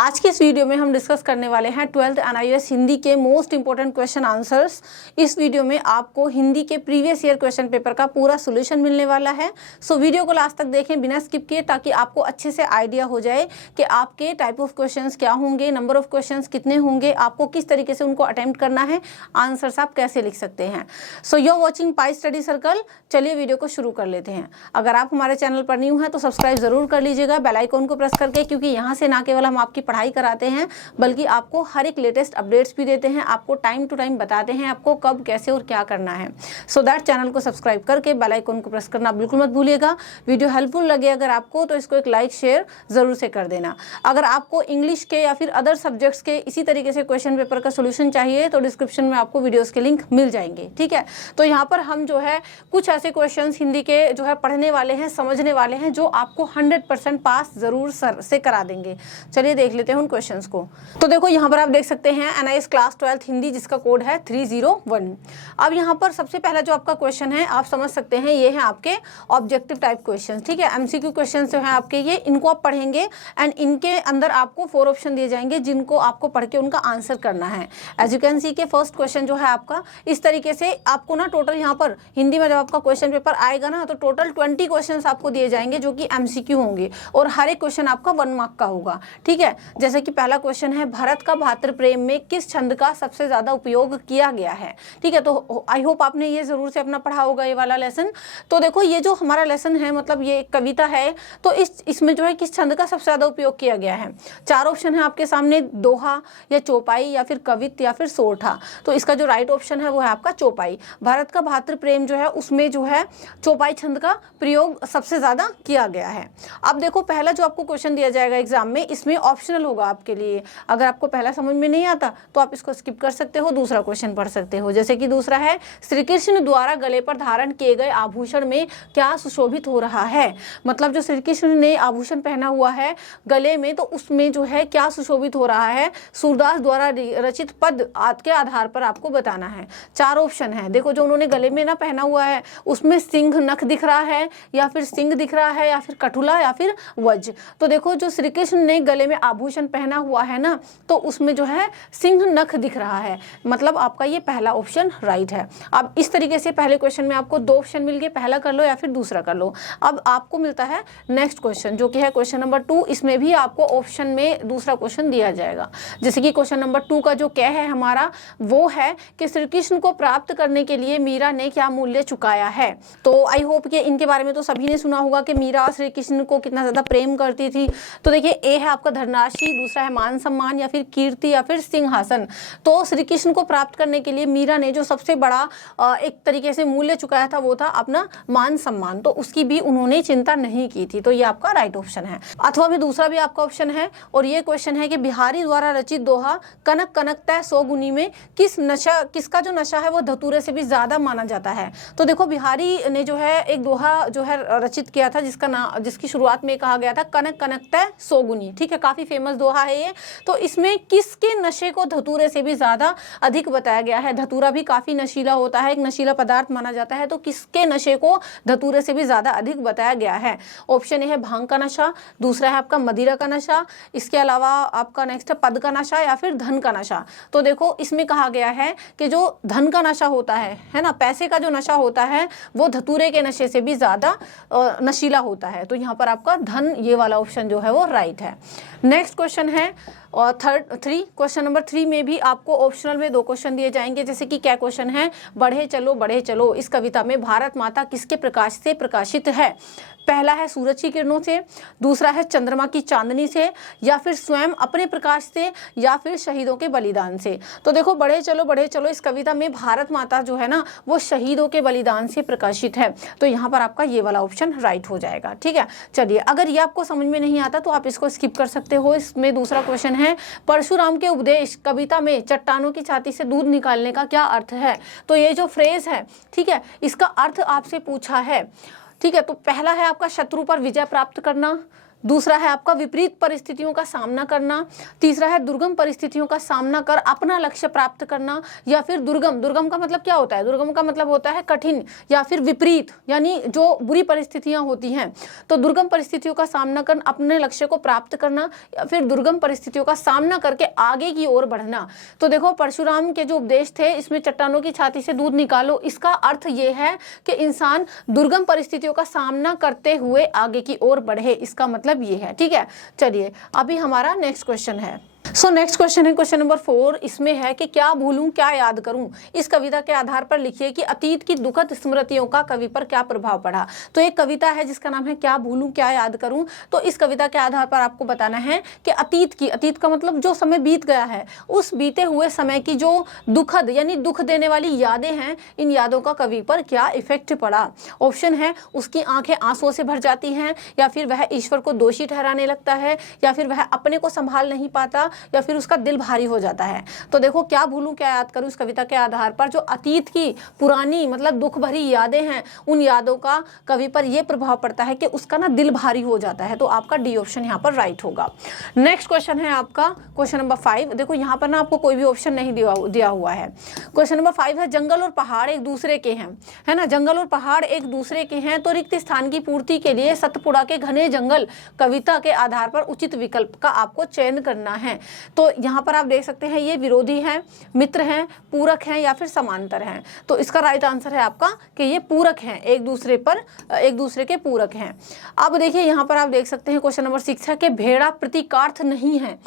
आज के इस वीडियो में हम डिस्कस करने वाले हैं 12th NIOS हिंदी के मोस्ट इंपोर्टेंट क्वेश्चन आंसर्स। इस वीडियो में आपको हिंदी के प्रीवियस ईयर क्वेश्चन पेपर का पूरा सॉल्यूशन मिलने वाला है। सो वीडियो को लास्ट तक देखें बिना स्किप किए, ताकि आपको अच्छे से आइडिया हो जाए कि आपके टाइप ऑफ क्वेश्चंस क्या होंगे, नंबर ऑफ क्वेश्चंस कितने होंगे, आपको किस तरीके से उनको अटेम्प्ट करना है, आंसर्स आप कैसे लिख सकते हैं। So you are watching Pi study circle. चलिए वीडियो को शुरू कर लेते हैं। अगर आप हमारे चैनल पर न्यू हैं तो सब्सक्राइब जरूर कर लीजिएगा बेल आइकन को प्रेस करके, क्योंकि यहाँ से ना केवल हम आपकी पढ़ाई कराते हैं बल्कि आपको हर एक लेटेस्ट अपडेट्स भी देते हैं, आपको टाइम टू टाइम बताते हैं आपको कब कैसे और क्या करना है। सो दैट चैनल को सब्सक्राइब करके बेल आइकन को प्रेस करना बिल्कुल मत भूलिएगा। वीडियो हेल्पफुल लगे अगर आपको तो इसको एक लाइक शेयर जरूर से कर देना। अगर आपको इंग्लिश के या फिर अदर सब्जेक्ट्स के इसी तरीके से क्वेश्चन पेपर का सोल्यूशन चाहिए तो डिस्क्रिप्शन में आपको वीडियोस के लिंक मिल जाएंगे, ठीक है। तो यहाँ पर हम जो है कुछ ऐसे क्वेश्चंस हिंदी के जो है पढ़ने वाले हैं, समझने वाले हैं, जो आपको 100% पास जरूर सर से करा देंगे। चलिए देख लेते हैं उन क्वेश्चंस को। तो देखो यहाँ पर आप देख सकते हैं NIOS क्लास 12th हिंदी, जिसका कोड है 301। अब यहाँ पर सबसे पहला जो आपका क्वेश्चन है आप समझ सकते हैं, ये है आपके ऑब्जेक्टिव टाइप क्वेश्चन, ठीक है। MCQ क्वेश्चन जो है आपके ये, इनको आप पढ़ेंगे एंड इनके अंदर आपको 4 ऑप्शन दिए जाएंगे जिनको आपको पढ़ के उनका आंसर करना है। एज यू कैन सी के फर्स्ट क्वेश्चन जो है आपका इस तरीके से आपको ना टोटल यहाँ पर हिंदी में जब आपका क्वेश्चन पेपर आएगा ना तो टोटल 20 क्वेश्चन आपको दिए जाएंगे जो कि MCQ होंगे और हर एक क्वेश्चन आपका 1 मार्क का होगा, ठीक है। जैसे कि पहला क्वेश्चन है, भारत का भातृ प्रेम में किस छंद का सबसे ज्यादा उपयोग किया गया है, ठीक है। तो आई होप आपने ये जरूर से अपना पढ़ा होगा ये वाला लेसन। तो देखो ये जो हमारा लेसन है, मतलब ये कविता है, तो इसमें जो है किस छंद का सबसे ज्यादा उपयोग किया गया है। 4 ऑप्शन है आपके सामने, दोहा या चौपाई या फिर कवित या फिर सोरठा। तो इसका जो राइट ऑप्शन है वो है आपका चौपाई। भारत का भातृ प्रेम जो है उसमें जो है चौपाई छंद का प्रयोग सबसे ज्यादा किया गया है। अब देखो पहला जो आपको क्वेश्चन दिया जाएगा एग्जाम में, इसमें ऑप्शनल होगा आपके लिए। अगर आपको पहला समझ में नहीं आता तो आप इसको स्किप कर सकते हो, दूसरा क्वेश्चन पढ़ सकते हो। जैसे कि दूसरा है, श्री कृष्ण द्वारा गले पर धारण किए गए आभूषण में क्या सुशोभित हो रहा है। मतलब जो श्री कृष्ण ने आभूषण पहना हुआ है गले में, तो उसमें जो है क्या सुशोभित हो रहा है, सूरदास द्वारा रचित पद के आधार पर आपको बताना है। 4 ऑप्शन है। देखो जो उन्होंने गले में ना पहना हुआ है उसमें सिंह नख दिख रहा है या फिर सिंह दिख रहा है या फिर कठुला या फिर वज्र। तो देखो जो श्री कृष्ण ने गले में आभूषण पहना हुआ है ना, तो उसमें जो है सिंह नख दिख रहा है, मतलब आपका ये पहला ऑप्शन राइट है। अब इस तरीके से पहले क्वेश्चन में आपको 2 ऑप्शन मिल गए, पहला कर लो या फिर दूसरा कर लो। अब आपको मिलता है नेक्स्ट क्वेश्चन जो कि है क्वेश्चन नंबर 2। इसमें भी आपको ऑप्शन में दूसरा क्वेश्चन दिया जाएगा। जैसे कि क्वेश्चन नंबर 2 का जो क्या है हमारा, वो है कि श्री कृष्ण को प्राप्त करने के लिए मीरा ने क्या मूल्य चुकाया है। तो आई होप कि इनके बारे में तो सभी ने सुना होगा कि मीरा श्री कृष्ण को कितना ज्यादा प्रेम करती थी। तो देखिए ए है आपका धनराशि, दूसरा है मान सम्मान या फिर कीर्ति या फिर सिंहासन। तो श्री कृष्ण को प्राप्त करने के लिए मीरा ने जो सबसे बड़ा एक तरीके से मूल्य चुकाया था वो था अपना मान सम्मान, तो उसकी भी उन्होंने चिंता नहीं की थी। तो ये आपका राइट ऑप्शन है। अथवा में दूसरा भी आपका ऑप्शन है और ये क्वेश्चन है कि बिहारी द्वारा रचित दोहा कनक कनक तय 100 गुनी में किसका जो नशा है वो धतूरे से भी ज्यादा माना जाता है। तो देखो बिहारी ने जो है एक दोहा जो है रचित किया था जिसकी शुरुआत में कहा गया था कनक कनक तय 100 गुनी, ठीक है। काफी फेमस दोहा है ये। तो इसमें किसके नशे को धतूरे से भी ज्यादा अधिक बताया गया है। धतूरा भी काफी नशीला होता है, एक नशीला पदार्थ माना जाता है, तो किसके नशे को धतूरे से भी ज्यादा अधिक बताया गया है। ऑप्शन ए है भांग का नशा, दूसरा है आपका मदिरा का नशा, इसके अलावा आपका नेक्स्ट है पद का नशा या फिर धन का नशा। तो देखो इसमें कहा गया है कि जो धन का नशा होता है ना, पैसे का जो नशा होता है वो धतूरे के नशे से भी ज्यादा नशीला होता है। तो यहाँ पर आपका धन, ये वाला ऑप्शन जो है वो राइट है। नेक्स्ट क्वेश्चन है और क्वेश्चन नंबर 3 में भी आपको ऑप्शनल में 2 क्वेश्चन दिए जाएंगे। जैसे कि क्या क्वेश्चन है, बढ़े चलो इस कविता में भारत माता किसके प्रकाश से प्रकाशित है। पहला है सूरज की किरणों से, दूसरा है चंद्रमा की चांदनी से, या फिर स्वयं अपने प्रकाश से, या फिर शहीदों के बलिदान से। तो देखो बढ़े चलो इस कविता में भारत माता जो है ना वो शहीदों के बलिदान से प्रकाशित है। तो यहाँ पर आपका ये वाला ऑप्शन राइट हो जाएगा, ठीक है। चलिए अगर ये आपको समझ में नहीं आता तो आप इसको स्किप कर सकते हो। इसमें दूसरा क्वेश्चन है, परशुराम के उपदेश कविता में चट्टानों की छाती से दूध निकालने का क्या अर्थ है। तो ये जो फ्रेज है, ठीक है, इसका अर्थ आपसे पूछा है, ठीक है। तो पहला है आपका शत्रु पर विजय प्राप्त करना, दूसरा है आपका विपरीत परिस्थितियों का सामना करना, तीसरा है दुर्गम परिस्थितियों का सामना कर अपना लक्ष्य प्राप्त करना, या फिर दुर्गम, दुर्गम का मतलब क्या होता है, दुर्गम का मतलब होता है कठिन या फिर विपरीत, यानी जो बुरी परिस्थितियां होती हैं। तो दुर्गम परिस्थितियों का सामना कर अपने लक्ष्य को प्राप्त करना, या फिर दुर्गम परिस्थितियों का सामना करके आगे की ओर बढ़ना। तो देखो परशुराम के जो उपदेश थे, इसमें चट्टानों की छाती से दूध निकालो, इसका अर्थ ये है कि इंसान दुर्गम परिस्थितियों का सामना करते हुए आगे की ओर बढ़े, इसका मतलब ये है। ठीक है, चलिए अभी हमारा नेक्स्ट क्वेश्चन है। नेक्स्ट क्वेश्चन है क्वेश्चन नंबर 4। इसमें है कि क्या भूलूं क्या याद करूं। इस कविता के आधार पर लिखिए कि अतीत की दुखद स्मृतियों का कवि पर क्या प्रभाव पड़ा। तो एक कविता है जिसका नाम है क्या भूलूं क्या याद करूं। तो इस कविता के आधार पर आपको बताना है कि अतीत का मतलब जो समय बीत गया है, उस बीते हुए समय की जो दुखद यानी दुख देने वाली यादें हैं, इन यादों का कवि पर क्या इफेक्ट पड़ा। ऑप्शन है उसकी आंखें आंसुओं से भर जाती हैं, या फिर वह ईश्वर को दोषी ठहराने लगता है, या फिर वह अपने को संभाल नहीं पाता, या फिर उसका दिल भारी हो जाता है। तो देखो क्या भूलूं क्या याद करूं, इस कविता के आधार पर जो अतीत की पुरानी मतलब दुख भरी यादें हैं, उन यादों का कवि पर यह प्रभाव पड़ता है कि उसका ना दिल भारी हो जाता है। तो आपका डी ऑप्शन यहाँ पर राइट होगा। नेक्स्ट क्वेश्चन है आपका क्वेश्चन नंबर 5। देखो यहाँ पर ना आपको कोई भी ऑप्शन नहीं दिया हुआ है। क्वेश्चन नंबर 5 है जंगल और पहाड़ एक दूसरे के हैं, है ना, जंगल और पहाड़ एक दूसरे के हैं, तो रिक्त स्थान की पूर्ति के लिए सतपुड़ा के घने जंगल कविता के आधार पर उचित विकल्प का आपको चयन करना है। तो यहाँ पर आप देख सकते हैं ये विरोधी हैं, मित्र हैं, पूरक हैं, या फिर समांतर हैं। तो इसका राइट आंसर है आपका कि ये पूरक हैं, एक दूसरे के पूरक हैं। अब देखिए यहाँ पर आप देख सकते हैं क्वेश्चन नंबर 6 है कि भेड़ा प्रतीकार्थ नहीं है,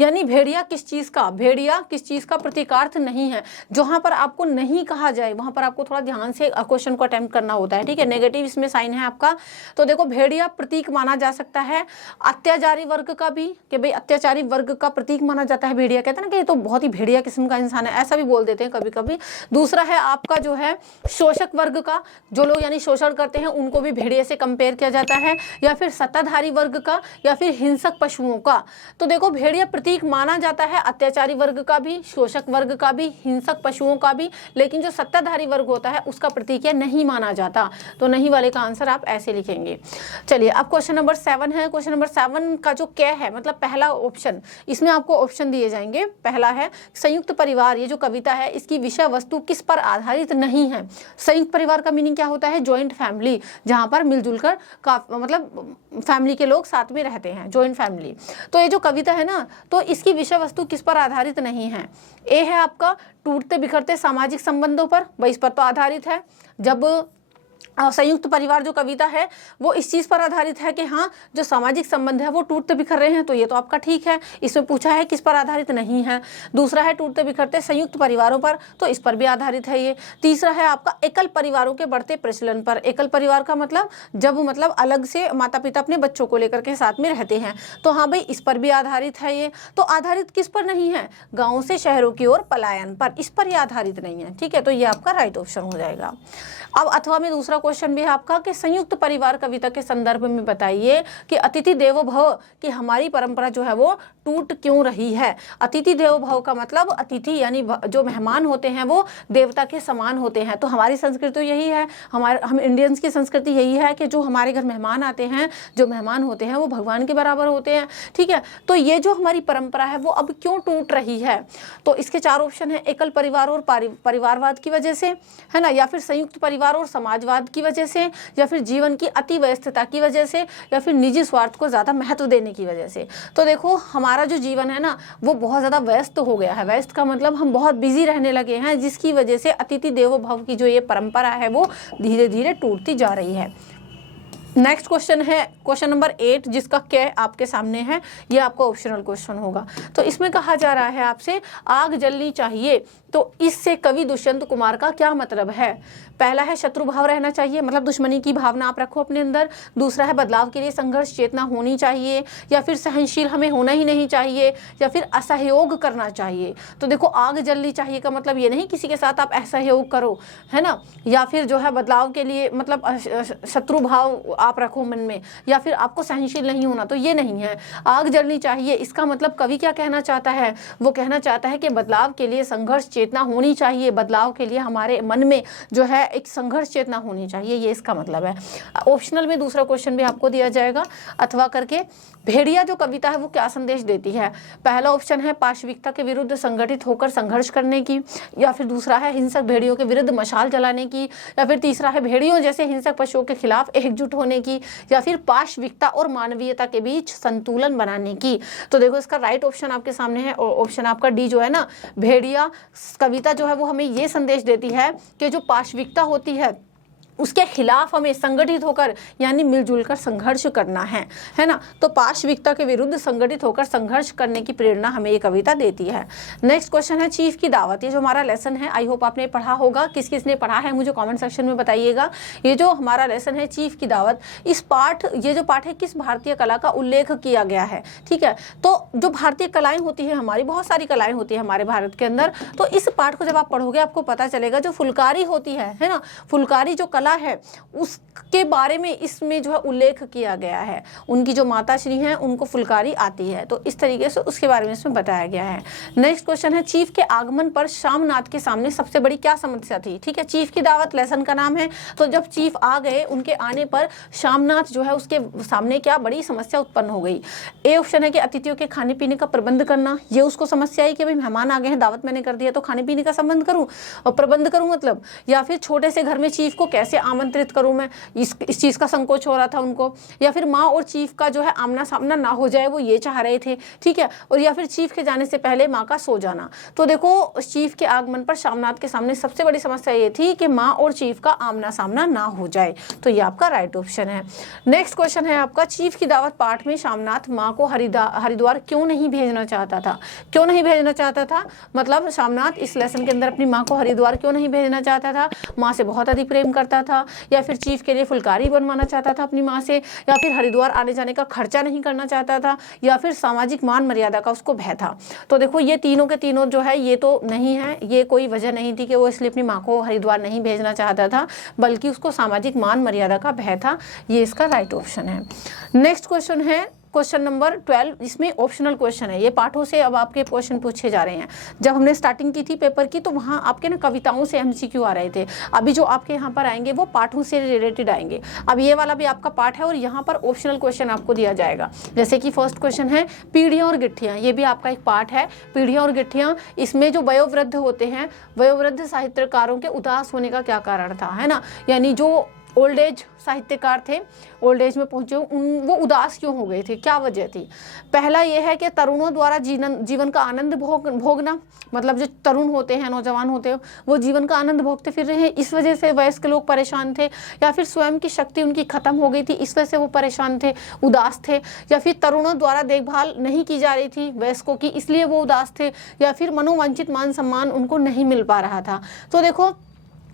यानी भेड़िया किस चीज का प्रतीकार्थ नहीं है। जहां पर आपको नहीं कहा जाए वहां पर आपको थोड़ा ध्यान से क्वेश्चन को अटेम्प्ट करना होता है। ठीक है, नेगेटिव इसमें साइन है आपका। तो देखो भेड़िया प्रतीक माना जा सकता है अत्याचारी वर्ग का भी, कि भाई अत्याचारी वर्ग का प्रतीक माना जाता है भेड़िया, कहते हैं ना कि ये तो बहुत ही भेड़िया किस्म का इंसान है, ऐसा भी बोल देते हैं कभी कभी। दूसरा है आपका जो है शोषक वर्ग का, जो लोग यानी शोषण करते हैं उनको भी भेड़िए से कंपेयर किया जाता है, या फिर सत्ताधारी वर्ग का, या फिर हिंसक पशुओं का। तो देखो भेड़िया प्रतीक माना जाता है अत्याचारी वर्ग का भी, शोषक वर्ग का भी, हिंसक पशुओं का भी, लेकिन जो सत्ताधारी वर्ग होता है उसका प्रतीक नहीं माना जाता। तो नहीं वाले का आंसर आप ऐसे लिखेंगे। चलिए अब क्वेश्चन नंबर 7 है। क्वेश्चन नंबर 7 का जो क्या है मतलब पहला ऑप्शन, इसमें आपको ऑप्शन दिए जाएंगे। पहला है संयुक्त परिवार, ये जो कविता है इसकी विषय वस्तु किस पर आधारित नहीं है। संयुक्त परिवार का मीनिंग क्या होता है, ज्वाइंट फैमिली, जहां पर मिलजुल कर मतलब फैमिली के लोग साथ में रहते हैं, ज्वाइंट फैमिली। तो ये जो कविता है ना, तो इसकी विषय वस्तु किस पर आधारित नहीं है। ए है आपका टूटते बिखरते सामाजिक संबंधों पर, भाई इस पर तो आधारित है। जब संयुक्त परिवार जो कविता है वो इस चीज पर आधारित है कि हाँ जो सामाजिक संबंध है वो टूटते बिखर रहे हैं, तो ये तो आपका ठीक है। इसमें पूछा है किस पर आधारित नहीं है। दूसरा है टूटते बिखरते संयुक्त परिवारों पर, तो इस पर भी आधारित है ये। तीसरा है आपका एकल परिवारों के बढ़ते प्रचलन पर। एकल परिवार का मतलब जब मतलब अलग से माता पिता अपने बच्चों को लेकर के साथ में रहते हैं, तो हाँ भाई इस पर भी आधारित है ये। तो आधारित किस पर नहीं है, गाँव से शहरों की ओर पलायन पर, इस पर ये आधारित नहीं है। ठीक है, तो ये आपका राइट ऑप्शन हो जाएगा। अब अथवा में दूसरा क्वेश्चन भी है आपका कि संयुक्त परिवार कविता के संदर्भ में बताइए कि अतिथि देवो भव की हमारी परंपरा जो है वो टूट क्यों रही है। अतिथि देवो भव का मतलब अतिथि यानी जो मेहमान होते हैं वो देवता के समान होते हैं। तो हमारी संस्कृति यही है, हम इंडियंस की संस्कृति यही है कि जो हमारे घर मेहमान आते हैं, जो मेहमान होते हैं वो भगवान के बराबर होते हैं। ठीक है, तो ये जो हमारी परंपरा है वो अब क्यों टूट रही है। तो इसके 4 ऑप्शन है, एकल परिवार और परिवारवाद की वजह से, है ना, या फिर संयुक्त परिवार और समाजवाद की वजह से, या फिर जीवन की अति व्यस्तता की वजह से, या फिर निजी स्वार्थ को ज्यादा महत्व देने की वजह से। तो देखो हमारा जो जीवन है ना वो बहुत ज्यादा व्यस्त हो गया है। व्यस्त का मतलब हम बहुत बिजी रहने लगे हैं, जिसकी वजह से अतिथि देवो भव की जो ये परंपरा है वो धीरे धीरे टूटती जा रही है। नेक्स्ट क्वेश्चन है क्वेश्चन नंबर 8, जिसका क्या आपके सामने है, ये आपका ऑप्शनल क्वेश्चन होगा। तो इसमें कहा जा रहा है आपसे आग जलनी चाहिए, तो इससे कवि दुष्यंत कुमार का क्या मतलब है। पहला है शत्रु भाव रहना चाहिए, मतलब दुश्मनी की भावना आप रखो अपने अंदर। दूसरा है बदलाव के लिए संघर्ष चेतना होनी चाहिए, या फिर सहनशील हमें होना ही नहीं चाहिए, या फिर असहयोग करना चाहिए। तो देखो आग जलनी चाहिए का मतलब ये नहीं किसी के साथ आप असहयोग करो, है ना, या फिर जो है बदलाव के लिए मतलब शत्रु भाव आप रखो मन में, या फिर आपको सहनशील नहीं होना, तो ये नहीं है। आग जलनी चाहिए, इसका मतलब कवि क्या कहना चाहता है, वो कहना चाहता है कि बदलाव के लिए संघर्ष चेतना होनी चाहिए, बदलाव के लिए हमारे मन में जो है एक संघर्ष चेतना होनी चाहिए, ये इसका मतलब है। ऑप्शनल में दूसरा क्वेश्चन भी आपको दिया जाएगा अथवा करके। भेड़िया जो कविता है वो क्या संदेश देती है? पहला ऑप्शन है पाशविकता के विरुद्ध संगठित होकर संघर्ष करने की, या फिर दूसरा है हिंसक भेड़ियों के विरुद्ध मशाल जलाने की, या फिर तीसरा है भेड़ियों जैसे हिंसक पशुओं के खिलाफ एकजुट होने की, या फिर पाशविकता और मानवीयता के बीच संतुलन बनाने की। तो देखो इसका राइट ऑप्शन आपके सामने है, और ऑप्शन आपका डी जो है ना, भेड़िया कविता जो है वो हमें ये संदेश देती है कि जो पाशविकता होती है उसके खिलाफ हमें संगठित होकर यानी मिलजुल कर संघर्ष करना है ना। तो पाशविकता के विरुद्ध संगठित होकर संघर्ष करने की प्रेरणा हमें ये कविता देती है। नेक्स्ट क्वेश्चन है चीफ की दावत। ये जो हमारा लेसन है, आई होप आपने पढ़ा होगा, किस किस ने पढ़ा है मुझे कमेंट सेक्शन में बताइएगा। ये जो हमारा लेसन है चीफ की दावत, ये जो पाठ है किस भारतीय कला का उल्लेख किया गया है, ठीक है। तो जो भारतीय कलाएं होती है हमारी, बहुत सारी कलाएं होती है हमारे भारत के अंदर, तो इस पाठ को जब आप पढ़ोगे आपको पता चलेगा जो फुलकारी होती है ना, फुलकारी जो है उसके बारे में इसमें जो है उल्लेख किया गया है। उनकी जो माता श्री हैं उनको फुलकारी आती है, तो इस तरीके से उसके बारे में इसमें बताया गया है। नेक्स्ट क्वेश्चन है चीफ के आगमन पर शामनाथ के सामने सबसे बड़ी क्या समस्या थी, ठीक है। चीफ की दावत लेसन का नाम है, तो जब चीफ आ गए उनके आने पर शामनाथ जो है उसके सामने क्या बड़ी समस्या उत्पन्न हो गई। ए ऑप्शन है कि अतिथियों के खाने पीने का प्रबंध करना, ये उसको समस्या है कि भाई मेहमान आ गए हैं, दावत मैंने कर दिया तो खाने पीने का संबंध करूं और प्रबंध करूं मतलब, या फिर छोटे से घर में चीफ को कैसे आमंत्रित करूं मैं, इस चीज का संकोच हो रहा था उनको, या फिर माँ और चीफ का जो है आमना सामना ना हो जाए वो ये चाह रहे थे, ठीक है, और या फिर चीफ के जाने से पहले माँ का सो जाना। तो देखो चीफ के आगमन पर शामनाथ के सामने सबसे बड़ी समस्या ये थी कि माँ और चीफ का आमना सामना ना हो जाए, तो ये आपका राइट ऑप्शन है। नेक्स्ट क्वेश्चन है आपका चीफ की दावत पाठ में शामनाथ माँ को हरिद्वार क्यों नहीं भेजना चाहता था। क्यों नहीं भेजना चाहता था मतलब शामनाथ इस लेसन के अंदर अपनी माँ को हरिद्वार क्यों नहीं भेजना चाहता था? माँ से बहुत अधिक प्रेम करता था, या फिर चीफ के लिए फुलकारी बनवाना चाहता था अपनी माँ से, या फिर हरिद्वार आने जाने का खर्चा नहीं करना चाहता था, या फिर सामाजिक मान मर्यादा का उसको भय था। तो देखो ये तीनों के तीनों जो है ये तो नहीं है, ये कोई वजह नहीं थी कि वो इसलिए अपनी माँ को हरिद्वार नहीं भेजना चाहता था, बल्कि उसको सामाजिक मान मर्यादा का भय था। ये इसका राइट ऑप्शन है। नेक्स्ट क्वेश्चन है क्वेश्चन नंबर 12, इसमें ऑप्शनल क्वेश्चन है। ये पाठों से अब आपके क्वेश्चन पूछे जा रहे हैं। जब हमने स्टार्टिंग की थी पेपर की तो वहाँ आपके ना कविताओं से एमसीक्यू आ रहे थे, अभी जो आपके यहाँ पर आएंगे वो पाठों से रिलेटेड आएंगे। अब ये वाला भी आपका पाठ है और यहाँ पर ऑप्शनल क्वेश्चन आपको दिया जाएगा। जैसे कि फर्स्ट क्वेश्चन है पीढ़ियाँ और गिट्टियाँ, ये भी आपका एक पाठ है पीढ़ियाँ और गिट्टियाँ। इसमें जो वयोवृद्ध होते हैं, वयोवृद्ध साहित्यकारों के उदास होने का क्या कारण था, है ना, यानी जो ओल्ड एज साहित्यकार थे, ओल्ड एज में पहुंचे वो उदास क्यों हो गए थे, क्या वजह थी। पहला ये है कि तरुणों द्वारा जीवन का आनंद भोगना, मतलब जो तरुण होते हैं, नौजवान होते हैं, वो जीवन का आनंद भोगते फिर रहे हैं, इस वजह से वयस्क लोग परेशान थे, या फिर स्वयं की शक्ति उनकी खत्म हो गई थी, इस वजह से वो परेशान थे, उदास थे, या फिर तरुणों द्वारा देखभाल नहीं की जा रही थी वयस्कों की, इसलिए वो उदास थे, या फिर मनोवांछित मान सम्मान उनको नहीं मिल पा रहा था। तो देखो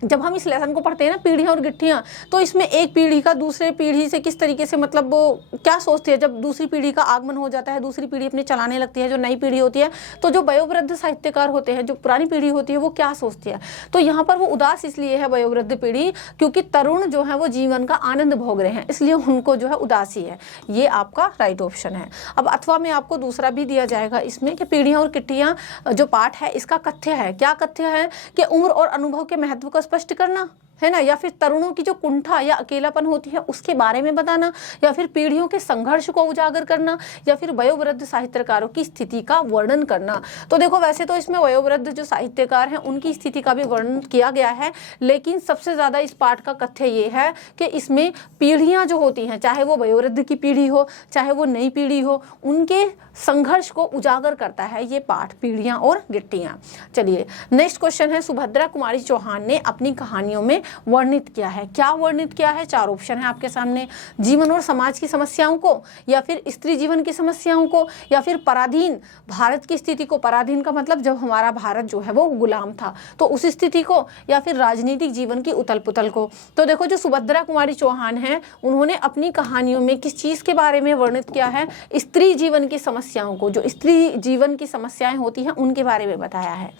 जब हम इस लेसन को पढ़ते हैं ना पीढ़ियाँ और गिट्टियाँ, तो इसमें एक पीढ़ी का दूसरे पीढ़ी से किस तरीके से मतलब वो क्या सोचती है, जब दूसरी पीढ़ी का आगमन हो जाता है, दूसरी पीढ़ी अपने चलाने लगती है, जो नई पीढ़ी होती है, तो जो वयोवृद्ध साहित्यकार होते हैं, जो पुरानी पीढ़ी होती है, वो क्या सोचती है। तो यहाँ पर वो उदास इसलिए है वयोवृद्ध पीढ़ी क्योंकि तरुण जो है वो जीवन का आनंद भोग रहे हैं, इसलिए उनको जो है उदासी है। ये आपका राइट ऑप्शन है। अब अथवा में आपको दूसरा भी दिया जाएगा इसमें कि पीढ़ियाँ और गिट्टियाँ जो पाठ है इसका कथ्य है। क्या कथ्य है कि उम्र और अनुभव के महत्व को स्पष्ट करना, है ना, या फिर तरुणों की जो कुंठा या अकेलापन होती है उसके बारे में बताना, या फिर पीढ़ियों के संघर्ष को उजागर करना, या फिर वयोवृद्ध साहित्यकारों की स्थिति का वर्णन करना। तो देखो वैसे तो इसमें वयोवृद्ध जो साहित्यकार हैं उनकी स्थिति का भी वर्णन किया गया है, लेकिन सबसे ज़्यादा इस पाठ का कथ्य ये है कि इसमें पीढ़ियाँ जो होती हैं, चाहे वो वयोवृद्ध की पीढ़ी हो चाहे वो नई पीढ़ी हो, उनके संघर्ष को उजागर करता है ये पाठ पीढ़ियाँ और गिट्टियाँ। चलिए नेक्स्ट क्वेश्चन है सुभद्रा कुमारी चौहान ने अपनी कहानियों में वर्णित किया है। क्या वर्णित किया है? 4 ऑप्शन है आपके सामने। जीवन और समाज की समस्याओं को, या फिर स्त्री जीवन की समस्याओं को, या फिर पराधीन भारत की स्थिति को। पराधीन का मतलब जब हमारा भारत जो है वो गुलाम था तो उस स्थिति को, या फिर राजनीतिक जीवन की उथल पुथल को। तो देखो जो सुभद्रा कुमारी चौहान है उन्होंने अपनी कहानियों में किस चीज़ के बारे में वर्णित किया है? स्त्री जीवन की समस्याओं को, जो स्त्री जीवन की समस्याएं होती हैं उनके बारे में बताया है।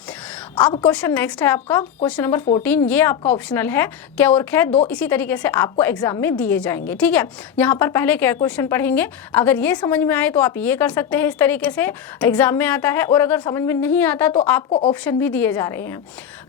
अब क्वेश्चन नेक्स्ट है आपका क्वेश्चन नंबर 14, ये आपका ऑप्शनल है। है, क और ख दो इसी तरीके से आपको एग्जाम में दिए जाएंगे। ठीक है, यहाँ पर पहले क्या क्वेश्चन पढ़ेंगे, अगर ये समझ में आए तो आप ये कर सकते हैं, इस तरीके से एग्जाम में आता है, और अगर समझ में नहीं आता तो आपको ऑप्शन भी दिए जा रहे हैं।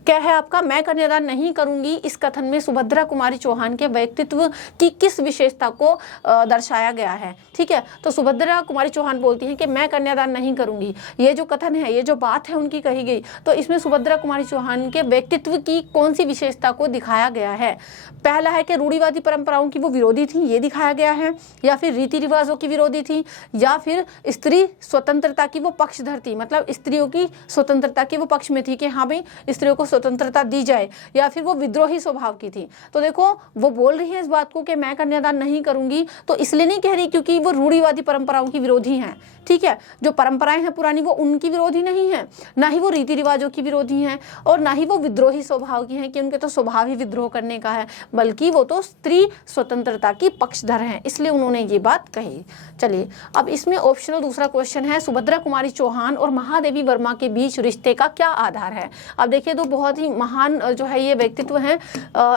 क्या है आपका, मैं कन्यादान नहीं करूंगी, इस कथन में सुभद्रा कुमारी चौहान के व्यक्तित्व की किस विशेषता को दर्शाया गया है। ठीक है, तो सुभद्रा कुमारी चौहान बोलती हैं कि मैं कन्यादान नहीं करूंगी, ये जो कथन है, ये जो बात है उनकी कही गई, तो इसमें सुभद्रा कुमारी चौहान के व्यक्तित्व की कौन सी विशेषता को दिखाया गया है। पहला है कि रूढ़िवादी परंपराओं की वो विरोधी थी, ये दिखाया गया है, या फिर रीति रिवाजों की विरोधी थी, या फिर स्त्री स्वतंत्रता की वो पक्षधर थी, मतलब स्त्रियों की स्वतंत्रता के वो पक्ष में थी कि हाँ भाई स्त्रियों को स्वतंत्रता दी जाए, या फिर वो विद्रोही स्वभाव की थी। तो देखो वो बोल रही है इस बात को कि मैं कन्यादान नहीं करूंगी, तो इसलिए नहीं कह रही क्योंकि वो रूढ़िवादी परंपराओं की विरोधी हैं। ठीक है, जो परंपराएं हैं पुरानी वो उनकी विरोधी नहीं है, ना ही वो रीति रिवाजों की विरोधी हैं, और ना ही वो विद्रोही स्वभाव की हैं कि उनके तो स्वभाव ही विद्रोह करने का है, बल्कि वो तो स्त्री स्वतंत्रता की पक्षधर हैं, इसलिए उन्होंने ये बात कही। चलिए अब इसमें ऑप्शनल दूसरा क्वेश्चन है, सुभद्रा कुमारी चौहान और महादेवी वर्मा के बीच रिश्ते का क्या आधार है। अब देखिए तो बहुत ही महान जो है ये व्यक्तित्व हैं,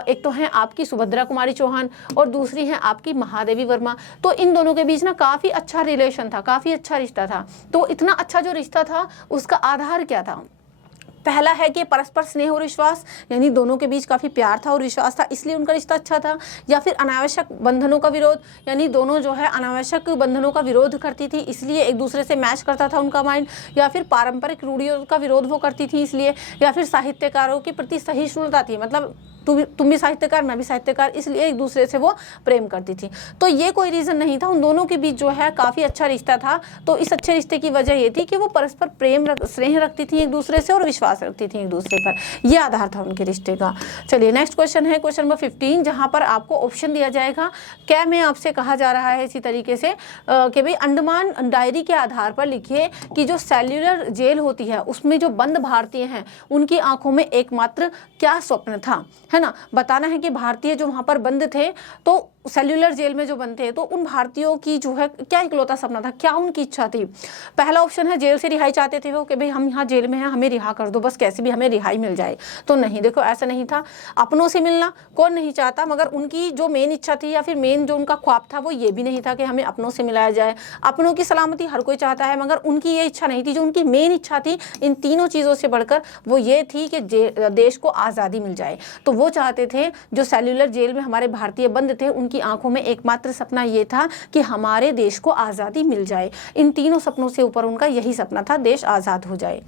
एक तो है आपकी सुभद्रा कुमारी चौहान और दूसरी है आपकी महादेवी वर्मा। तो इन दोनों के बीच ना काफी अच्छा रिलेशन था, काफी अच्छा रिश्ता था। तो इतना अच्छा जो रिश्ता था उसका आधार क्या था। पहला है कि परस्पर स्नेह और विश्वास, यानी दोनों के बीच काफी प्यार था और विश्वास था, इसलिए उनका रिश्ता अच्छा था। या फिर अनावश्यक बंधनों का विरोध, यानी दोनों जो है अनावश्यक बंधनों का विरोध करती थी, इसलिए एक दूसरे से मैच करता था उनका माइंड। या फिर पारंपरिक रूढ़ियों का विरोध वो करती थी इसलिए। या फिर साहित्यकारों के प्रति सहिष्णुता थी, मतलब तुम भी साहित्यकार मैं भी साहित्यकार, इसलिए एक दूसरे से वो प्रेम करती थी। तो ये कोई रीजन नहीं था, उन दोनों के बीच जो है काफी अच्छा रिश्ता था। तो इस अच्छे रिश्ते की वजह ये थी कि वो परस्पर प्रेम स्नेह रखती थी एक दूसरे से और विश्वास रखती थी एक दूसरे पर, ये आधार था उनके रिश्ते का। चलिए नेक्स्ट क्वेश्चन है क्वेश्चन नंबर 15, जहां पर आपको ऑप्शन दिया जाएगा। क्या में आपसे कहा जा रहा है इसी तरीके से कि भाई अंडमान डायरी के आधार पर लिखिए कि जो सेल्युलर जेल होती है उसमें जो बंद भारतीय हैं उनकी आंखों में एकमात्र क्या स्वप्न था, है ना। बताना है कि भारतीय जो वहां पर बंद थे, तो सेल्युलर जेल में जो बंद थे, तो उन भारतीयों की जो है क्या इकलौता सपना था, क्या उनकी इच्छा थी। पहला ऑप्शन है जेल से रिहाई चाहते थे वो कि भाई हम यहाँ जेल में हैं, हमें रिहा कर दो, बस कैसे भी हमें रिहाई मिल जाए। तो नहीं, देखो ऐसा नहीं था। अपनों से मिलना कौन नहीं चाहता, मगर उनकी जो मेन इच्छा थी या फिर मेन जो उनका ख्वाब था वो ये भी नहीं था कि हमें अपनों से मिलाया जाए। अपनों की सलामती हर कोई चाहता है, मगर उनकी ये इच्छा नहीं थी। जो उनकी मेन इच्छा थी इन तीनों चीज़ों से बढ़कर वो ये थी कि देश को आज़ादी मिल जाए। तो वो चाहते थे, जो सेल्युलर जेल में हमारे भारतीय बंद थे उनकी आंखों में एकमात्र सपना ये था कि हमारे देश को आज़ादी मिल जाए। इन तीनों सपनों से ऊपर उनका यही सपना था, देश आज़ाद हो जाए।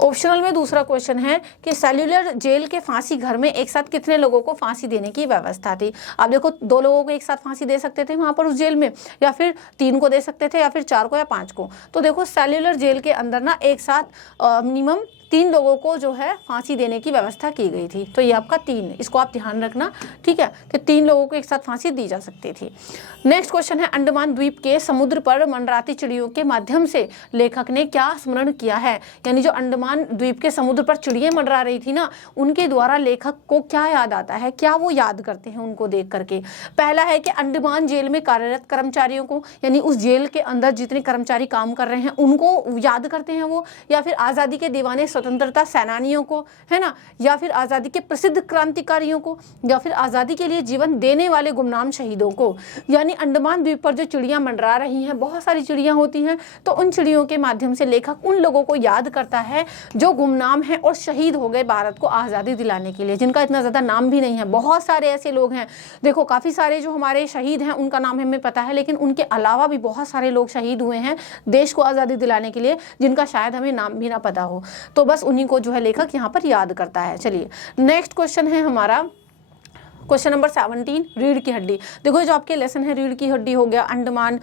ऑप्शनल में दूसरा क्वेश्चन है कि सेल्युलर जेल के फांसी घर में एक साथ कितने लोगों को फांसी देने की व्यवस्था थी। आप देखो 2 लोगों को एक साथ फांसी दे सकते थे वहां पर उस जेल में, या फिर 3 को दे सकते थे, या फिर 4 को या 5 को। तो देखो सेल्युलर जेल के अंदर ना एक साथ मिनिमम 3 लोगों को जो है फांसी देने की व्यवस्था की गई थी। तो ये आपका 3, इसको आप ध्यान रखना, ठीक है, कि 3 लोगों को एक साथ फांसी दी जा सकती थी। नेक्स्ट क्वेश्चन है, अंडमान द्वीप के समुद्र पर मंडराती चिड़ियों के माध्यम से लेखक ने क्या स्मरण किया है। यानी जो अंडमान द्वीप के समुद्र पर चिड़ियां मंडरा रही थी ना, उनके द्वारा लेखक को क्या याद आता है, क्या वो याद करते हैं उनको देख करके। पहला है कि अंडमान जेल में कार्यरत कर्मचारियों को, यानी उस जेल के अंदर जितने कर्मचारी काम कर रहे हैं उनको याद करते हैं वो, या फिर आज़ादी के दीवाने स्वतंत्रता सेनानियों को, है ना, या फिर आज़ादी के प्रसिद्ध क्रांतिकारियों को, या फिर आज़ादी के लिए जीवन देने वाले गुमनाम शहीदों को। यानी अंडमान द्वीप पर जो चिड़ियां मंडरा रही हैं, बहुत सारी चिड़ियां होती हैं, तो उन चिड़ियों के माध्यम से लेखक उन लोगों को याद करता है जो गुमनाम हैं और शहीद हो गए भारत को आज़ादी दिलाने के लिए, जिनका इतना ज़्यादा नाम भी नहीं है। बहुत सारे ऐसे लोग हैं, देखो काफ़ी सारे जो हमारे शहीद हैं उनका नाम हमें पता है, लेकिन उनके अलावा भी बहुत सारे लोग शहीद हुए हैं देश को आज़ादी दिलाने के लिए, जिनका शायद हमें नाम भी ना पता हो। तो बस उन्हीं को जो है लेखक यहाँ पर याद करता है। चलिए नेक्स्ट क्वेश्चन है हमारा क्वेश्चन नंबर 17, रीढ़ की हड्डी। देखो जो आपके लेसन है, रीढ़ की हड्डी हो गया, अंडमान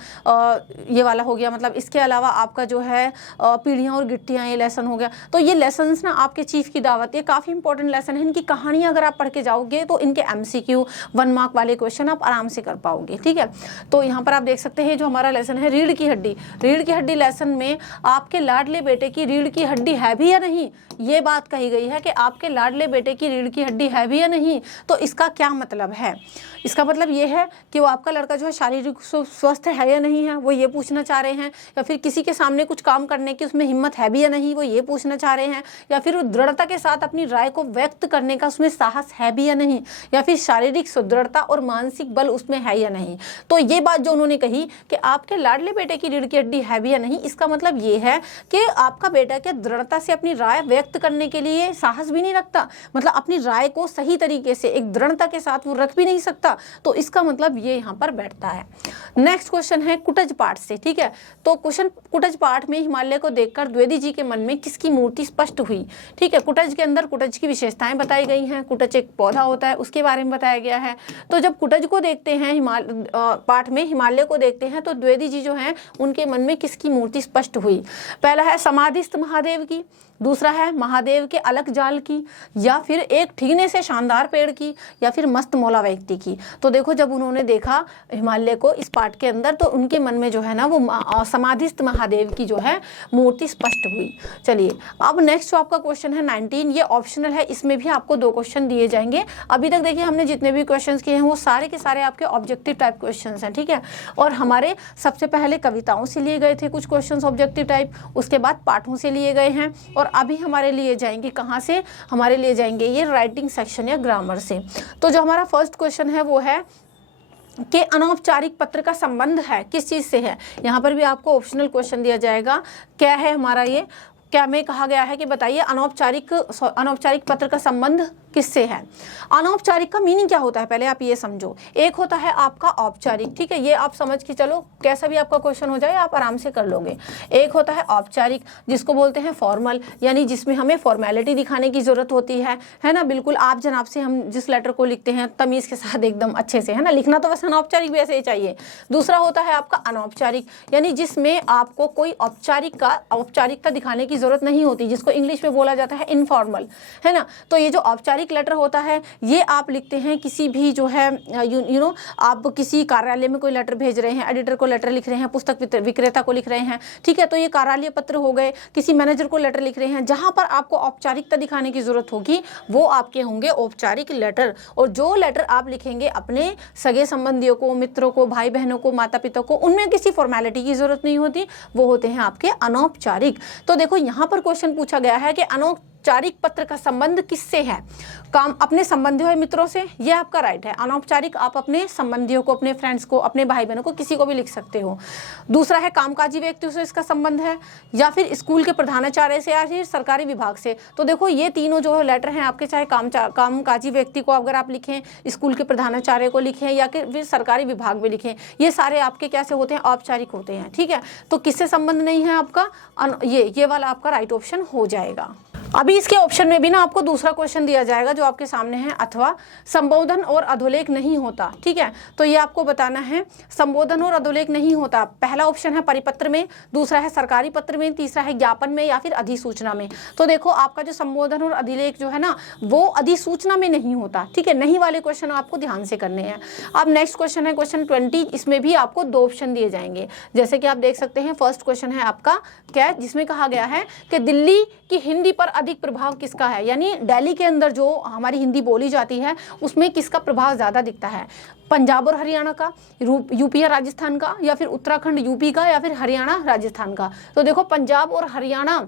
ये वाला हो गया, मतलब इसके अलावा आपका जो है पीढ़ियाँ और गिट्टियाँ, ये लेसन हो गया। तो ये लेसन्स ना आपके चीफ की दावत, ये काफ़ी इंपॉर्टेंट लेसन है। इनकी कहानियाँ अगर आप पढ़ के जाओगे तो इनके MCQ 1 मार्क वाले क्वेश्चन आप आराम से कर पाओगे, ठीक है। तो यहाँ पर आप देख सकते हैं जो हमारा लेसन है रीढ़ की हड्डी। रीढ़ की हड्डी लेसन में आपके लाडले बेटे की रीढ़ की हड्डी है भी या नहीं, ये बात कही गई है कि आपके लाडले बेटे की रीढ़ की हड्डी है भी या नहीं। तो इसका क्या मतलब है? इसका मतलब ये है कि वो आपका लड़का जो है शारीरिक स्वस्थ है या नहीं है, वो ये पूछना चाह रहे हैं, या फिर किसी के सामने कुछ काम करने की उसमें हिम्मत है भी या नहीं, वो ये पूछना चाह रहे हैं, या फिर वो दृढ़ता के साथ अपनी राय को व्यक्त करने का उसमें साहस है भी या नहीं, या फिर शारीरिक सुदृढ़ता और मानसिक बल उसमें है या नहीं। तो ये बात जो उन्होंने कही कि आपके लाडले बेटे की रीढ़ की हड्डी है भी या नहीं, इसका मतलब ये है कि आपका बेटा क्या दृढ़ता से अपनी राय व्यक्त करने के लिए साहस भी नहीं रखता, मतलब अपनी राय को सही तरीके से एक दृढ़ता के साथ वो रख भी नहीं सकता। तो इसका मतलब ये यहाँ पर बैठता है। नेक्स्ट क्वेश्चन है कुटज पाठ से, ठीक है। तो क्वेश्चन कुटज पाठ में हिमालय को देखकर द्विवेदी जी के मन में किसकी मूर्ति स्पष्ट हुई, ठीक है। कुटज के अंदर कुटज की विशेषताएं बताई गई हैं, कुटज एक पौधा होता है उसके बारे में बताया गया है। तो जब कुटज को देखते हैं पाठ में हिमालय को देखते हैं तो द्विवेदी जी जो हैं उनके मन में किसकी मूर्ति स्पष्ट हुई? पहला है समाधिस्थ महादेव की, दूसरा है महादेव के अलग जाल की, या फिर एक ठीने से शानदार पेड़ की, या फिर मस्त मौला व्यक्ति की। तो देखो जब उन्होंने देखा हिमालय को इस पाठ के अंदर तो उनके मन में जो है ना वो समाधिस्थ महादेव की जो है मूर्ति स्पष्ट हुई। चलिए अब नेक्स्ट जो आपका क्वेश्चन है 19, ये ऑप्शनल है, इसमें भी आपको 2 क्वेश्चन दिए जाएंगे। अभी तक देखिए हमने जितने भी क्वेश्चन किए हैं वो सारे के सारे आपके ऑब्जेक्टिव टाइप क्वेश्चन हैं, ठीक है। और हमारे सबसे पहले कविताओं से लिए गए थे कुछ क्वेश्चन ऑब्जेक्टिव टाइप, उसके बाद पाठों से लिए गए हैं, और अभी हमारे लिए जाएंगे कहाँ से? हमारे लिए जाएंगे ये राइटिंग सेक्शन या ग्रामर से। तो जो हमारा फर्स्ट क्वेश्चन है वो है कि अनौपचारिक पत्र का संबंध है किस चीज़ से है। यहाँ पर भी आपको ऑप्शनल क्वेश्चन दिया जाएगा। क्या है हमारा ये, क्या में कहा गया है कि बताइए अनौपचारिक पत्र का संबंध किससे है। अनौपचारिक का मीनिंग क्या होता है पहले आप ये समझो। एक होता है आपका औपचारिक, ठीक है, ये आप समझ के चलो, कैसा भी आपका क्वेश्चन हो जाए आप आराम से कर लोगे। एक होता है औपचारिक जिसको बोलते हैं फॉर्मल, यानी जिसमें हमें फॉर्मेलिटी दिखाने की जरूरत होती है ना, बिल्कुल आप जनाब से हम जिस लेटर को लिखते हैं तमीज़ के साथ एकदम अच्छे से, है ना, लिखना तो वैसे अनौपचारिक भी ऐसे ही चाहिए। दूसरा होता है आपका अनौपचारिक, यानी जिसमें आपको कोई औपचारिकता दिखाने की जरूरत नहीं होती, जिसको इंग्लिश में बोला जाता है इनफॉर्मल, है ना। तो ये जो औपचारिक लेटर होता है ये आप लिखते हैं किसी भी जो है यू नो आप किसी कार्यालय में कोई लेटर भेज रहे हैं, एडिटर को लेटर लिख रहे हैं, पुस्तक विक्रेता को लिख रहे हैं, ठीक है, तो ये कार्यालय पत्र हो गए। किसी मैनेजर को लेटर लिख रहे हैं, जहां पर आपको औपचारिकता दिखाने की जरूरत होगी वो आपके होंगे औपचारिक लेटर। और जो लेटर आप लिखेंगे अपने सगे संबंधियों को, मित्रों को, भाई बहनों को, माता पिता को, उनमें किसी फॉर्मेलिटी की जरूरत नहीं होती, वो होते हैं आपके अनौपचारिक। तो देखो यहाँ पर क्वेश्चन पूछा गया है कि अनौपचारिक पत्र का संबंध किससे है? काम अपने संबंधियों या मित्रों से, ये आपका राइट है। अनौपचारिक आप अपने संबंधियों को, अपने फ्रेंड्स को, अपने भाई बहनों को, किसी को भी लिख सकते हो। दूसरा है कामकाजी व्यक्तियों से इसका संबंध है, या फिर स्कूल के प्रधानाचार्य से, या फिर सरकारी विभाग से। तो देखो ये तीनों जो लेटर हैं आपके, चाहे कामकाजी व्यक्ति को अगर आप लिखें, स्कूल के प्रधानाचार्य को लिखें, या फिर सरकारी विभाग में लिखें, ये सारे आपके कैसे होते हैं? औपचारिक होते हैं, ठीक है। तो किससे संबंध नहीं है आपका? ये वाला आपका राइट ऑप्शन हो जाएगा। अभी इसके ऑप्शन में भी ना आपको दूसरा क्वेश्चन दिया जाएगा जो आपके सामने है, अथवा संबोधन और अधोलेख नहीं होता, ठीक है। तो ये आपको बताना है संबोधन और अधोलेख नहीं होता। पहला ऑप्शन है परिपत्र में, दूसरा है सरकारी पत्र में, तीसरा है ज्ञापन में, या फिर अधिसूचना में। तो देखो आपका जो संबोधन और अधिलेख जो है ना वो अधिसूचना में नहीं होता, ठीक है। नहीं वाले क्वेश्चन आपको ध्यान से करने हैं। अब नेक्स्ट क्वेश्चन है क्वेश्चन 20, इसमें भी आपको 2 ऑप्शन दिए जाएंगे। जैसे कि आप देख सकते हैं फर्स्ट क्वेश्चन है आपका क्या, जिसमें कहा गया है कि दिल्ली की हिंदी पर अधिक प्रभाव किसका है, यानी दिल्ली के अंदर जो हमारी हिंदी बोली जाती है उसमें किसका प्रभाव ज्यादा दिखता है? पंजाब और हरियाणा का, यूपी या राजस्थान का, या फिर उत्तराखंड यूपी का, या फिर हरियाणा राजस्थान का। तो देखो पंजाब और हरियाणा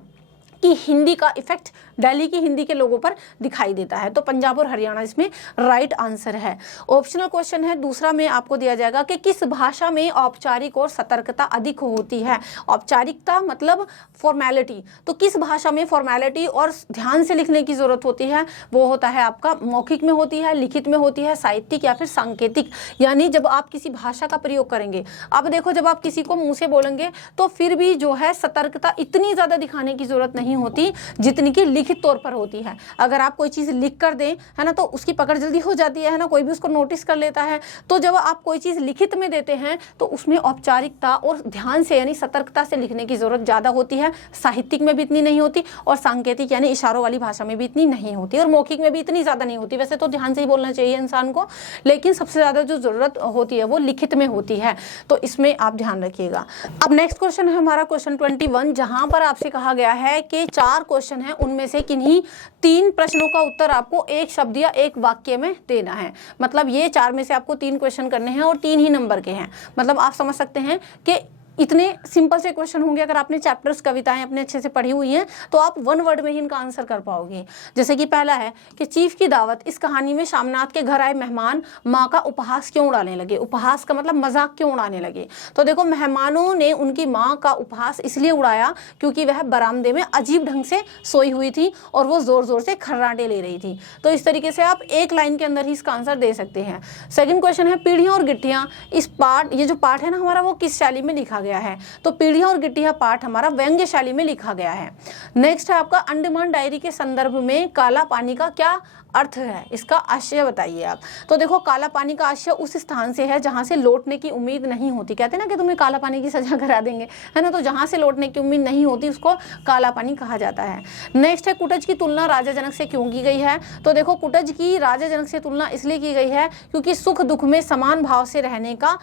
की हिंदी का इफेक्ट दिल्ली की हिंदी के लोगों पर दिखाई देता है, तो पंजाब और हरियाणा इसमें राइट आंसर है। ऑप्शनल क्वेश्चन है दूसरा में आपको दिया जाएगा कि किस भाषा में औपचारिक और सतर्कता अधिक होती है। औपचारिकता मतलब फॉर्मेलिटी, तो किस भाषा में फॉर्मेलिटी और ध्यान से लिखने की जरूरत होती है? वो होता है आपका मौखिक में होती है, लिखित में होती है, साहित्यिक या फिर सांकेतिक, यानी जब आप किसी भाषा का प्रयोग करेंगे। अब देखो जब आप किसी को मुंह से बोलेंगे तो फिर भी जो है सतर्कता इतनी ज्यादा दिखाने की जरूरत नहीं होती जितनी कि लिखित तौर पर होती है। अगर आप कोई चीज लिख कर दें, है ना, तो उसकी पकड़ जल्दी हो जाती है ना, कोई भी उसको नोटिस कर लेता है। तो जब आप कोई चीज लिखित में देते हैं तो उसमें औपचारिकता और ध्यान से यानी सतर्कता से लिखने की जरूरत ज्यादा होती है। साहित्यिक में भी इतनी नहीं होती, और सांकेतिक यानी इशारों वाली भाषा में भी इतनी नहीं होती, और मौखिक में भी इतनी ज्यादा नहीं होती। वैसे तो ध्यान से ही बोलना चाहिए इंसान को, लेकिन सबसे ज्यादा जो जरूरत होती है वो लिखित में होती है, तो इसमें आप ध्यान रखिएगा। अब नेक्स्ट क्वेश्चन है हमारा क्वेश्चन 21, जहां पर आपसे कहा गया है कि के 4 क्वेश्चन हैं, उनमें से किन्हीं 3 प्रश्नों का उत्तर आपको एक शब्द या एक वाक्य में देना है। मतलब ये 4 में से आपको 3 क्वेश्चन करने हैं और 3 ही नंबर के हैं। मतलब आप समझ सकते हैं कि इतने सिंपल से क्वेश्चन होंगे। अगर आपने चैप्टर्स कविताएं अपने अच्छे से पढ़ी हुई हैं तो आप 1 वर्ड में ही इनका आंसर कर पाओगे। जैसे कि पहला है कि चीफ की दावत, इस कहानी में शामनाथ के घर आए मेहमान माँ का उपहास क्यों उड़ाने लगे। उपहास का मतलब मजाक क्यों उड़ाने लगे। तो देखो, मेहमानों ने उनकी माँ का उपहास इसलिए उड़ाया क्योंकि वह बरामदे में अजीब ढंग से सोई हुई थी और वो जोर जोर से खर्राटे ले रही थी। तो इस तरीके से आप एक लाइन के अंदर ही इसका आंसर दे सकते हैं। सेकंड क्वेश्चन है पीढ़ियां और गिट्टियां, इस पाठ, ये जो पाठ है ना हमारा, वो किस शैली में लिखा गया है। तो पीढ़ियां और गिट्टियां पाठ हमारा व्यंग्य शैली में लिखा गया है। नेक्स्ट है आपका अंडमान डायरी के संदर्भ में काला पानी का क्या अर्थ है, इसका आशय बताइए आप। तो देखो, काला पानी का आशय उस स्थान से है जहां से लौटने की उम्मीद नहीं होती। कहते हैं ना कि तुम्हें काला पानी की सजा करा देंगे, है ना। तो जहां से लौटने की उम्मीद नहीं होती उसको काला पानी कहा जाता है। नेक्स्ट है कुटज की तुलना राजा जनक से क्यों की गई है। तो देखो, कुटज की राजा जनक से तुलना इसलिए की गई है क्योंकि सुख दुख में समान भाव से रहने का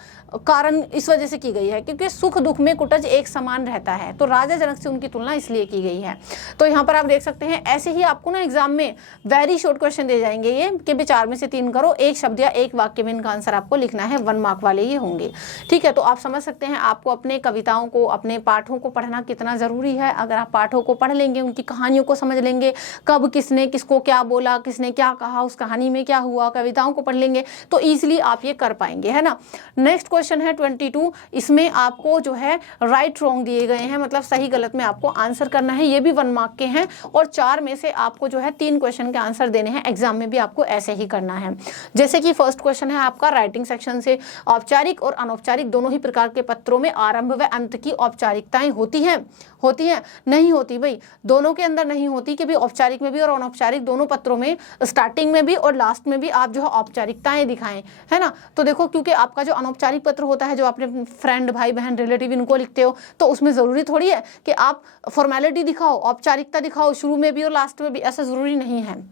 कारण इस वजह से की गई है क्योंकि सुख दुख में कुटज एक समान रहता है। तो राजा जनक से उनकी तुलना इसलिए की गई है। तो यहाँ पर आप देख सकते हैं, ऐसे ही आपको ना एग्जाम में वेरी शॉर्ट क्वेश्चन दे जाएंगे ये कि भी 4 में से 3 करो, एक शब्द या एक वाक्य में इनका आंसर आपको लिखना है। 1 मार्क वाले ये होंगे। ठीक है, तो आप समझ सकते हैं आपको अपने कविताओं को, अपने पाठों को पढ़ना कितना जरूरी है। अगर आप पाठों को पढ़ लेंगे, उनकी कहानियों को समझ लेंगे, कब किसने किसको क्या बोला, किसने क्या कहा, उस कहानी में क्या हुआ, कविताओं को पढ़ लेंगे तो ईजिली आप ये कर पाएंगे, है ना। नेक्स्ट क्वेश्चन है 22, इसमें आपको जो है राइट रॉन्ग दिए गए हैं, मतलब सही गलत में आपको आंसर करना है। ये भी 1 मार्क के हैं और 4 में से आपको जो है 3 क्वेश्चन के आंसर देने हैं। एग्जाम में भी आपको ऐसे ही करना है। जैसे कि फर्स्ट क्वेश्चन है आपका राइटिंग सेक्शन से, औपचारिक और अनौपचारिक दोनों ही प्रकार के पत्रों में आरंभ व अंत की औपचारिकताएं होती हैं। नहीं होती भाई, दोनों के अंदर नहीं होती कि भाई औपचारिक में भी और अनौपचारिक दोनों पत्रों में स्टार्टिंग में भी और लास्ट में भी आप जो है औपचारिकताएं दिखाएं, है ना। तो देखो, क्योंकि आपका जो अनौपचारिक पत्र होता है, जो आपने फ्रेंड, भाई बहन, रिलेटिव इनको लिखते हो, तो उसमें जरूरी थोड़ी है कि आप फॉर्मेलिटी दिखाओ, औपचारिकता दिखाओ शुरू में भी और लास्ट में भी, ऐसा जरूरी नहीं है।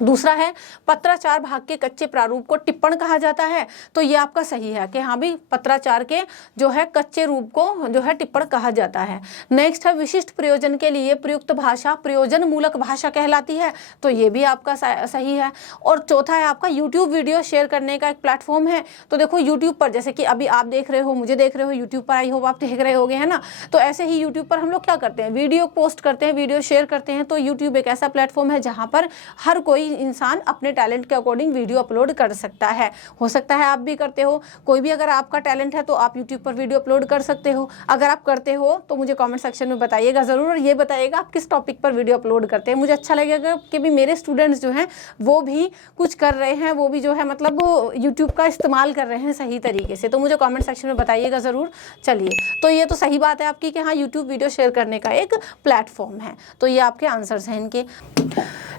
दूसरा है पत्राचार भाग के कच्चे प्रारूप को टिप्पण कहा जाता है। तो ये आपका सही है कि हाँ भी पत्राचार के जो है कच्चे रूप को जो है टिप्पण कहा जाता है। नेक्स्ट है विशिष्ट प्रयोजन के लिए प्रयुक्त भाषा प्रयोजन मूलक भाषा कहलाती है। तो ये भी आपका सही है। और चौथा है आपका यूट्यूब वीडियो शेयर करने का एक प्लेटफॉर्म है। तो देखो, यूट्यूब पर जैसे कि अभी आप देख रहे हो, मुझे देख रहे हो, यूट्यूब पर आई हो आप देख रहे होगे, है ना। तो ऐसे ही यूट्यूब पर हम लोग क्या करते हैं, वीडियो पोस्ट करते हैं, वीडियो शेयर करते हैं। तो यूट्यूब एक ऐसा प्लेटफॉर्म है जहाँ पर हर कोई इंसान अपने टैलेंट के अकॉर्डिंग वीडियो अपलोड कर सकता है। हो सकता है आप भी करते हो, कोई भी अगर आपका टैलेंट है तो आप यूट्यूब पर वीडियो अपलोड कर सकते हो। अगर आप करते हो तो मुझे कमेंट सेक्शन में बताइएगा ज़रूर, और ये बताइएगा आप किस टॉपिक पर वीडियो अपलोड करते हैं। मुझे अच्छा लगेगा कि भी मेरे स्टूडेंट्स जो हैं वो भी कुछ कर रहे हैं, वो भी जो है मतलब यूट्यूब का इस्तेमाल कर रहे हैं सही तरीके से। तो मुझे कॉमेंट सेक्शन में बताइएगा ज़रूर। चलिए, तो ये तो सही बात है आपकी कि हाँ यूट्यूब वीडियो शेयर करने का एक प्लेटफॉर्म है। तो ये आपके आंसर्स हैं इनके।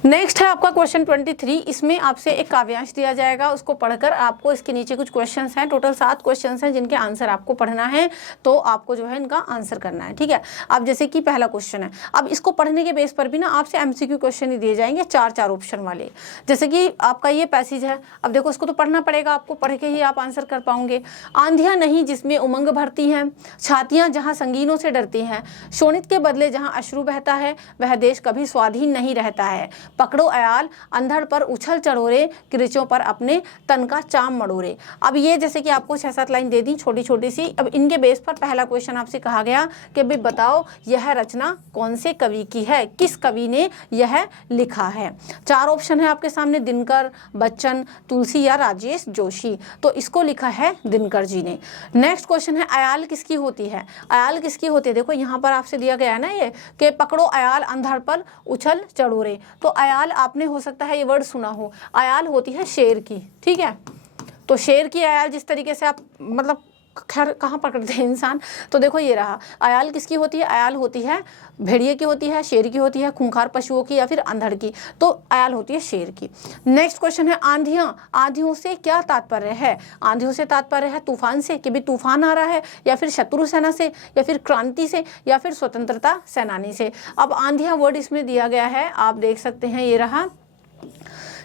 नेक्स्ट है आपका क्वेश्चन 23। इसमें आपसे एक काव्यांश दिया जाएगा, उसको पढ़कर आपको इसके नीचे कुछ क्वेश्चंस हैं, टोटल 7 क्वेश्चंस हैं जिनके आंसर आपको पढ़ना है। तो आपको जो है इनका आंसर करना है, ठीक है। अब जैसे कि पहला क्वेश्चन है, अब इसको पढ़ने के बेस पर भी ना आपसे एमसीक्यू क्वेश्चन ही दिए जाएंगे, 4 ऑप्शन वाले। जैसे कि आपका ये पैसेज है, अब देखो इसको तो पढ़ना पड़ेगा आपको, पढ़ के ही आप आंसर कर पाओगे। आंधियां नहीं जिसमें उमंग भरती हैं, छातियां जहाँ संगीनों से डरती हैं, शोणित के बदले जहाँ अश्रु बहता है, वह देश कभी स्वाधीन नहीं रहता है। पकड़ो अयाल अंधड़ पर उछल चढ़ोरे, किरचों पर अपने तन का चाम मड़ोरे। अब ये जैसे कि आपको 6-7 लाइन दे दी छोटी छोटी सी। अब इनके बेस पर पहला क्वेश्चन आपसे कहा गया कि भाई बताओ यह रचना कौन से कवि की है, किस कवि ने यह लिखा है। 4 ऑप्शन है आपके सामने, दिनकर, बच्चन, तुलसी या राजेश जोशी। तो इसको लिखा है दिनकर जी ने। नेक्स्ट क्वेश्चन है अयाल किसकी होती है। अयाल किसकी होती है, देखो यहाँ पर आपसे दिया गया है ना ये कि पकड़ो अयाल अंधड़ पर उछल चढ़ोरे। तो अयाल आपने हो सकता है ये वर्ड सुना हो, अयाल होती है शेर की, ठीक है। तो शेर की अयाल जिस तरीके से आप मतलब खैर कहाँ पकड़ते हैं इंसान, तो देखो ये रहा। अयाल किसकी होती है, अयाल होती है भेड़िए की होती है, शेर की होती है, खूंखार पशुओं की या फिर अंधड़ की। तो अयाल होती है शेर की। नेक्स्ट क्वेश्चन है आंधियां, आंधियों से क्या तात्पर्य है। आंधियों से तात्पर्य है तूफान से, कि भी तूफान आ रहा है, या फिर शत्रु सेना से, या फिर क्रांति से, या फिर स्वतंत्रता सेनानी से। अब आंधियां वर्ड इसमें दिया गया है, आप देख सकते हैं ये रहा,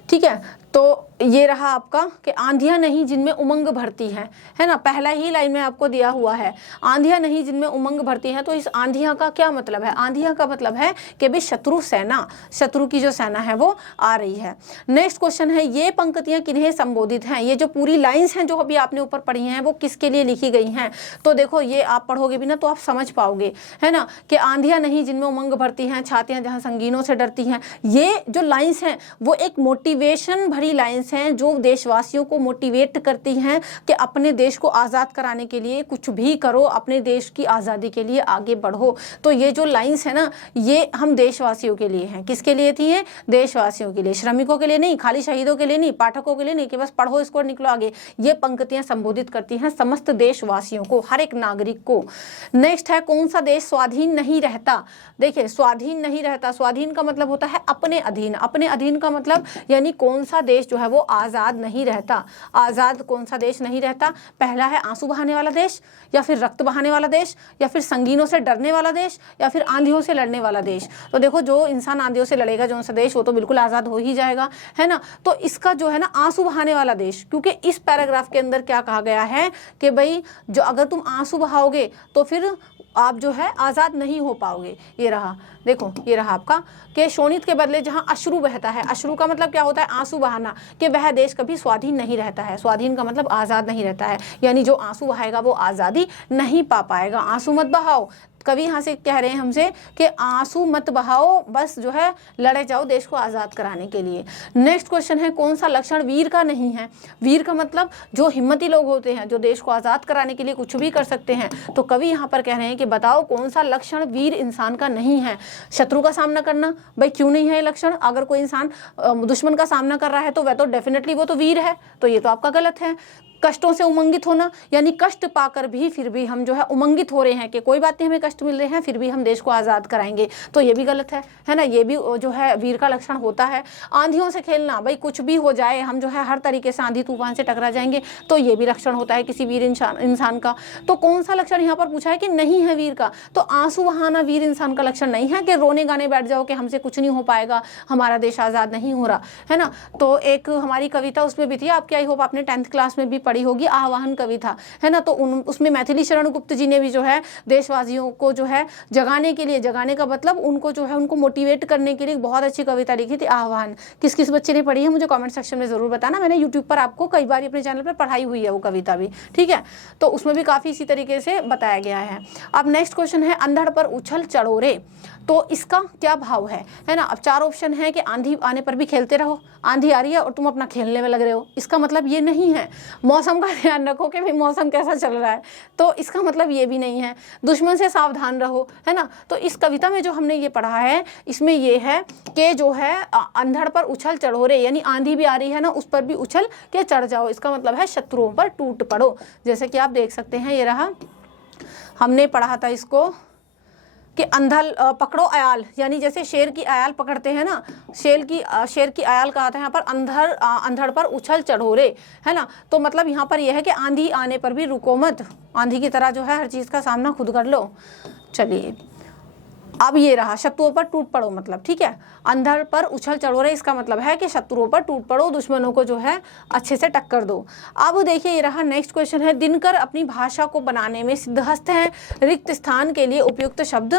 ठीक है। तो ये रहा आपका कि आंधियां नहीं जिनमें उमंग भरती हैं, है ना, पहला ही लाइन में आपको दिया हुआ है, आंधियां नहीं जिनमें उमंग भरती हैं। तो इस आंधियां का क्या मतलब है? आंधियां का मतलब है कि भाई शत्रु सेना, शत्रु की जो सेना है वो आ रही है। नेक्स्ट क्वेश्चन है, ये पंक्तियां किन्हें संबोधित हैं? ये जो पूरी लाइंस हैं जो अभी आपने ऊपर पढ़ी हैं वो किसके लिए लिखी गई हैं? तो देखो ये आप पढ़ोगे भी ना तो आप समझ पाओगे, है ना, कि आंधियां नहीं जिनमें उमंग भरती हैं, छातियां जहां संगीनों से डरती हैं। ये जो लाइंस हैं वो एक मोटिवेशन भरी लाइंस हैं जो देशवासियों को मोटिवेट करती हैं कि अपने देश को आज़ाद कराने के लिए कुछ भी करो, अपने देश की आज़ादी के लिए आगे बढ़ो। तो ये जो लाइंस है ना ये हम देशवासियों के लिए हैं। किसके लिए थी ये? देशवासियों के लिए, श्रमिकों के लिए नहीं, खाली शहीदों के लिए नहीं, पाठकों के लिए नहीं कि बस पढ़ो इसको और निकलो आगे। ये पंक्तियां संबोधित करती हैं समस्त देशवासियों को, हर एक नागरिक को। नेक्स्ट है, कौन सा देश स्वाधीन नहीं रहता? देखिए स्वाधीन नहीं रहता, स्वाधीन का मतलब होता है अपने अधीन। अपने अधीन का मतलब यानी कौन सा देश जो है वो आज़ाद नहीं रहता। आज़ाद कौन सा देश नहीं रहता? पहला है आंसू बहाने वाला देश, या फिर रक्त बहाने वाला देश, या फिर संगीनों से डरने वाला देश, या फिर आंधियों से लड़ने वाला देश। तो देखो जो इंसान आंधियों से लड़ेगा जो सा देश वो तो बिल्कुल आज़ाद हो ही जाएगा, है ना। तो इसका जो है ना आंसू बहाने वाला देश, क्योंकि इस पैराग्राफ के अंदर क्या कहा गया है कि भाई जो अगर तुम आंसू बहाओगे तो फिर आप जो है आज़ाद नहीं हो पाओगे। ये रहा, देखो ये रहा आपका कि शोणित के बदले जहां अश्रु बहता है, अश्रु का मतलब क्या होता है? आंसू बहाना, कि वह देश कभी स्वाधीन नहीं रहता है। स्वाधीन का मतलब आज़ाद नहीं रहता है, यानी जो आंसू बहाएगा वो आज़ादी नहीं पा पाएगा। आंसू मत बहाओ, कवि यहाँ से कह रहे हैं हमसे कि आंसू मत बहाओ, बस जो है लड़े जाओ देश को आज़ाद कराने के लिए। नेक्स्ट क्वेश्चन है, कौन सा लक्षण वीर का नहीं है? वीर का मतलब जो हिम्मती लोग होते हैं, जो देश को आज़ाद कराने के लिए कुछ भी कर सकते हैं। तो कवि यहाँ पर कह रहे हैं कि बताओ कौन सा लक्षण वीर इंसान का नहीं है? शत्रु का सामना करना, भाई क्यों नहीं है ये लक्षण? अगर कोई इंसान दुश्मन का सामना कर रहा है तो वह तो डेफिनेटली वो तो वीर है, तो ये तो आपका गलत है। कष्टों से उमंगित होना, यानी कष्ट पाकर भी फिर भी हम जो है उमंगित हो रहे हैं कि कोई बात नहीं हमें कष्ट मिल रहे हैं फिर भी हम देश को आज़ाद कराएंगे, तो ये भी गलत है ना। ये भी जो है वीर का लक्षण होता है। आंधियों से खेलना, भाई कुछ भी हो जाए हम जो है हर तरीके से आंधी तूफान से टकरा जाएंगे, तो ये भी लक्षण होता है किसी वीर इंसान का। तो कौन सा लक्षण यहाँ पर पूछा है कि नहीं है वीर का? तो आंसू बहाना वीर इंसान का लक्षण नहीं है कि रोने गाने बैठ जाओ कि हमसे कुछ नहीं हो पाएगा, हमारा देश आज़ाद नहीं हो रहा, है ना। तो एक हमारी कविता उसमें भी थी, आपकी आई होप आपने 10th क्लास में भी पढ़ी होगी, आह्वान कविता, है ना। तो उसमें मैथिली शरण गुप्त जी ने भी जो है देशवासियों को जो है जगाने के लिए, जगाने का मतलब उनको जो है उनको मोटिवेट करने के लिए बहुत अच्छी कविता लिखी थी, आह्वान। किस किस बच्चे ने पढ़ी है मुझे कमेंट सेक्शन में जरूर बताना, मैंने यूट्यूब पर आपको कई बार अपने चैनल पर पढ़ाई हुई है वो कविता भी, ठीक है। तो उसमें भी काफ़ी इसी तरीके से बताया गया है। अब नेक्स्ट क्वेश्चन है, अंधड़ पर उछल चढ़ोरे, तो इसका क्या भाव है ना। अब 4 ऑप्शन है कि आंधी आने पर भी खेलते रहो, आंधी आ रही है और तुम अपना खेलने में लग रहे हो, इसका मतलब ये नहीं है। मौसम का ध्यान रखो कि भाई मौसम कैसा चल रहा है, तो इसका मतलब ये भी नहीं है। दुश्मन से सावधान रहो, है ना। तो इस कविता में जो हमने ये पढ़ा है इसमें ये है कि जो है अंधड़ पर उछल चढ़ोरे, यानी आंधी भी आ रही है ना उस पर भी उछल के चढ़ जाओ, इसका मतलब है शत्रुओं पर टूट पड़ो। जैसे कि आप देख सकते हैं ये रहा, हमने पढ़ा था इसको कि अंधल पकड़ो अयाल, यानी जैसे शेर की अयाल पकड़ते हैं ना, शेर की अयाल कहा था यहाँ पर, अंधड़ पर उछल चढ़ोरे, है ना। तो मतलब यहाँ पर यह है कि आंधी आने पर भी रुको मत, आंधी की तरह जो है हर चीज़ का सामना खुद कर लो। चलिए अब ये रहा, शत्रुओं पर टूट पड़ो मतलब, ठीक है। अंधड़ पर उछल चढ़ोरे, इसका मतलब है कि शत्रुओं पर टूट पड़ो, दुश्मनों को जो है अच्छे से टक्कर दो। अब देखिए ये रहा नेक्स्ट क्वेश्चन है, दिनकर अपनी भाषा को बनाने में सिद्धहस्त हैं, रिक्त स्थान के लिए उपयुक्त शब्द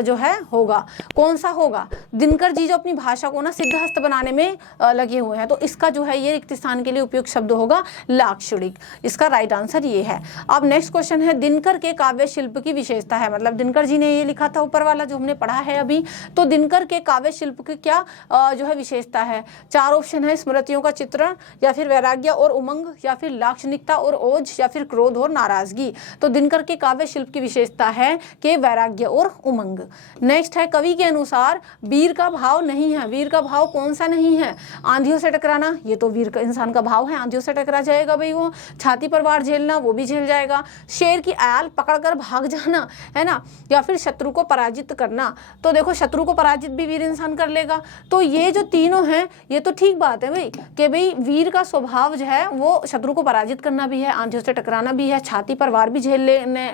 जो है होगा, कौन सा होगा? दिनकर जी जो अपनी भाषा को ना सिद्धहस्त बनाने में लगे हुए हैं, तो इसका जो है ये रिक्त स्थान के लिए उपयुक्त शब्द होगा लाक्षणिक, इसका राइट आंसर ये है। अब नेक्स्ट क्वेश्चन है, दिनकर के काव्य शिल्प की विशेषता है, मतलब दिनकर जी ने ये लिखा था ऊपर वाला जो हमने पढ़ा है अभी, तो दिनकर के काव्य शिल्प की क्या जो है विशेषता है? 4 ऑप्शन है, स्मृतियों का चित्रण, या फिर वैराग्य और उमंग, या फिर लाक्षणिकता और ओज, या फिर क्रोध और नाराजगी। तो दिनकर के काव्य शिल्प की विशेषता है कि वैराग्य और उमंग। नेक्स्ट है, कवि के अनुसार वीर का भाव नहीं है, वीर का भाव कौन सा नहीं है? आंधियों से टकराना, ये तो वीर का इंसान का भाव है, आंधियों से टकरा जाएगा भाई वो। छाती पर वार झेलना, वो भी झेल जाएगा। शेर की आयाल पकड़कर भाग जाना, है ना, या फिर शत्रु को पराजित करना, करना, तो देखो शत्रु को पराजित भी वीर इंसान कर लेगा। तो ये जो तीनों हैं ये तो ठीक बात है भाई कि भाई वीर का स्वभाव जो है वो शत्रु को पराजित करना भी है, आंधियों से टकराना भी है, छाती पर वार भी झेल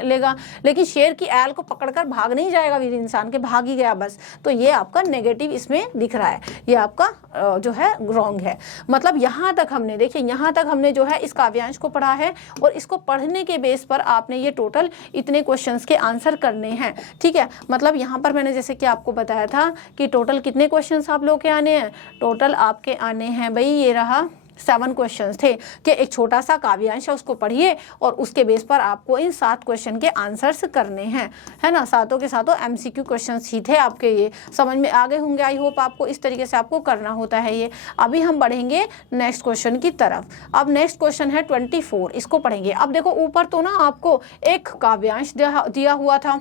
लेगा, लेकिन शेर की ऐल को पकड़कर भाग नहीं जाएगा वीर इंसान के, भाग ही गया बस। तो ये आपका नेगेटिव इसमें दिख रहा है, ये आपका जो है रॉन्ग है। मतलब यहाँ तक हमने देखिए, यहाँ तक हमने जो है इस काव्यांश को पढ़ा है और इसको पढ़ने के बेस पर आपने ये टोटल इतने क्वेश्चंस के आंसर करने हैं, ठीक है। मतलब यहाँ पर मैंने जैसे कि आपको बताया था कि टोटल कितने क्वेश्चंस आप लोग के आने हैं, टोटल आपके आने हैं भाई, ये रहा 7 क्वेश्चंस थे कि एक छोटा सा काव्यांश है उसको पढ़िए और उसके बेस पर आपको इन 7 क्वेश्चन के आंसर्स करने हैं, है ना। सातों के सातों MCQ क्वेश्चंस ही थे आपके, ये समझ में आ गए होंगे। आई होप आपको इस तरीके से आपको करना होता है ये। अभी हम बढ़ेंगे नेक्स्ट क्वेश्चन की तरफ। अब नेक्स्ट क्वेश्चन है 24, इसको पढ़ेंगे। अब देखो ऊपर तो ना आपको एक काव्यांश दिया हुआ था,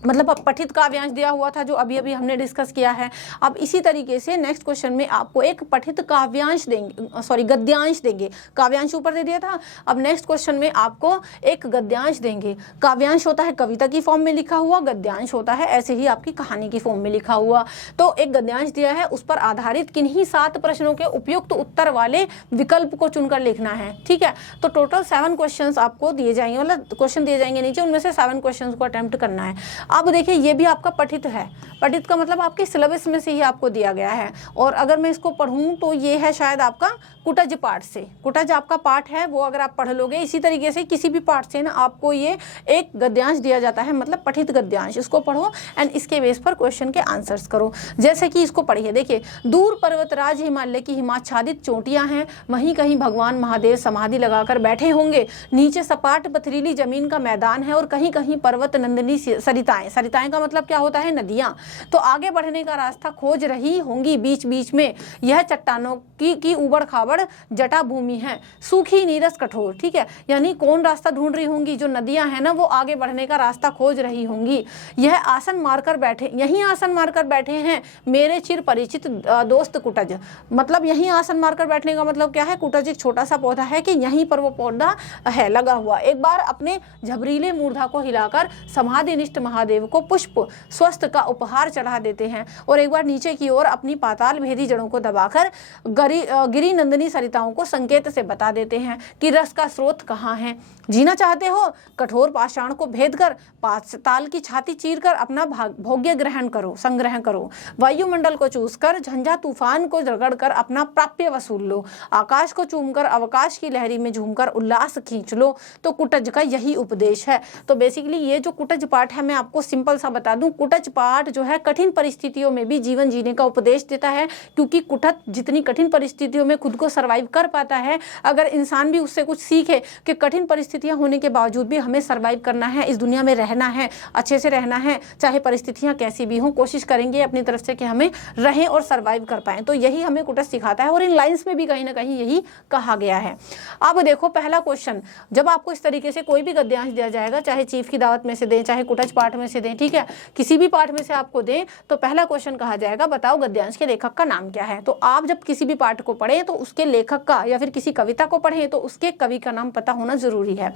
मतलब पठित काव्यांश दिया हुआ था जो अभी अभी हमने डिस्कस किया है। अब इसी तरीके से नेक्स्ट क्वेश्चन में आपको एक पठित काव्यांश देंगे, सॉरी गद्यांश देंगे। काव्यांश ऊपर दे दिया था, अब नेक्स्ट क्वेश्चन में आपको एक गद्यांश देंगे। काव्यांश होता है कविता की फॉर्म में लिखा हुआ, गद्यांश होता है ऐसे ही आपकी कहानी की फॉर्म में लिखा हुआ। तो एक गद्यांश दिया है, उस पर आधारित किन्हीं 7 प्रश्नों के उपयुक्त उत्तर वाले विकल्प को चुनकर लिखना है, ठीक है। तो टोटल 7 क्वेश्चन आपको दिए जाएंगे, मतलब क्वेश्चन दिए जाएंगे नीचे, उनमें से 7 क्वेश्चन को अटेम्प्ट करना है। अब देखिए ये भी आपका पठित है, पठित का मतलब आपके सिलेबस में से ही आपको दिया गया है। और अगर मैं इसको पढ़ूं तो ये है शायद आपका कुटज पाठ से, कुटज आपका पाठ है वो अगर आप पढ़ लोगे इसी तरीके से किसी भी पाठ से ना आपको ये एक गद्यांश दिया जाता है, मतलब पठित गद्यांश, इसको पढ़ो एंड इसके बेस पर क्वेश्चन के आंसर्स करो। जैसे कि इसको पढ़िए, देखिए दूर पर्वतराज हिमालय की हिमाच्छादित चोटियां हैं, वहीं कहीं भगवान महादेव समाधि लगाकर बैठे होंगे, नीचे सपाट पथरीली जमीन का मैदान है और कहीं कहीं पर्वत नंदिनी सरिताएं, सरिताएं का मतलब क्या होता है, नदियां। तो आगे बढ़ने का रास्ता खोज रही होंगी बीच बीच में, यह चट्टानों की उबड़ खाबड़ जटा भूमि है, सूखी नीरस कठोर, ठीक है। यानी कौन रास्ता ढूंढ रही होंगी, जो नदियां हैं ना वो आगे बढ़ने का रास्ता खोज रही होंगी। यह आसन मारकर बैठे, यहीं आसन मारकर बैठे हैं मेरे चिर परिचित दोस्त कुटज, मतलब यहीं आसन मारकर बैठने का मतलब क्या है, कुटज एक छोटा सा पौधा है कि यहीं पर वो पौधा है लगा हुआ। एक बार अपने झबरीले मूर्धा को हिलाकर समाधिनिष्ठ महादेव को पुष्प स्वस्थ का उपहार चढ़ा देते हैं और एक बार नीचे की ओर अपनी पाताल भेदी जड़ों को दबाकर गिरी नंदिनी सरिताओं को संकेत से बता देते हैं कि रस का स्रोत कहाँ है। जीना चाहते हो, कठोर पाषाण को भेद कर पाताल की छाती चीर कर अपना भोग्य ग्रहण करो, संग्रह करो। वायुमंडल को चूसकर झंझा तूफान को रगड़कर अपना प्राप्य वसूल लो। आकाश को चूमकर अवकाश की लहरी में झूमकर उल्लास खींच लो। तो कुटज का यही उपदेश है। तो बेसिकली ये जो कुटज पाठ है, मैं आपको सिंपल सा बता दूं, कुटज पाठ जो है कठिन परिस्थितियों में भी जीवन जीने का उपदेश देता है, क्योंकि कुटज जितनी कठिन परिस्थितियों में खुद को सर्वाइव कर पाता है, अगर इंसान भी उससे कुछ सीखे कि कठिन परिस्थितियां होने के बावजूद भी हमें सर्वाइव करना है, इस दुनिया में रहना है, अच्छे से रहना है, चाहे परिस्थितियां कैसी भी हों, कोशिश करेंगे अपनी तरफ से कि हमें रहें और सर्वाइव कर पाएं। तो यही हमें कुटज सिखाता है और इन लाइन्स में भी कहीं ना कहीं यही कहा गया है। अब देखो पहला क्वेश्चन, जब आपको इस तरीके से कोई भी गद्यांश दिया जाएगा, चाहे चीफ की दावत में से दें, चाहे कुटज पाठ में से दें, ठीक है, किसी भी पाठ में से आपको दें, तो पहला क्वेश्चन कहा जाएगा बताओ गद्यांश के लेखक का नाम क्या है। तो आप जब किसी भी पाठ को पढ़ें तो उसके लेखक का, या फिर किसी कविता को पढ़ें तो उसके कवि का नाम पता होना जरूरी है।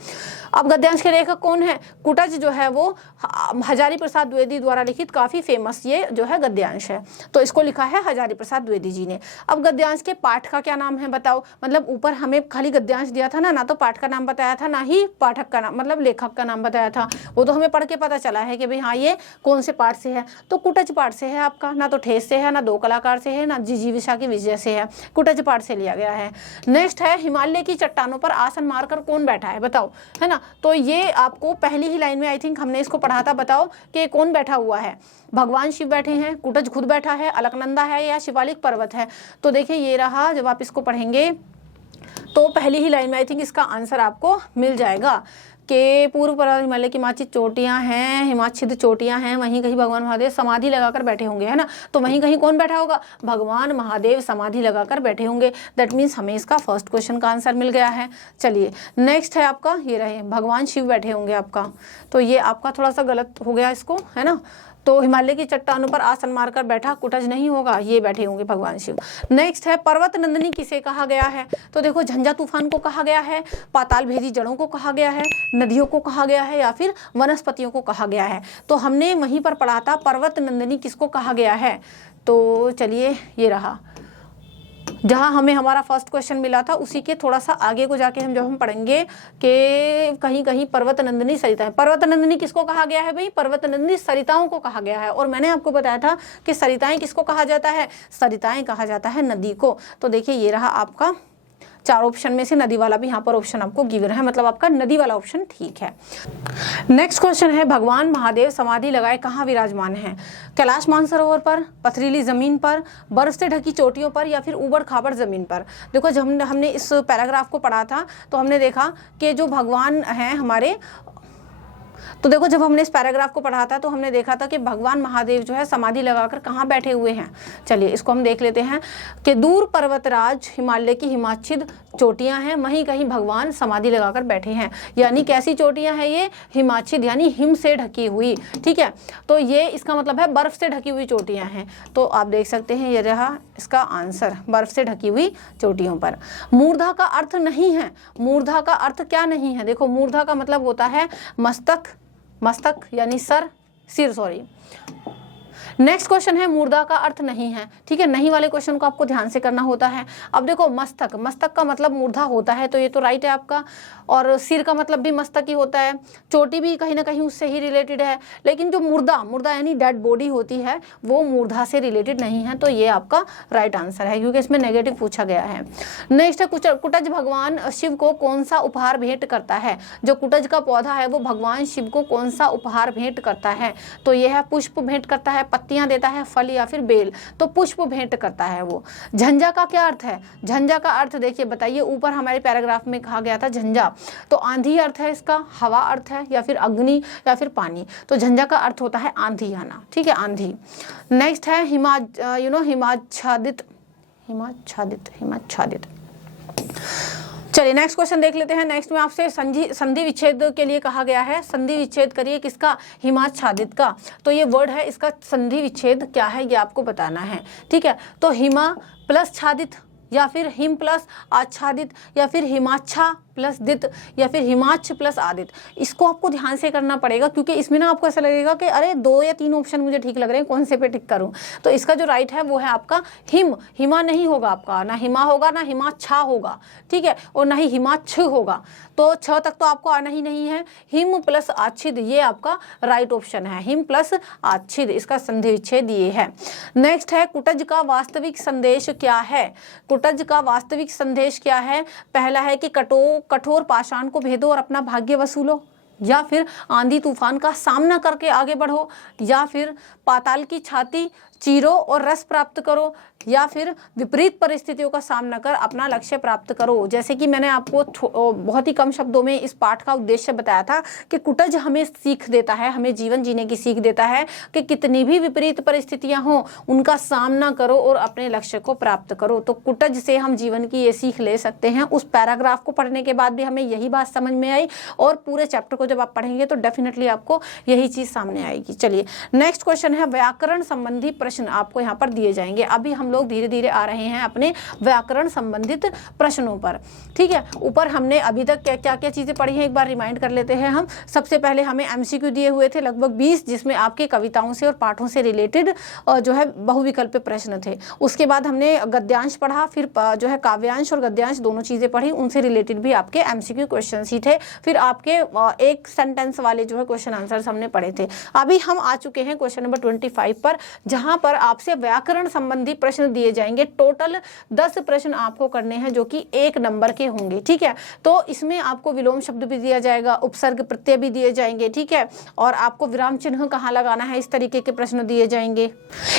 अब गद्यांश के लेखक कौन है, कुटज जो है वो हजारी प्रसाद द्विवेदी द्वारा लिखित काफी फेमस ये जो है गद्यांश है, तो इसको लिखा है हजारी प्रसाद द्विवेदी जी ने। अब गद्यांश के पाठ का क्या नाम है बताओ, मतलब ऊपर हमें खाली गद्यांश दिया था ना तो पाठ का नाम बताया था, ना ही पाठक का नाम, मतलब लेखक का नाम बताया था। वो तो हमें पढ़ के पता चला है कि भाई हाँ ये कौन से पाठ से है, तो कुटज पाठ से है आपका, ना तो ठेस से है, ना दो कलाकार से है, ना जिजीविषा की विजय से है, कुटज पाठ से लिया गया है। नेक्स्ट है हिमालय की चट्टानों पर आसन मारकर कौन बैठा है बताओ, है ना। तो ये आपको पहली ही लाइन में आई थिंक हमने इसको पढ़ा था, बताओ कि कौन बैठा हुआ है, भगवान शिव बैठे हैं, कुटज खुद बैठा है, अलकनंदा है या शिवालिक पर्वत है। तो देखिए ये रहा, जब आप इसको पढ़ेंगे तो पहली ही लाइन में आई थिंक इसका आंसर आपको मिल जाएगा कि पूर्व पर हिमालय की हिमाच्छित चोटियां हैं, हिमाच्छित चोटियां हैं, वहीं कहीं भगवान महादेव समाधि लगाकर बैठे होंगे, है ना। तो वहीं कहीं कौन बैठा होगा, भगवान महादेव समाधि लगाकर बैठे होंगे। दैट मीन्स हमें इसका फर्स्ट क्वेश्चन का आंसर मिल गया है। चलिए नेक्स्ट है आपका, ये रहे भगवान शिव बैठे होंगे आपका, तो ये आपका थोड़ा सा गलत हो गया इसको, है ना। तो हिमालय की चट्टानों पर आसन मारकर बैठा कुटज नहीं होगा, ये बैठे होंगे भगवान शिव। नेक्स्ट है पर्वत नंदिनी किसे कहा गया है? तो देखो झंझा तूफान को कहा गया है, पाताल भेदी जड़ों को कहा गया है, नदियों को कहा गया है, या फिर वनस्पतियों को कहा गया है। तो हमने वहीं पर पढ़ा था पर्वत नंदिनी किसको कहा गया है। तो चलिए ये रहा, जहाँ हमें हमारा फर्स्ट क्वेश्चन मिला था उसी के थोड़ा सा आगे को जाके हम जब हम पढ़ेंगे कि कहीं कहीं पर्वत नंदिनी सरिताएं, पर्वत नंदिनी किसको कहा गया है भाई? पर्वत नंदिनी सरिताओं को कहा गया है। और मैंने आपको बताया था कि सरिताएं किसको कहा जाता है? सरिताएं कहा जाता है नदी को। तो देखिए ये रहा आपका 4 ऑप्शन में से नदी वाला भी यहाँ पर ऑप्शन आपको गिवन है, मतलब आपका नदी वाला ऑप्शन ठीक है। नेक्स्ट क्वेश्चन है भगवान महादेव समाधि लगाए कहाँ विराजमान हैं? कैलाश मानसरोवर पर, पथरीली जमीन पर, बर्फ से ढकी चोटियों पर, या फिर ऊबड़ खाबड़ जमीन पर। देखो जब हमने इस पैराग्राफ को पढ़ा था तो हमने देखा कि जो भगवान हैं हमारे, तो देखो जब हमने इस पैराग्राफ को पढ़ा था तो हमने देखा था कि भगवान महादेव जो है समाधि लगाकर कहाँ बैठे हुए हैं। चलिए इसको हम देख लेते हैं कि दूर पर्वतराज हिमालय की हिमाच्छिद चोटियां हैं, वहीं कहीं भगवान समाधि लगाकर बैठे हैं। यानी कैसी चोटियां हैं ये? हिमाच्छिद यानी हिम से ढकी हुई, ठीक है। तो ये इसका मतलब है बर्फ से ढकी हुई चोटियां हैं। तो आप देख सकते हैं ये रहा इसका आंसर, बर्फ से ढकी हुई चोटियों पर। मूर्धा का अर्थ नहीं है, मूर्धा का अर्थ क्या नहीं है? देखो मूर्धा का मतलब होता है मस्तक, मस्तक यानी सिर सॉरी। नेक्स्ट क्वेश्चन है मूर्धा का अर्थ नहीं है, ठीक है। नहीं वाले क्वेश्चन को आपको ध्यान से करना होता है। अब देखो मस्तक, मस्तक का मतलब मूर्धा होता है, तो ये तो राइट है आपका। और सिर का मतलब भी मस्तक ही होता है, चोटी भी कहीं ना कहीं उससे ही रिलेटेड है। लेकिन जो मुर्दा यानी डेड बॉडी होती है वो मूर्धा से रिलेटेड नहीं है, तो ये आपका राइट आंसर है क्योंकि इसमें नेगेटिव पूछा गया है। नेक्स्ट है कुटज भगवान शिव को कौन सा उपहार भेंट करता है? जो कुटज का पौधा है वो भगवान शिव को कौन सा उपहार भेंट करता है? तो ये है पुष्प भेंट करता है, पत्तियां देता है, फल या फिर बेल। तो पुष्प भेंट करता है वो। झंझा का क्या अर्थ है? झंझा का अर्थ देखिए बताइए, ऊपर हमारे पैराग्राफ में कहा गया था झंझा, तो आंधी अर्थ है इसका, हवा अर्थ है, या फिर अग्नि या फिर पानी। तो झंझा का अर्थ होता है आंधी आना, ठीक है, आंधी। नेक्स्ट है हिमाच्छादित। चलिए नेक्स्ट क्वेश्चन देख लेते हैं। नेक्स्ट में आपसे संधि विच्छेद के लिए कहा गया है, संधि विच्छेद करिए किसका? हिमाच्छादित का। तो ये वर्ड है, इसका संधि विच्छेद क्या है ये आपको बताना है, ठीक है। तो हिमा प्लस छादित, या फिर हिम प्लस आच्छादित, या फिर हिमाच्छा प्लस दित, या फिर हिमाच्छ प्लस आदित। इसको आपको ध्यान से करना पड़ेगा क्योंकि इसमें ना आपको ऐसा लगेगा कि अरे 2 या 3 ऑप्शन मुझे ठीक लग रहे हैं, कौन से पे टिक करूं। तो इसका जो राइट है वो है आपका हिम। हिमा नहीं होगा आपका, ना हिमा होगा ना हिमाच्छा होगा, ठीक है, और ना ही हिमाच्छ होगा। तो 6 तक तो आपको आना ही नहीं है। हिम प्लस आच्छिद ये आपका राइट ऑप्शन है, हिम प्लस आच्छिद, इसका संधि विच्छेद ये है। नेक्स्ट है कुटज का वास्तविक संदेश क्या है? कुटज का वास्तविक संदेश क्या है? पहला है कि कठोर पाषाण को भेदो और अपना भाग्य वसूलो, या फिर आंधी तूफान का सामना करके आगे बढ़ो, या फिर पाताल की छाती चीरो और रस प्राप्त करो, या फिर विपरीत परिस्थितियों का सामना कर अपना लक्ष्य प्राप्त करो। जैसे कि मैंने आपको बहुत ही कम शब्दों में इस पाठ का उद्देश्य बताया था कि कुटज हमें सीख देता है, हमें जीवन जीने की सीख देता है कि कितनी भी विपरीत परिस्थितियां हों उनका सामना करो और अपने लक्ष्य को प्राप्त करो। तो कुटज से हम जीवन की ये सीख ले सकते हैं। उस पैराग्राफ को पढ़ने के बाद भी हमें यही बात समझ में आई, और पूरे चैप्टर को जब आप पढ़ेंगे तो डेफिनेटली आपको यही चीज सामने आएगी। चलिए नेक्स्ट क्वेश्चन है व्याकरण संबंधी प्रश्न आपको यहाँ पर दिए जाएंगे। अभी हम लोग धीरे धीरे आ रहे हैं अपने व्याकरण संबंधित प्रश्नों पर, ठीक है। ऊपर हमने अभी तक क्या क्या चीजें पढ़ी हैं एक बार रिमाइंड कर लेते हैं हम। सबसे पहले हमें एमसीक्यू दिए हुए थे लगभग 20, जिसमें आपके कविताओं से और पाठों से रिलेटेड जो है बहुविकल्पीय प्रश्न थे। उसके बाद हमने गद्यांश पढ़ा, फिर जो है काव्यांश और गद्यांश दोनों चीजें पढ़ी, उनसे रिलेटेड भी आपके एमसीक्यू क्वेश्चन ही थे। फिर आपके एक सेंटेंस वाले जो है क्वेश्चन आंसर हमने पढ़े थे। अभी हम आ चुके हैं क्वेश्चन नंबर 25 पर, जहां पर आपसे व्याकरण संबंधी प्रश्न दिए जाएंगे। टोटल 10 प्रश्न आपको करने हैं जो कि 1 नंबर के होंगे, ठीक है। तो इसमें आपको विलोम शब्द भी दिया जाएगा, उपसर्ग प्रत्यय भी दिए जाएंगे, ठीक है, और आपको विराम चिन्ह कहाँ लगाना है इस तरीके के प्रश्न दिए जाएंगे।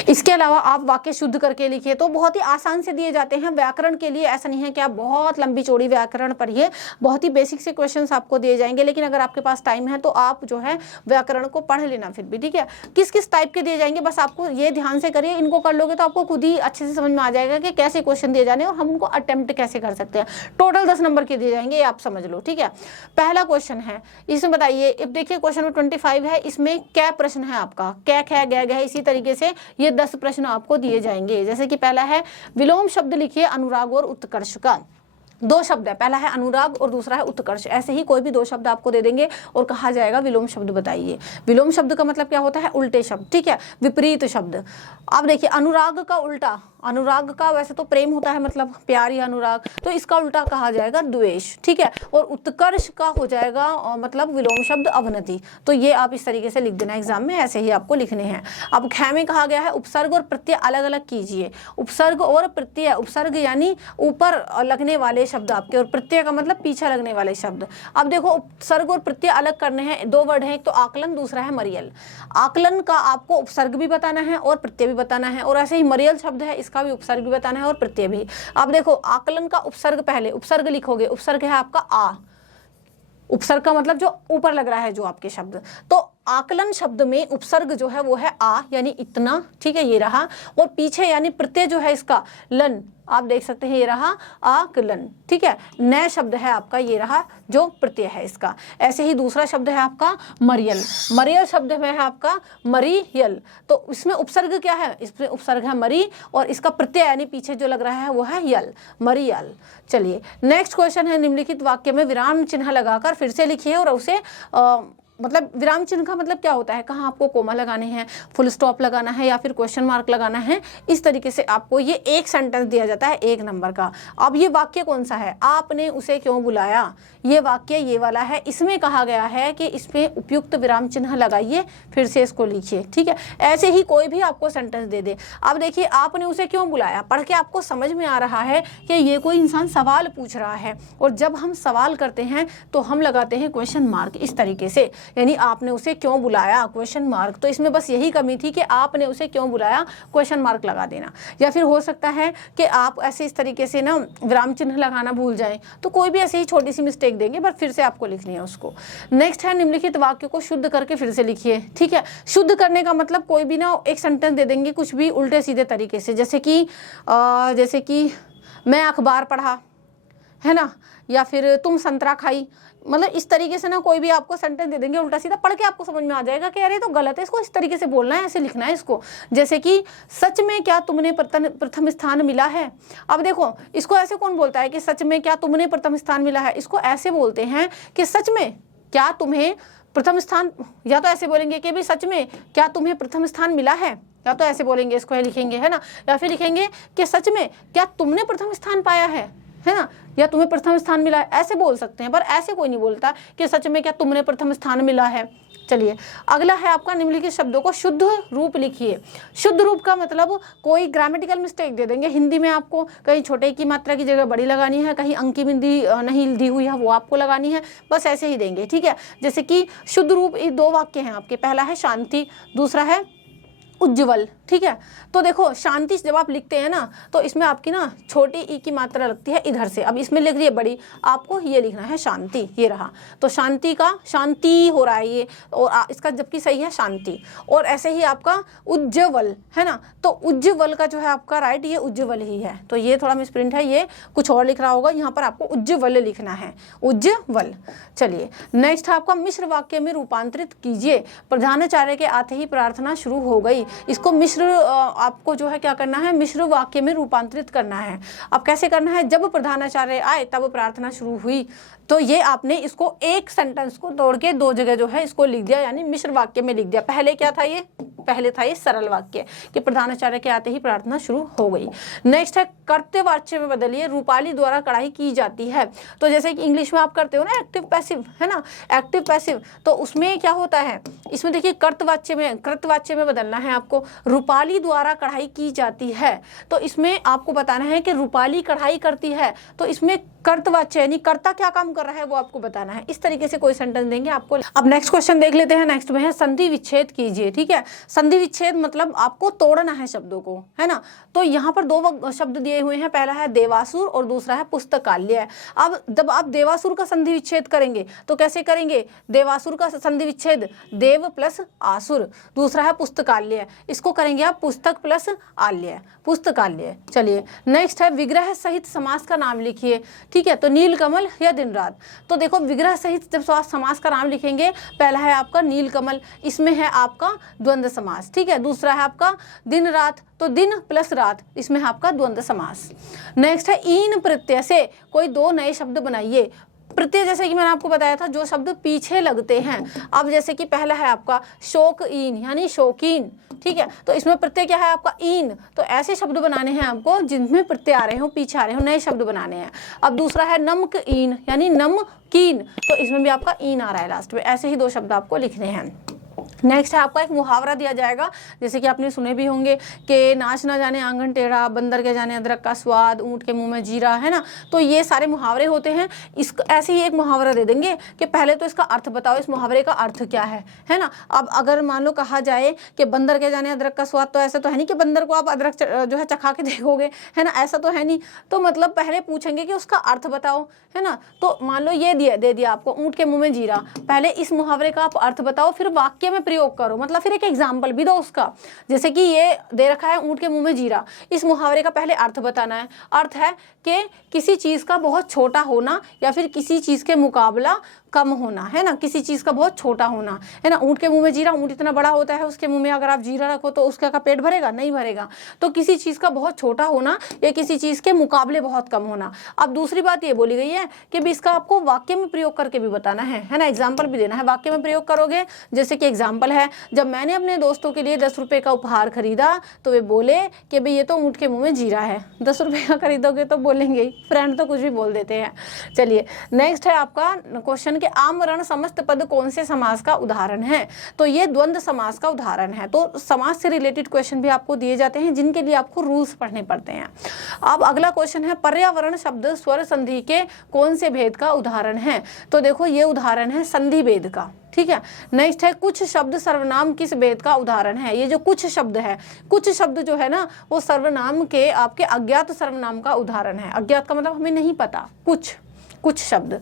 इसके अलावा आप वाक्य शुद्ध करके लिखिए, तो बहुत ही आसान से दिए जाते हैं व्याकरण के लिए। ऐसा नहीं है कि आप बहुत लंबी चौड़ी व्याकरण पढ़िए, बहुत ही बेसिक से क्वेश्चन आपको दिए जाएंगे। लेकिन अगर आपके पास टाइम है तो आप जो है व्याकरण को पढ़ लेना फिर भी, ठीक है। किस किस टाइप के दिए जाएंगे बस आपको ये ध्यान ध्यान से करिए, इनको कर लोगे तो आपको खुद ही अच्छे से समझ में आ जाएगा कि कैसे क्वेश्चन दिए जाने और हम उनको अटेम्प्ट कैसे कर सकते हैं। टोटल 10 नंबर के दिए जाएंगे, ये आप समझ लो, ठीक है। पहला क्वेश्चन है, इसमें बताइए, अब देखिए क्वेश्चन नंबर 25 है, इसमें क्या प्रश्न है आपका, क्या है, गया है, इसी तरीके से ये 10 प्रश्न आपको दिए जाएंगे। जैसे कि पहला है विलोम शब्द लिखिए अनुराग और उत्कर्ष का। 2 शब्द है, पहला है अनुराग और दूसरा है उत्कर्ष। ऐसे ही कोई भी 2 शब्द आपको दे देंगे और कहा जाएगा विलोम शब्द बताइए। विलोम शब्द का मतलब क्या होता है, उल्टे शब्द, ठीक है, विपरीत शब्द। अब देखिए अनुराग का उल्टा, अनुराग का वैसे तो प्रेम होता है, मतलब प्यार या अनुराग, तो इसका उल्टा कहा जाएगा द्वेष, ठीक है। और उत्कर्ष का हो जाएगा मतलब विलोम शब्द अवनति। तो ये आप इस तरीके से लिख देना एग्जाम में, ऐसे ही आपको लिखने हैं। अब ख में कहा गया है उपसर्ग और प्रत्यय अलग अलग कीजिए। उपसर्ग और प्रत्यय, उपसर्ग यानी ऊपर लगने वाले शब्द आपके, और प्रत्यय का मतलब पीछे लगने वाले शब्द। अब देखो उपसर्ग और प्रत्यय अलग करने हैं, 2 वर्ड हैं, एक तो आकलन, दूसरा है मरियल। आकलन का आपको उपसर्ग भी बताना है और प्रत्यय भी बताना है, और ऐसे ही मरियल शब्द है, इसका भी उपसर्ग भी बताना है और प्रत्यय भी। अब देखो आकलन का उपसर्ग, पहले उपसर्ग लिखोगे, उपसर्ग है आपका आ, उपसर्ग का मतलब जो ऊपर लग रहा है जो आपके शब्द, तो आकलन शब्द में उपसर्ग जो है वो है आ यानी इतना, ठीक है, ये रहा। और पीछे यानी प्रत्यय जो है इसका लन, आप देख सकते हैं, ये रहा आकलन, ठीक है। नए शब्द है आपका, ये रहा जो प्रत्यय है इसका। ऐसे ही दूसरा शब्द है आपका मरियल, मरियल शब्द में है आपका मरियल, तो इसमें उपसर्ग क्या है, इसमें उपसर्ग है मरी और इसका प्रत्यय यानी पीछे जो लग रहा है वो है यल, मरियल। चलिए नेक्स्ट क्वेश्चन है, निम्नलिखित वाक्य में विराम चिन्ह लगाकर फिर से लिखिए और उसे मतलब विराम चिन्ह का मतलब क्या होता है, कहाँ आपको कोमा लगाने हैं, फुल स्टॉप लगाना है या फिर क्वेश्चन मार्क लगाना है, इस तरीके से आपको ये एक सेंटेंस दिया जाता है 1 नंबर का। अब ये वाक्य कौन सा है, आपने उसे क्यों बुलाया, ये वाक्य ये वाला है। इसमें कहा गया है कि इसमें उपयुक्त विराम चिन्ह लगाइए, फिर से इसको लिखिए, ठीक है। ऐसे ही कोई भी आपको सेंटेंस दे दे। अब देखिए आपने उसे क्यों बुलाया, पढ़ के आपको समझ में आ रहा है कि ये कोई इंसान सवाल पूछ रहा है, और जब हम सवाल करते हैं तो हम लगाते हैं क्वेश्चन मार्क इस तरीके से, यानी आपने उसे क्यों बुलाया क्वेश्चन मार्क। तो इसमें बस यही कमी थी कि आपने उसे क्यों बुलाया क्वेश्चन मार्क लगा देना, या फिर हो सकता है कि आप ऐसे इस तरीके से ना विराम चिन्ह लगाना भूल जाएं, तो कोई भी ऐसे ही छोटी सी मिस्टेक देंगे, पर फिर से आपको लिखनी है उसको। नेक्स्ट है निम्नलिखित वाक्य को शुद्ध करके फिर से लिखिए, ठीक है। शुद्ध करने का मतलब कोई भी ना एक सेंटेंस दे देंगे कुछ भी उल्टे सीधे तरीके से, जैसे कि मैं अखबार पढ़ा, है ना, या फिर तुम संतरा खाई, मतलब इस तरीके से ना कोई भी आपको सेंटेंस दे देंगे उल्टा सीधा, पढ़ के आपको समझ में आ जाएगा कि अरे तो गलत है, इसको इस तरीके से बोलना है, ऐसे लिखना है इसको। जैसे कि सच में क्या तुमने प्रथम स्थान मिला है। अब देखो इसको ऐसे कौन बोलता है कि सच में क्या तुमने प्रथम स्थान मिला है, इसको ऐसे बोलते हैं कि सच में क्या तुम्हें प्रथम स्थान, या तो ऐसे बोलेंगे कि भाई सच में क्या तुम्हें प्रथम स्थान मिला है, या तो ऐसे बोलेंगे, इसको लिखेंगे, है ना, या फिर लिखेंगे कि सच में क्या तुमने प्रथम स्थान पाया है ना, या तुम्हें प्रथम स्थान मिला है, ऐसे बोल सकते हैं। पर ऐसे कोई नहीं बोलता कि सच में क्या तुमने प्रथम स्थान मिला है। चलिए अगला है आपका निम्नलिखित शब्दों को शुद्ध रूप लिखिए। शुद्ध रूप का मतलब कोई ग्रामेटिकल मिस्टेक दे देंगे हिंदी में, आपको कहीं छोटे की मात्रा की जगह बड़ी लगानी है, कहीं अंक की बिंदी नहीं दी हुई है वो आपको लगानी है, बस ऐसे ही देंगे, ठीक है। जैसे कि शुद्ध रूप, ये 2 वाक्य हैं आपके, पहला है शांति, दूसरा है उज्ज्वल, ठीक है। तो देखो शांति जब आप लिखते हैं ना तो इसमें आपकी ना छोटी ई की मात्रा लगती है इधर से, अब इसमें लिख रही है बड़ी, आपको ये लिखना है शांति, ये रहा। तो शांति का शांति हो रहा है ये, और इसका जबकि सही है शांति। और ऐसे ही आपका उज्ज्वल है ना, तो उज्ज्वल का जो है आपका राइट ये उज्ज्वल ही है, तो ये थोड़ा मिसप्रिंट है, ये कुछ और लिख रहा होगा, यहाँ पर आपको उज्ज्वल लिखना है, उज्ज्वल। चलिए नेक्स्ट है आपका मिश्र वाक्य में रूपांतरित कीजिए। प्रधानाचार्य के आते ही प्रार्थना शुरू हो गई, इसको मिश्र आपको जो है क्या करना है, मिश्र वाक्य में रूपांतरित करना है। अब कैसे करना है, जब प्रधानाचार्य आए तब प्रार्थना शुरू हुई, तो ये आपने इसको एक सेंटेंस को तोड़ के 2 जगह जो है इसको लिख दिया, यानी मिश्र वाक्य में लिख दिया। पहले क्या था, ये पहले था ये सरल वाक्य कि प्रधानाचार्य के आते ही प्रार्थना शुरू हो गई। नेक्स्ट है कर्तव्यवाच्य में बदलिए, रूपाली द्वारा कढ़ाई की जाती है। तो जैसे कि इंग्लिश में आप करते हो ना एक्टिव पैसिव, है ना, एक्टिव पैसिव, तो उसमें क्या होता है, इसमें देखिए कर्तवाच्य में बदलना है आपको, रूपाली द्वारा कढ़ाई की जाती है। तो इसमें आपको बताना है कि रूपाली कढ़ाई करती है, तो इसमें कर्तवाच्य यानी कर्ता क्या काम कर रहा है वो आपको बताना है। इस तरीके से कोई सेंटेंस देंगे आपको। अब नेक्स्ट क्वेश्चन देख लेते हैं। नेक्स्ट में है संधि विच्छेद कीजिए, ठीक है। संधि विच्छेद मतलब आपको तोड़ना है शब्दों को, है ना। तो यहाँ पर दो शब्द दिए हुए हैं, पहला है देवासुर और दूसरा है पुस्तकालय। अब जब आप देवासुर का संधि विच्छेद करेंगे तो कैसे करेंगे, देवासुर का संधि विच्छेद देव प्लस आसुर, दूसरा है पुस्तकालय, इसको करेंगे आप पुस्तक प्लस आल्य, पुस्तकालय। चलिए नेक्स्ट है विग्रह सहित समास का नाम लिखिए। ठीक है, तो नीलकमल या दिन रात। तो देखो विग्रह सहित जब समास का नाम लिखेंगे, पहला है आपका नीलकमल, इसमें है आपका द्वंद्व समास। ठीक है, दूसरा है आपका दिन रात, तो दिन प्लस रात, इसमें है आपका द्वंद्व समास। नेक्स्ट है ईन प्रत्यय से कोई दो नए शब्द बनाइए। प्रत्यय जैसे कि मैंने आपको बताया था, जो शब्द पीछे लगते हैं। अब जैसे कि पहला है आपका शोकईन यानी शौकीन। ठीक है, तो इसमें प्रत्यय क्या है आपका ईन, तो ऐसे शब्द बनाने हैं आपको जिनमें प्रत्यय आ रहे हो, पीछे आ रहे हो, नए शब्द बनाने हैं। अब दूसरा है नमकीन यानी नमकीन, तो इसमें भी आपका ईन आ रहा है लास्ट में। ऐसे ही दो शब्द आपको लिखने हैं। नेक्स्ट है आपका एक मुहावरा दिया जाएगा, जैसे कि आपने सुने भी होंगे कि नाच ना जाने आंगन टेढ़ा, बंदर के जाने अदरक का स्वाद, ऊंट के मुंह में जीरा, है ना। तो ये सारे मुहावरे होते हैं। इस ऐसे ही एक मुहावरा दे देंगे कि पहले तो इसका अर्थ बताओ, इस मुहावरे का अर्थ क्या है ना। अब अगर मान लो कहा जाए कि बंदर के जाने अदरक का स्वाद, तो ऐसा तो है नहीं कि बंदर को आप अदरक जो है चखा के देखोगे, है ना, ऐसा तो है नहीं। तो मतलब पहले पूछेंगे कि उसका अर्थ बताओ, है ना। तो मान लो ये दे दिया आपको ऊंट के मुंह में जीरा, पहले इस मुहावरे का आप अर्थ बताओ, फिर वाक्य में प्रयोग करो, मतलब फिर एक एग्जाम्पल भी दो उसका। जैसे कि ये दे रखा है ऊंट के मुंह में जीरा, इस मुहावरे का पहले अर्थ बताना है। अर्थ है कि किसी चीज का बहुत छोटा होना या फिर किसी चीज के मुकाबला कम होना, है ना, किसी चीज का बहुत छोटा होना, है ना। ऊंट के मुंह में जीरा, ऊंट इतना बड़ा होता है, उसके मुंह में अगर आप जीरा रखो तो उसका का पेट भरेगा, नहीं भरेगा। तो किसी चीज का बहुत छोटा होना या किसी चीज के मुकाबले बहुत कम होना। अब दूसरी बात ये बोली गई है कि भी इसका आपको वाक्य में प्रयोग करके भी बताना है ना, एग्जाम्पल भी देना है। वाक्य में प्रयोग करोगे, जैसे कि एग्जाम्पल है, जब मैंने अपने दोस्तों के लिए 10 रुपए का उपहार खरीदा तो वे बोले कि भाई ये तो ऊंट के मुंह में जीरा है। 10 रुपए का खरीदोगे तो बोलेंगे, फ्रेंड तो कुछ भी बोल देते हैं। चलिए नेक्स्ट है आपका क्वेश्चन के आमरण समस्त पद कौन से समास का उदाहरण है। तो ये द्वंद्व समास का उदाहरण है। तो समास से रिलेटेड क्वेश्चन भी आपको दिए जाते हैं, जिनके लिए आपको रूल्स पढ़ने पड़ते हैं। अब अगला क्वेश्चन है पर्यावरण शब्द स्वर संधि के कौन से भेद का उदाहरण है। तो देखो ये उदाहरण है संधि भेद का। ठीक है, नेक्स्ट है कुछ शब्द सर्वनाम किस भेद का उदाहरण है। ये जो कुछ शब्द है, कुछ शब्द जो है ना, वो सर्वनाम के आपके अज्ञात सर्वनाम का उदाहरण है। अज्ञात का मतलब हमें नहीं पता, कुछ शब्द।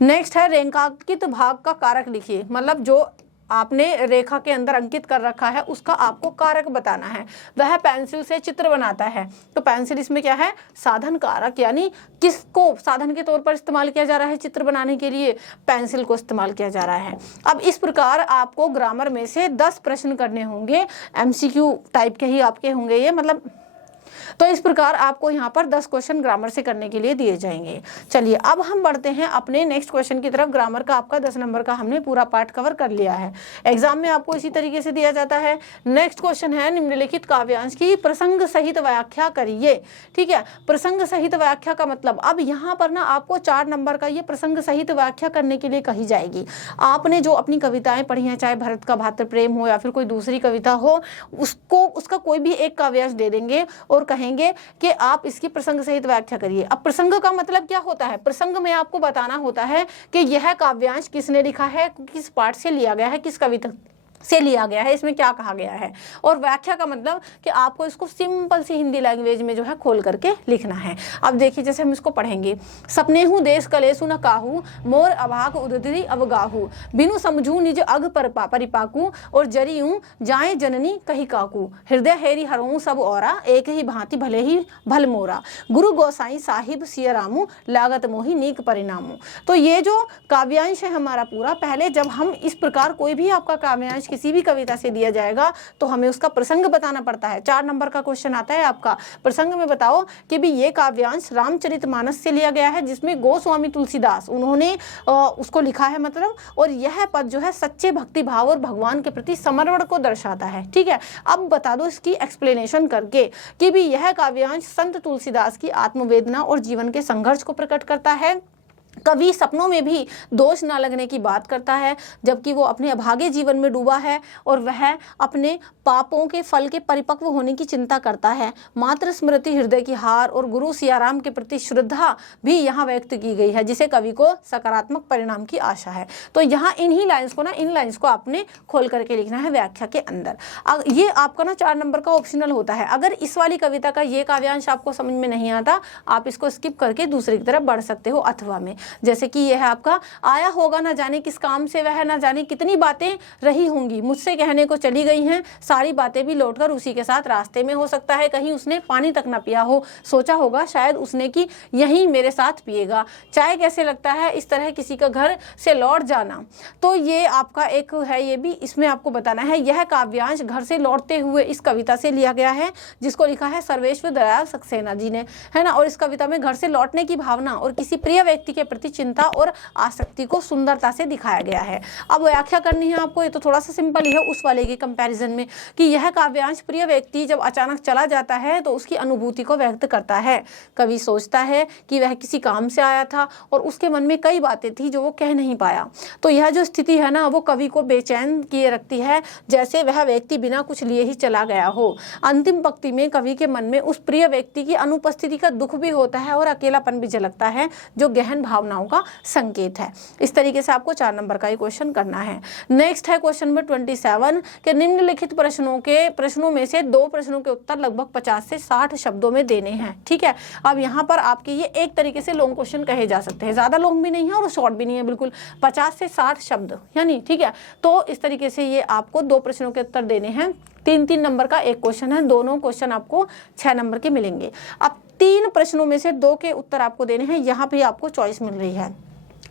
नेक्स्ट है रेखांकित भाग का कारक लिखिए, मतलब जो आपने रेखा के अंदर अंकित कर रखा है उसका आपको कारक बताना है। वह पेंसिल से चित्र बनाता है, तो पेंसिल इसमें क्या है, साधन कारक, यानी किसको साधन के तौर पर इस्तेमाल किया जा रहा है चित्र बनाने के लिए, पेंसिल को इस्तेमाल किया जा रहा है। अब इस प्रकार आपको ग्रामर में से 10 प्रश्न करने होंगे, MCQ टाइप के ही आपके होंगे ये, मतलब तो इस प्रकार आपको यहाँ पर 10 क्वेश्चन ग्रामर से करने के लिए दिए जाएंगे। चलिए अब हम बढ़ते हैं अपने नेक्स्ट क्वेश्चन की तरफ। ग्रामर का आपका 10 नंबर का हमने पूरा पार्ट कवर कर लिया है। एग्जाम में आपको इसी तरीके से दिया जाता है। नेक्स्ट क्वेश्चन है निम्नलिखित काव्यांश की प्रसंग सहित व्याख्या करिए। ठीक है, प्रसंग सहित व्याख्या का मतलब, अब यहाँ पर ना आपको 4 नंबर का ये प्रसंग सहित व्याख्या करने के लिए कही जाएगी। आपने जो अपनी कविताएं पढ़ी हैं, चाहे भरत का भातृ प्रेम हो या फिर कोई दूसरी कविता हो, उसका कोई भी एक काव्यांश दे देंगे और कहेंगे कि आप इसकी प्रसंग सहित व्याख्या करिए। अब प्रसंग का मतलब क्या होता है, प्रसंग में आपको बताना होता है कि यह काव्यांश किसने लिखा है, किस पाठ से लिया गया है, किस कविता से लिया गया है, इसमें क्या कहा गया है। और व्याख्या का मतलब कि आपको इसको सिंपल सी हिंदी लैंग्वेज में जो है खोल करके लिखना है। अब देखिए जैसे हम इसको पढ़ेंगे, सपनेहु देश कलेसु न काहू, मोर अभाग उदरी अवगाहू, बिनु समझू निज अग परिपाकू, और जरियूं जाए जननी कही काकू, हृदय हेरी हरऊ सब औरा, एक ही भांति भले ही भल मोरा, गुरु गोसाई साहिब सिय रामू, लागत मोही नीक परिणामू। तो ये जो काव्यांश है हमारा पूरा, पहले जब हम इस प्रकार कोई भी आपका काव्यांश किसी भी कविता से दिया जाएगा तो हमें उसका प्रसंग बताना पड़ता है। 4 नंबर का क्वेश्चन आता है आपका, प्रसंग में बताओ कि भी ये काव्यांश रामचरितमानस से लिया गया है, जिसमें गोस्वामी तुलसीदास उन्होंने उसको लिखा है, मतलब, और यह पद जो है सच्चे भक्ति भाव और भगवान के प्रति समर्पण को दर्शाता है। ठीक है, अब बता दो इसकी एक्सप्लेनेशन करके कि भी यह काव्यांश संत तुलसीदास की आत्मवेदना और जीवन के संघर्ष को प्रकट करता है, कवि सपनों में भी दोष ना लगने की बात करता है, जबकि वो अपने अभागे जीवन में डूबा है और वह अपने पापों के फल के परिपक्व होने की चिंता करता है। मातृ स्मृति, हृदय की हार और गुरु सियाराम के प्रति श्रद्धा भी यहाँ व्यक्त की गई है, जिसे कवि को सकारात्मक परिणाम की आशा है। तो यहाँ इन्हीं लाइन्स को इन लाइन्स को आपने खोल करके लिखना है व्याख्या के अंदर। ये आपका 4 नंबर का ऑप्शनल होता है। अगर इस वाली कविता का ये काव्यांश आपको समझ में नहीं आता, आप इसको स्किप करके दूसरी की तरफ बढ़ सकते हो अथवा में। जैसे कि यह है आपका, आया होगा ना जाने किस काम से वह, ना जाने कितनी बातें रही होंगी, मुझसे कहने को चली गई हैं सारी बातें भी लौटकर उसी के साथ रास्ते में। हो सकता है कहीं उसने पानी तक ना पिया हो, सोचा होगा शायद उसने कि यहीं मेरे साथ पिएगा। चाय कैसे लगता है इस तरह किसी का घर से लौट जाना। तो ये आपका एक है, ये भी इसमें आपको बताना है। यह काव्यांश घर से लौटते हुए इस कविता से लिया गया है, जिसको लिखा है सर्वेश्वर दयाल सक्सेना जी ने, है ना। और इस कविता में घर से लौटने की भावना और किसी प्रिय व्यक्ति के प्रति चिंता और आसक्ति को सुंदरता से दिखाया गया है। अब व्याख्या करनी है आपको, ये तो थोड़ा सा सिंपल ही है उस वाले के कंपैरिजन में, कि यह काव्यांश प्रिय व्यक्ति जब अचानक चला जाता है तो उसकी अनुभूति को व्यक्त करता है। कवि सोचता है कि वह किसी काम से आया था और उसके मन में कई बातें थी जो वो कह नहीं पाया। तो यह जो स्थिति है ना, वो कवि को बेचैन किए रखती है, जैसे वह व्यक्ति बिना कुछ लिए ही चला गया हो। अंतिम पंक्ति में कवि के मन में उस प्रिय व्यक्ति की अनुपस्थिति का दुख भी होता है और अकेलापन भी झलकता है, जो गहन भावनाओं का संकेत है। इस तरीके से आपको 4 नंबर का ही क्वेश्चन करना है। नेक्स्ट है क्वेश्चन नंबर 27 के निम्नलिखित प्रश्नों में से 2 प्रश्नों के उत्तर लगभग 50 से 60 शब्दों में देने हैं। ठीक है, अब यहाँ पर आपके ये एक तरीके से लॉन्ग क्वेश्चन कहे जा सकते हैं, ज्यादा लॉन्ग भी नहीं है और शॉर्ट भी नहीं है, बिल्कुल 50 से 60 शब्द यानी। ठीक है, तो इस तरीके से ये आपको 2 प्रश्नों के उत्तर देने हैं। 3-3 नंबर का एक क्वेश्चन है, दोनों क्वेश्चन आपको 6 नंबर के मिलेंगे। अब 3 प्रश्नों में से 2 के उत्तर आपको देने हैं, यहाँ पे आपको चॉइस मिल रही है।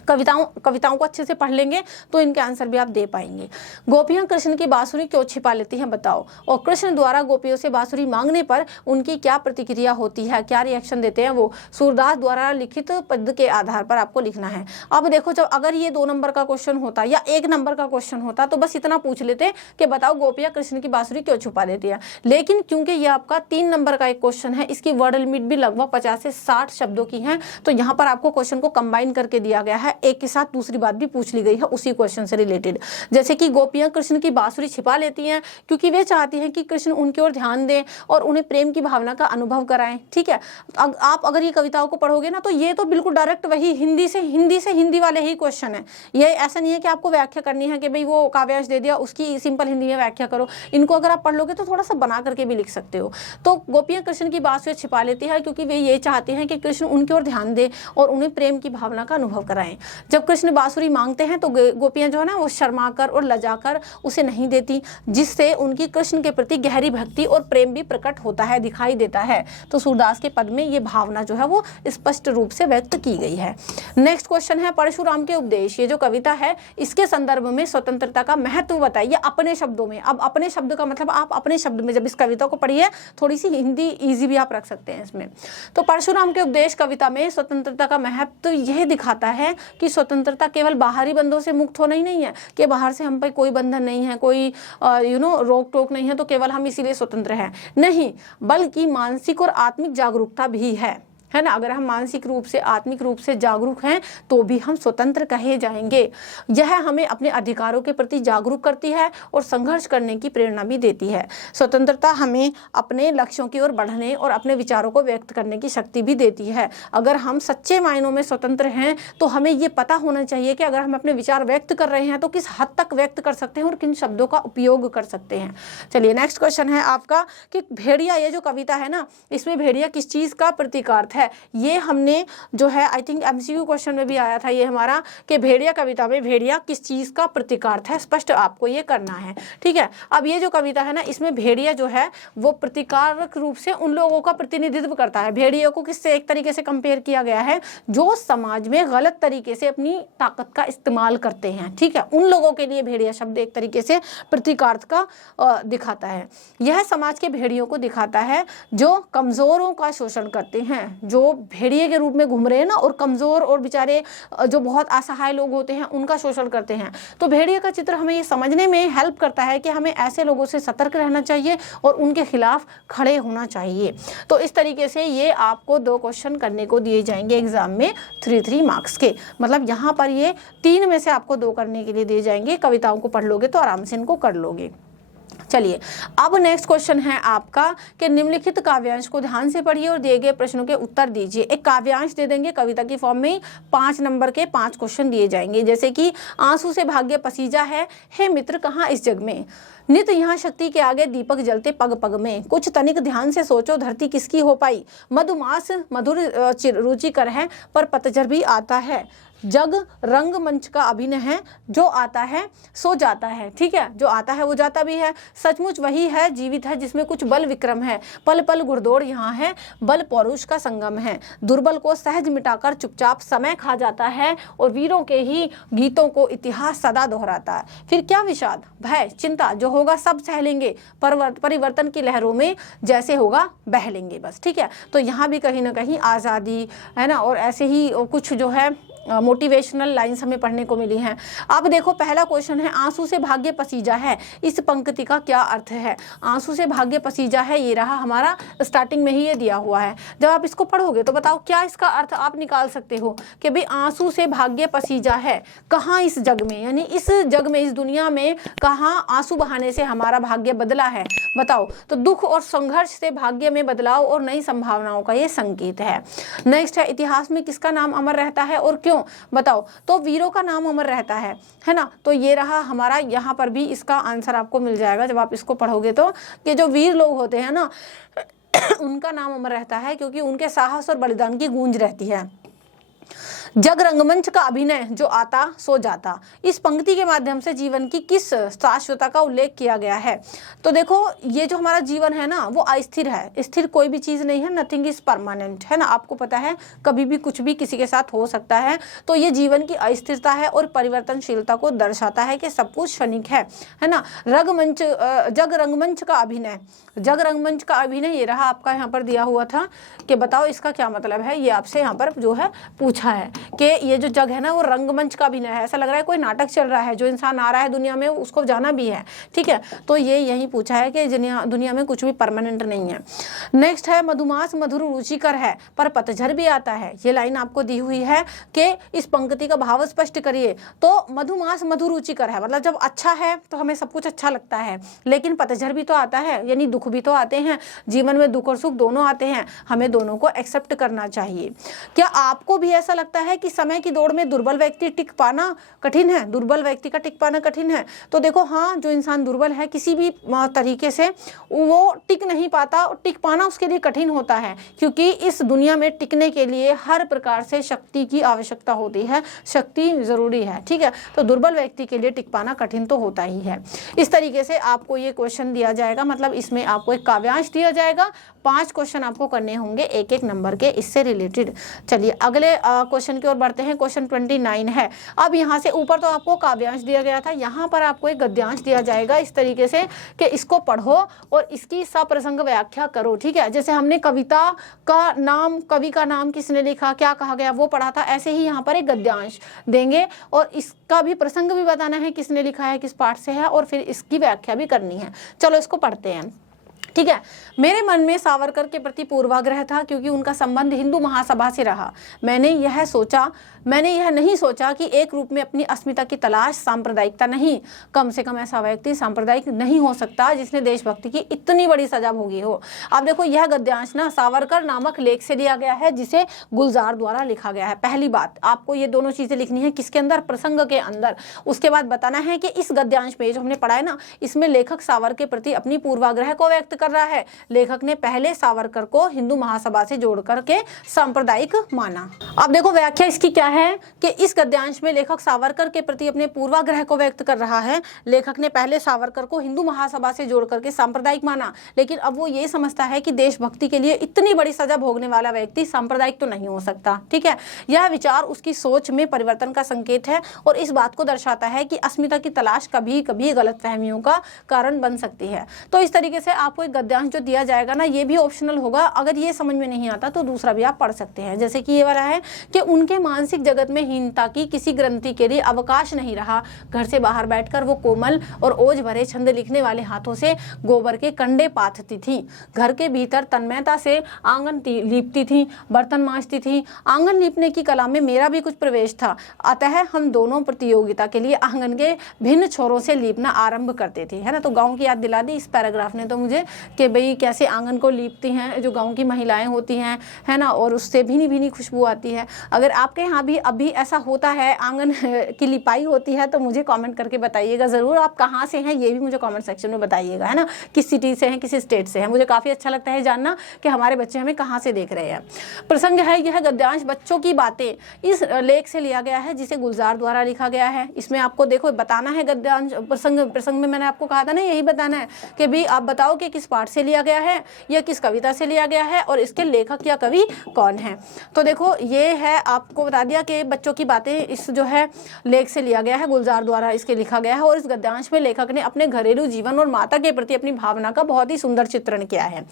कविताओं को अच्छे से पढ़ लेंगे तो इनके आंसर भी आप दे पाएंगे। गोपियां कृष्ण की बांसुरी क्यों छिपा लेती हैं बताओ, और कृष्ण द्वारा गोपियों से बांसुरी मांगने पर उनकी क्या प्रतिक्रिया होती है, क्या रिएक्शन देते हैं वो। सूरदास द्वारा लिखित पद के आधार पर आपको लिखना है। अब देखो, जब अगर ये 2 नंबर का क्वेश्चन होता या 1 नंबर का क्वेश्चन होता तो बस इतना पूछ लेते कि बताओ गोपियां कृष्ण की बांसुरी क्यों छुपा देती है। लेकिन क्योंकि ये आपका 3 नंबर का एक क्वेश्चन है, इसकी वर्ड लिमिट भी लगभग 50 से 60 शब्दों की है, तो यहाँ पर आपको क्वेश्चन को कंबाइन करके दिया गया है, एक के साथ दूसरी बात भी पूछ ली गई है उसी क्वेश्चन से रिलेटेड। जैसे कि गोपियां कृष्ण की बांसुरी छिपा लेती हैं क्योंकि वे चाहती हैं कि कृष्ण उनकी ओर ध्यान दें और उन्हें प्रेम की भावना का अनुभव कराएं। ठीक है, आप अगर ये कविताओं को पढ़ोगे ना तो ये तो बिल्कुल डायरेक्ट वही हिंदी से हिंदी वाले ही क्वेश्चन है। ये ऐसा नहीं है कि आपको व्याख्या करनी है कि भाई वो काव्यांश दे दिया उसकी सिंपल हिंदी में व्याख्या करो। इनको अगर आप पढ़ लोगे तो थोड़ा सा बना करके भी लिख सकते हो। तो गोपियां कृष्ण की बांसुरी छिपा लेती है क्योंकि वे ये चाहते हैं कि कृष्ण उनकी ओर ध्यान दे और उन्हें प्रेम की भावना का अनुभव कराएं। जब कृष्ण बांसुरी मांगते हैं तो गोपियां जो है ना वो शर्माकर और लजाकर उसे नहीं देती, जिससे उनकी कृष्ण के प्रति गहरी भक्ति और प्रेम भी प्रकट होता है, दिखाई देता है। तो सूरदास के पद में ये भावना जो है वो स्पष्ट रूप से व्यक्त की गई है। नेक्स्ट क्वेश्चन है परशुराम के उपदेश। ये जो कविता है इसके संदर्भ में स्वतंत्रता का महत्व बताइए अपने शब्दों में। अब अपने शब्द का मतलब आप अपने शब्द में जब इस कविता को पढ़िए, थोड़ी सी हिंदी ईजी भी आप रख सकते हैं इसमें। तो परशुराम के उपदेश कविता में स्वतंत्रता का महत्व यह दिखाता है कि स्वतंत्रता केवल बाहरी बंधों से मुक्त होना ही नहीं है कि बाहर से हम पे कोई बंधन नहीं है, कोई रोक टोक नहीं है तो केवल हम इसीलिए स्वतंत्र हैं, नहीं, बल्कि मानसिक और आत्मिक जागरूकता भी है ना। अगर हम मानसिक रूप से आत्मिक रूप से जागरूक हैं तो भी हम स्वतंत्र कहे जाएंगे। यह हमें अपने अधिकारों के प्रति जागरूक करती है और संघर्ष करने की प्रेरणा भी देती है। स्वतंत्रता हमें अपने लक्ष्यों की ओर बढ़ने और अपने विचारों को व्यक्त करने की शक्ति भी देती है। अगर हम सच्चे मायनों में स्वतंत्र हैं तो हमें ये पता होना चाहिए कि अगर हम अपने विचार व्यक्त कर रहे हैं तो किस हद तक व्यक्त कर सकते हैं और किन शब्दों का उपयोग कर सकते हैं। चलिए नेक्स्ट क्वेश्चन है आपका कि भेड़िया, ये जो कविता है ना इसमें भेड़िया किस चीज का प्रतीकार्थ है। ये हमने जो है आई थिंक एमसीक्यू क्वेश्चन में भी आया था ये हमारा कि भेड़िया कविता में भेड़िया किस चीज का प्रतीकार्थ है, स्पष्ट आपको ये करना है। ठीक है, अब ये जो कविता है ना इसमें भेड़िया जो है वो प्रतीकारक रूप से उन लोगों का प्रतिनिधित्व करता है। भेड़ियों को किससे एक तरीके से कंपेयर किया गया है जो समाज में गलत तरीके से अपनी ताकत का इस्तेमाल करते हैं। ठीक है, उन लोगों के लिए भेड़िया शब्द एक तरीके से प्रतीकार्थ का दिखाता है। यह समाज के भेड़ियों को दिखाता है जो कमजोरों का शोषण करते हैं, जो भेड़िए के रूप में घूम रहे हैं ना, और कमजोर और बेचारे जो बहुत असहाय लोग होते हैं उनका शोषण करते हैं। तो भेड़िए का चित्र हमें ये समझने में हेल्प करता है कि हमें ऐसे लोगों से सतर्क रहना चाहिए और उनके खिलाफ खड़े होना चाहिए। तो इस तरीके से ये आपको 2 क्वेश्चन करने को दिए जाएंगे एग्जाम में 3 मार्क्स के। मतलब यहाँ पर ये 3 में से आपको 2 करने के लिए दिए जाएंगे। कविताओं को पढ़ लोगे तो आराम से इनको कर लोगे। चलिए, अब नेक्स्ट क्वेश्चन है आपका कि निम्नलिखित काव्यांश को ध्यान से पढ़िए और दिए गए प्रश्नों के उत्तर दीजिए। एक काव्यांश दे देंगे कविता की फॉर्म में, 5 नंबर के 5 क्वेश्चन दिए जाएंगे, जैसे कि आंसू से भाग्य पसीजा है, हे मित्र कहाँ इस जग में, नित यहाँ शक्ति के आगे दीपक जलते पग पग में, कुछ तनिक ध्यान से सोचो धरती किसकी हो पाई, मधुमास मधुर रुचिकर है पर पतझर भी आता है, जग रंग मंच का अभिनय है, जो आता है सो जाता है। ठीक है, जो आता है वो जाता भी है, सचमुच वही है जीवित है जिसमें कुछ बल विक्रम है, पल पल घुड़दौड़ यहाँ है, बल पौरुष का संगम है, दुर्बल को सहज मिटाकर चुपचाप समय खा जाता है, और वीरों के ही गीतों को इतिहास सदा दोहराता है। फिर क्या विषाद भय चिंता, जो होगा सब सह लेंगे, परिवर्तन की लहरों में जैसे होगा बह लेंगे। बस ठीक है, तो यहाँ भी कहीं ना कहीं आज़ादी है ना, और ऐसे ही कुछ जो है मोटिवेशनल लाइन्स हमें पढ़ने को मिली हैं। अब देखो पहला क्वेश्चन है, आंसू से भाग्य पसीजा है, इस पंक्ति का क्या अर्थ है। आंसू से भाग्य पसीजा है, ये रहा हमारा, स्टार्टिंग में ही ये दिया हुआ है। जब आप इसको पढ़ोगे तो बताओ क्या इसका अर्थ आप निकाल सकते हो कि भाई आंसू से भाग्य पसीजा है, कहाँ इस जग में, यानी इस जग में, इस दुनिया में कहाँ आंसू बहाने से हमारा भाग्य बदला है, बताओ। तो दुख और संघर्ष से भाग्य में बदलाव और नई संभावनाओं का ये संकेत है। नेक्स्ट है, इतिहास में किसका नाम अमर रहता है और क्यों, बताओ। तो वीरों का नाम अमर रहता है ना। तो ये रहा हमारा, यहाँ पर भी इसका आंसर आपको मिल जाएगा जब आप इसको पढ़ोगे तो, कि जो वीर लोग होते हैं ना उनका नाम अमर रहता है क्योंकि उनके साहस और बलिदान की गूंज रहती है। जग रंगमंच का अभिनय, जो आता सो जाता, इस पंक्ति के माध्यम से जीवन की किस शाश्वतता का उल्लेख किया गया है। तो देखो ये जो हमारा जीवन है ना वो अस्थिर है, स्थिर कोई भी चीज़ नहीं है, नथिंग इज परमानेंट, है ना। आपको पता है कभी भी कुछ भी किसी के साथ हो सकता है। तो ये जीवन की अस्थिरता है और परिवर्तनशीलता को दर्शाता है कि सब कुछ क्षणिक है ना। जग रंगमंच का अभिनय, जग रंगमंच का अभिनय, ये रहा आपका यहाँ पर दिया हुआ था कि बताओ इसका क्या मतलब है। ये आपसे यहाँ पर जो है पूछा है कि ये जो जग है ना वो रंगमंच का अभिनय है, ऐसा लग रहा है कोई नाटक चल रहा है, जो इंसान आ रहा है दुनिया में उसको जाना भी है। ठीक है, तो ये यही पूछा है कि दुनिया में कुछ भी परमानेंट नहीं है। नेक्स्ट है, मधुमास मधुर रुचिकर है पर पतझर भी आता है। ये लाइन आपको दी हुई है कि इस पंक्ति का भाव स्पष्ट करिए। तो मधुमास मधुर रुचिकर है, मतलब जब अच्छा है तो हमें सब कुछ अच्छा लगता है, लेकिन पतझर भी तो आता है, यानी दुख भी तो आते हैं। जीवन में दुख और सुख दोनों आते हैं, हमें दोनों को एक्सेप्ट करना चाहिए। क्या आपको भी ऐसा लगता है कि समय की दौड़ में दुर्बल व्यक्ति टिक पाना कठिन है, दुर्बल व्यक्ति का टिक पाना कठिन है? तो देखो हाँ, जो इंसान दुर्बल है किसी भी तरीके से वो टिक नहीं पाता, टिक पाना उसके लिए कठिन होता है, क्योंकि इस दुनिया में टिकने के लिए हर प्रकार से शक्ति की आवश्यकता होती है, शक्ति जरूरी है। ठीक है, तो दुर्बल व्यक्ति के लिए टिक पाना कठिन तो होता ही है। इस तरीके से आपको ये क्वेश्चन दिया जाएगा, मतलब इसमें आपको एक काव्यांश दिया जाएगा, 5 क्वेश्चन आपको करने होंगे 1-1 नंबर के इससे रिलेटेड। चलिए अगले क्वेश्चन की ओर बढ़ते हैं। क्वेश्चन 29 है। अब यहाँ से ऊपर तो आपको काव्यांश दिया गया था, यहाँ पर आपको एक गद्यांश दिया जाएगा इस तरीके से कि इसको पढ़ो और इसकी सप्रसंग व्याख्या करो। ठीक है, जैसे हमने कविता का नाम, कवि का नाम किसने लिखा, क्या कहा गया वो पढ़ा था, ऐसे ही यहाँ पर एक गद्यांश देंगे और इसका भी प्रसंग भी बताना है किसने लिखा है, किस पाठ से है, और फिर इसकी व्याख्या भी करनी है। चलो इसको पढ़ते हैं। ठीक है, मेरे मन में सावरकर के प्रति पूर्वाग्रह था क्योंकि उनका संबंध हिंदू महासभा से रहा। मैंने यह नहीं सोचा कि एक रूप में अपनी अस्मिता की तलाश सांप्रदायिकता नहीं, कम से कम ऐसा व्यक्ति सांप्रदायिक नहीं हो सकता जिसने देशभक्ति की इतनी बड़ी सजा भोगी हो। अब देखो यह गद्यांश ना सावरकर नामक लेख से लिया गया है जिसे गुलजार द्वारा लिखा गया है। पहली बात आपको ये दोनों चीजें लिखनी है, किसके अंदर, प्रसंग के अंदर। उसके बाद बताना है कि इस गद्यांश में जो हमने पढ़ा है ना, इसमें लेखक सावरकर के प्रति अपनी पूर्वाग्रह को व्यक्त कर रहा है। लेखक ने पहले सावरकर को हिंदू महासभा से जोड़ करके सांप्रदायिक माना। अब देखो व्याख्या इसकी क्या है कि इस गद्यांश में लेखक सावरकर के प्रति अपने पूर्वाग्रह को व्यक्त कर रहा है। लेखक ने पहले सावरकर को हिंदू महासभा से जोड़ करके सांप्रदायिक माना, लेकिन अब वो ये समझता है कि देशभक्ति के लिए इतनी बड़ी सजा भोगने वाला व्यक्ति सांप्रदायिक तो नहीं हो सकता। ठीक है, यह विचार उसकी सोच में परिवर्तन का संकेत है और इस बात को दर्शाता है कि अस्मिता की तलाश कभी कभी गलतफहमियों का कारण बन सकती है। तो इस तरीके से आपको एक गद्यांश जो दिया जाएगा ना, ये भी ऑप्शनल होगा। अगर ये समझ में नहीं आता तो दूसरा भी आप पढ़ सकते हैं। जैसे कि ये वाला है कि उनके मानसिक जगत में हीनता की किसी ग्रंथि के लिए अवकाश नहीं रहा। घर से बाहर बैठकर वो कोमल और ओज भरे छंद लिखने वाले हाथों से गोबर के कंडे पाथती थी। घर के भीतर तन्मयता से आंगन लीपती थी, बर्तन मांजती थी। आंगन लीपने की कला में मेरा भी कुछ प्रवेश था, अतः हम दोनों प्रतियोगिता के लिए आंगन के भिन्न छोरों से लीपना आरंभ करते थे। है ना, तो गाँव की याद दिला दी इस पैराग्राफ ने तो मुझे कि भाई कैसे आंगन को लीपती हैं जो गाँव की महिलाएं होती हैं, है ना, और उससे भीनी भीनी खुशबू आती है। अगर आपके यहाँ भी अभी ऐसा होता है, आंगन की लिपाई होती है, तो मुझे कमेंट करके बताइएगा ज़रूर। आप कहाँ से हैं ये भी मुझे कमेंट सेक्शन में बताइएगा, है ना, किस सिटी से हैं, किस स्टेट से हैं। मुझे काफ़ी अच्छा लगता है जानना कि हमारे बच्चे हमें कहाँ से देख रहे हैं। प्रसंग है यह गद्यांश बच्चों की बातें इस लेख से लिया गया है जिसे गुलजार द्वारा लिखा गया है। इसमें आपको देखो बताना है गद्यांश प्रसंग में मैंने आपको कहा था ना, यही बताना है कि भाई आप बताओ कि किस पाठ से लिया गया है या किस कविता से लिया गया है और इसके लेखक या कवि कौन है। तो देखो ये है, आपको बता दिया कि बच्चों की बातें इस जो है लेख से लिया गया है, गुलजार द्वारा इसके लिखा गया है। और इस गद्यांश में लेखक ने अपने घरेलू जीवन और माता के प्रति अपनी भावना का बहुत ही सुंदर चित्रण किया है।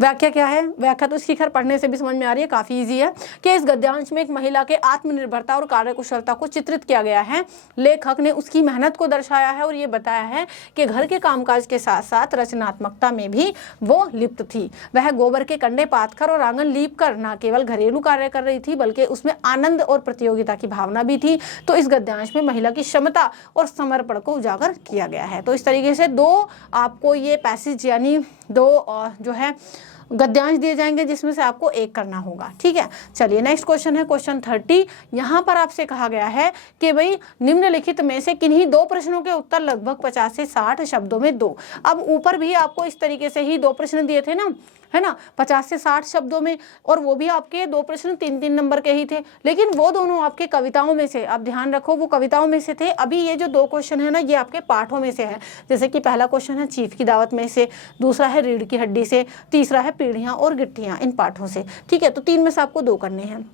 व्याख्या क्या है? व्याख्या तो इसकी खैर पढ़ने से भी समझ में आ रही है, काफी ईजी है कि इस गद्यांश में एक महिला के आत्मनिर्भरता और कार्यकुशलता को चित्रित किया गया है। लेखक ने उसकी मेहनत को दर्शाया है और ये बताया है कि घर के कामकाज के साथ साथ रचनात्मकता में भी वो लिप्त थी। वह गोबर के कंडे पाथकर और आंगन लीप कर न केवल घरेलू कार्य कर रही थी बल्कि उसमें आनंद और प्रतियोगिता की भावना भी थी। तो इस गद्यांश में महिला की क्षमता और समर्पण को उजागर किया गया है। तो इस तरीके से दो आपको ये पैसेज यानी दो जो है गद्यांश दिए जाएंगे जिसमें से आपको एक करना होगा। ठीक है, चलिए नेक्स्ट क्वेश्चन है क्वेश्चन 30। यहाँ पर आपसे कहा गया है कि भाई निम्नलिखित में से किन्हीं दो प्रश्नों के उत्तर लगभग 50 से 60 शब्दों में दो। अब ऊपर भी आपको इस तरीके से ही दो प्रश्न दिए थे ना, है ना, 50 से 60 शब्दों में, और वो भी आपके दो प्रश्न 3-3 नंबर के ही थे, लेकिन वो दोनों आपके कविताओं में से, आप ध्यान रखो वो कविताओं में से थे। अभी ये जो दो क्वेश्चन है ना ये आपके पाठों में से है। जैसे कि पहला क्वेश्चन है चीफ की दावत में से, दूसरा है रीढ़ की हड्डी से, तीसरा है पीढ़ियां और गिट्टियां, इन पाठों से। ठीक है, तो 3 में से आपको 2 करने हैं।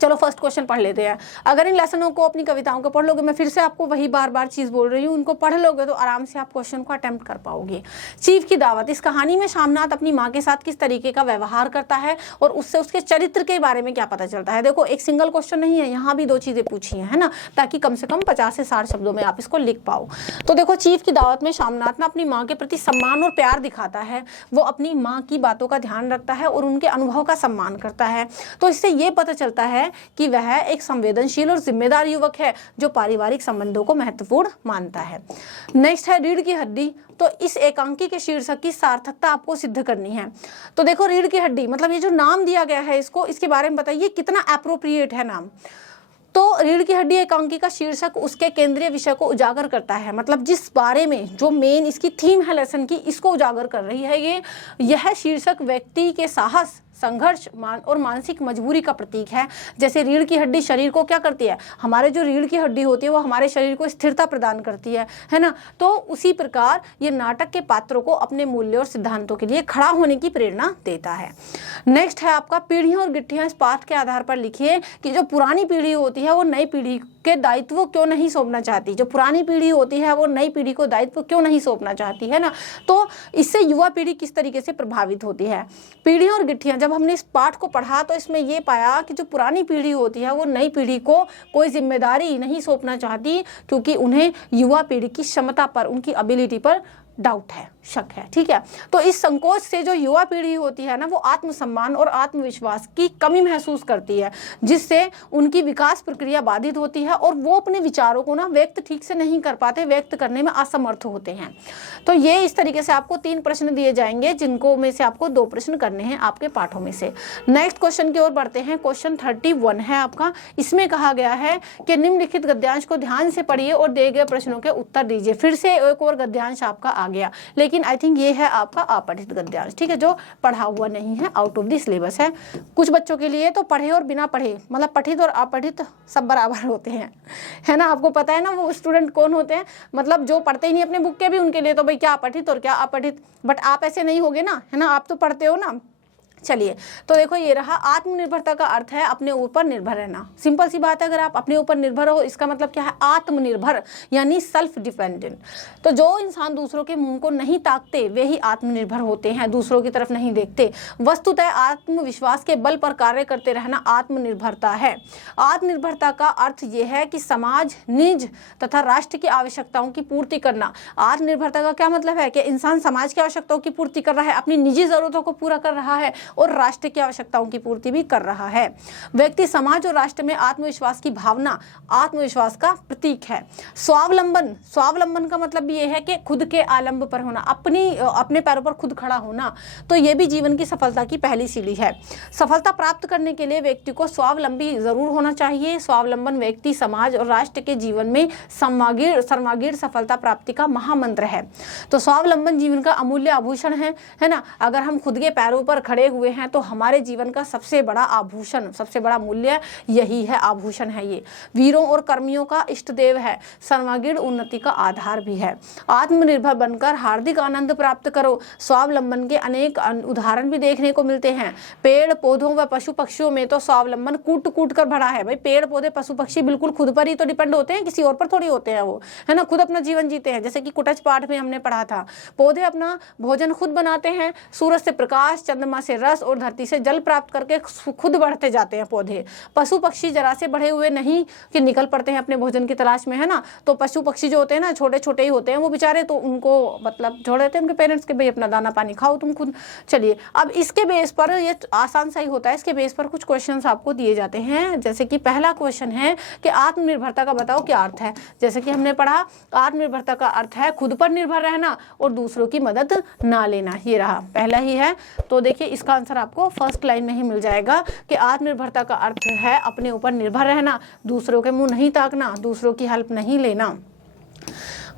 चलो फर्स्ट क्वेश्चन पढ़ लेते हैं। अगर इन लेसनों को अपनी कविताओं को पढ़ लोगे, मैं फिर से आपको वही बार बार चीज़ बोल रही हूँ, उनको पढ़ लोगे तो आराम से आप क्वेश्चन को अटेम्प्ट कर पाओगे। चीफ की दावत, इस कहानी में शामनाथ अपनी माँ के साथ किस तरीके का व्यवहार करता है और उससे उसके चरित्र के बारे में क्या पता चलता है। देखो एक सिंगल क्वेश्चन नहीं है, यहाँ भी 2 चीज़ें पूछी है ना, ताकि कम से कम 50 से 60 शब्दों में आप इसको लिख पाओ। तो देखो चीफ की दावत में शामनाथ ना अपनी माँ के प्रति सम्मान और प्यार दिखाता है। वो अपनी माँ की बातों का ध्यान रखता है और उनके अनुभव का सम्मान करता है। तो इससे ये पता चलता है कि वह एक संवेदनशील और जिम्मेदार युवक है जो पारिवारिक संबंधों को महत्वपूर्ण मानता है। नेक्स्ट है रीढ़ की हड्डी। तो इस एकांकी के शीर्षक की सार्थकता आपको सिद्ध करनी है। तो देखो रीढ़ की हड्डी मतलब ये जो नाम दिया गया है इसको, इसके बारे में बताइए कितना एप्रोप्रिएट है नाम। तो रीढ़ की हड्डी एकांकी का शीर्षक उसके केंद्रीय विषय को उजागर करता है, मतलब जिस बारे में जो मेन इसकी थीम है लेसन की, इसको उजागर कर रही है यह शीर्षक व्यक्ति के साहस, संघर्ष और मानसिक मजबूरी का प्रतीक है। जैसे रीढ़ की हड्डी शरीर को क्या करती है, हमारे जो रीढ़ की हड्डी होती है वो हमारे शरीर को स्थिरता प्रदान करती है ना। तो उसी प्रकार ये नाटक के पात्रों को अपने मूल्यों और सिद्धांतों के लिए खड़ा होने की प्रेरणा देता है। नेक्स्ट है आपका पीढ़ियां और गिट्टियां। इस पाठ के आधार पर लिखिए कि जो पुरानी पीढ़ी होती है वो नई पीढ़ी के दायित्व क्यों नहीं सौंपना चाहती, जो पुरानी पीढ़ी होती है वो नई पीढ़ी को दायित्व क्यों नहीं सौंपना चाहती, है ना। तो इससे युवा पीढ़ी किस तरीके से प्रभावित होती है। पीढ़ियां और गिट्टियां, जब हमने इस पाठ को पढ़ा तो इसमें ये पाया कि जो पुरानी पीढ़ी होती है वो नई पीढ़ी को कोई जिम्मेदारी नहीं सौंपना चाहती, क्योंकि उन्हें युवा पीढ़ी की क्षमता पर, उनकी एबिलिटी पर डाउट है, शक है। ठीक है, तो इस संकोच से जो युवा पीढ़ी होती है ना वो आत्मसम्मान और आत्मविश्वास की कमी महसूस करती है, जिससे उनकी विकास प्रक्रिया बाधित होती है और वो अपने विचारों को ना व्यक्त ठीक से नहीं कर पाते, व्यक्त करने में असमर्थ होते हैं। तो ये इस तरीके से आपको 3 प्रश्न दिए जाएंगे, जिनको में से आपको 2 प्रश्न करने हैं आपके पाठों में से। नेक्स्ट क्वेश्चन की ओर बढ़ते हैं। क्वेश्चन 31 है आपका। इसमें कहा गया है कि निम्नलिखित गद्यांश को ध्यान से पढ़िए और दिए गए प्रश्नों के उत्तर दीजिए। फिर से एक और गद्यांश आपका आ गया, लेकिन आई थिंक ये है आपका अपठित गद्यांश। ठीक है, जो पढ़ा हुआ नहीं है, आउट ऑफ द सिलेबस है। कुछ बच्चों के लिए तो पढ़े और बिना पढ़े, मतलब पठित और अपठित सब बराबर होते हैं, है ना। आपको पता है ना वो स्टूडेंट कौन होते हैं, मतलब जो पढ़ते ही नहीं अपने बुक के भी, उनके लिए तो भाई क्या पठित और क्या अपठित। बट आप ऐसे नहीं होगे ना, है ना, आप तो पढ़ते हो ना, चलिए, तो देखो ये रहा, आत्मनिर्भरता का अर्थ है अपने ऊपर निर्भर रहना। सिंपल सी बात है, अगर आप अपने ऊपर निर्भर हो इसका मतलब क्या है, आत्मनिर्भर यानी सेल्फ डिपेंडेंट। तो जो इंसान दूसरों के मुंह को नहीं ताकते वे ही आत्मनिर्भर होते हैं, दूसरों की तरफ नहीं देखते। वस्तुतः आत्मविश्वास के बल पर कार्य करते रहना आत्मनिर्भरता है। आत्मनिर्भरता का अर्थ ये है कि समाज, निज तथा राष्ट्र की आवश्यकताओं की पूर्ति करना। आत्मनिर्भरता का क्या मतलब है कि इंसान समाज की आवश्यकताओं की पूर्ति कर रहा है, अपनी निजी जरूरतों को पूरा कर रहा है और राष्ट्र की आवश्यकताओं की पूर्ति भी कर रहा है। व्यक्ति, समाज और राष्ट्र में आत्मविश्वास की भावना आत्मविश्वास का प्रतीक है। स्वावलंबन, स्वावलंबन का मतलब ये है कि खुद के आलंब पर होना, अपने पैरों पर खुद खड़ा होना। तो ये भी जीवन की सफलता की पहली सीढ़ी है। सफलता प्राप्त करने के लिए व्यक्ति को स्वावलंबी जरूर होना चाहिए। स्वावलंबन व्यक्ति, समाज और राष्ट्र के जीवन में सर्वांगीण सफलता प्राप्ति का महामंत्र है। तो स्वावलंबन जीवन का अमूल्य आभूषण है ना। अगर हम खुद के पैरों पर खड़े हुए हैं तो हमारे जीवन का सबसे बड़ा आभूषण, सबसे बड़ा मूल्य यही है, आभूषण है ये। वीरों और कर्मियों का इष्ट देव है, सर्वांगीण उन्नति का आधार भी है। आत्मनिर्भर बनकर हार्दिक आनंद प्राप्त करो। स्वावलंबन के अनेक उदाहरण भी देखने को मिलते हैं। पेड़ पौधों व पशु पक्षियों में तो स्वावलंबन कूट कूट कर भरा है। भाई पेड़ पौधे पशु पक्षी बिल्कुल खुद पर ही तो डिपेंड होते हैं, किसी और पर थोड़ी होते हैं वो, है ना। खुद अपना जीवन जीते हैं, जैसे कि कुटच पाठ में हमने पढ़ा था। पौधे अपना भोजन खुद बनाते हैं, सूरज से प्रकाश, चंद्रमा से रस और धरती से जल प्राप्त करके खुद बढ़ते जाते हैं पौधे। पशु पक्षी जरा से बढ़े हुए नहीं कि निकल पड़ते हैं अपने भोजन की तलाश में, है ना। तो पशु पक्षी जो होते हैं ना, छोटे छोटे ही होते हैं वो बेचारे, तो उनको मतलब छोड़ देते हैं उनके पेरेंट्स के, भाई अपना दाना पानी खाओ तुम खुद। चलिए, अब इसके बेस पर ये आसान सा ही होता है, इसके बेस पर कुछ क्वेश्चंस आपको दिए जाते हैं। जैसे कि पहला क्वेश्चन है कि आत्मनिर्भरता का बताओ क्या अर्थ है। जैसे कि हमने पढ़ा, आत्मनिर्भरता का अर्थ है खुद पर निर्भर रहना और दूसरों की मदद ना लेना। ये रहा, पहला ही है। तो देखिए इसका आंसर आपको फर्स्ट लाइन में ही मिल जाएगा कि आत्मनिर्भरता का अर्थ है अपने ऊपर निर्भर रहना, दूसरों के मुंह नहीं ताकना, दूसरों की हेल्प नहीं लेना।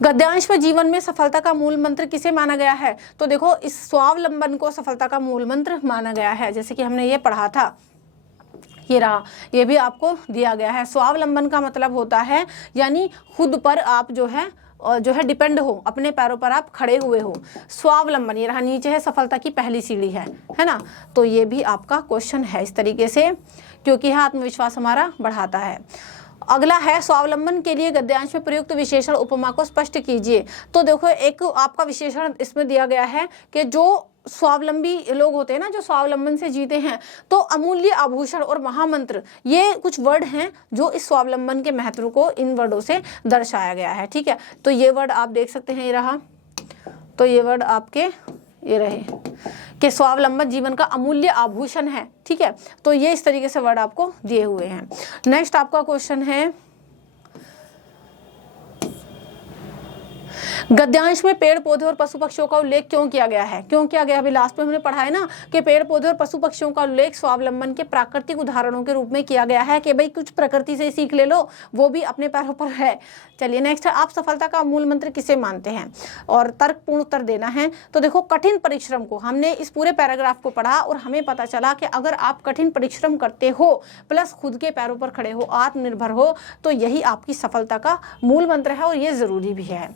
गद्यांश में जीवन में सफलता का मूल मंत्र किसे माना गया है। तो देखो, इस स्वावलंबन को सफलता का मूल मंत्र माना गया है, जैसे कि हमने ये पढ़ा था। ये रहा, ये भी आपको दिया गया है। स्वावलंबन का मतलब होता है यानी खुद पर आप जो है डिपेंड हो, अपने पैरों पर आप खड़े हुए हो। स्वावलंबन, ये रहा नीचे है, सफलता की पहली सीढ़ी है ना। तो ये भी आपका क्वेश्चन है इस तरीके से, क्योंकि आत्मविश्वास हमारा बढ़ाता है। अगला है, स्वावलंबन के लिए गद्यांश में प्रयुक्त विशेषण उपमा को स्पष्ट कीजिए। तो देखो, एक आपका विशेषण इसमें दिया गया है कि जो स्वावलंबी लोग होते हैं ना, जो स्वावलंबन से जीते हैं, तो अमूल्य आभूषण और महामंत्र, ये कुछ वर्ड हैं जो इस स्वावलंबन के महत्व को इन वर्डों से दर्शाया गया है। ठीक है, तो ये वर्ड आप देख सकते हैं, ये रहा। तो ये वर्ड आपके ये रहे कि स्वावलंबन जीवन का अमूल्य आभूषण है। ठीक है, तो ये इस तरीके से वर्ड आपको दिए हुए हैं। नेक्स्ट आपका क्वेश्चन है, गद्यांश में पेड़ पौधे और पशु पक्षियों का उल्लेख क्यों किया गया है। क्यों किया गया, अभी लास्ट में हमने पढ़ा है ना कि पेड़ पौधे और पशु पक्षियों का उल्लेख स्वावलंबन के प्राकृतिक उदाहरणों के रूप में किया गया है कि भाई कुछ प्रकृति से सीख ले लो, वो भी अपने पैरों पर है। चलिए नेक्स्ट है, आप सफलता का मूल मंत्र किसे मानते हैं, और तर्कपूर्ण उत्तर देना है। तो देखो, कठिन परिश्रम को, हमने इस पूरे पैराग्राफ को पढ़ा और हमें पता चला कि अगर आप कठिन परिश्रम करते हो प्लस खुद के पैरों पर खड़े हो, आत्मनिर्भर हो, तो यही आपकी सफलता का मूल मंत्र है और ये जरूरी भी है।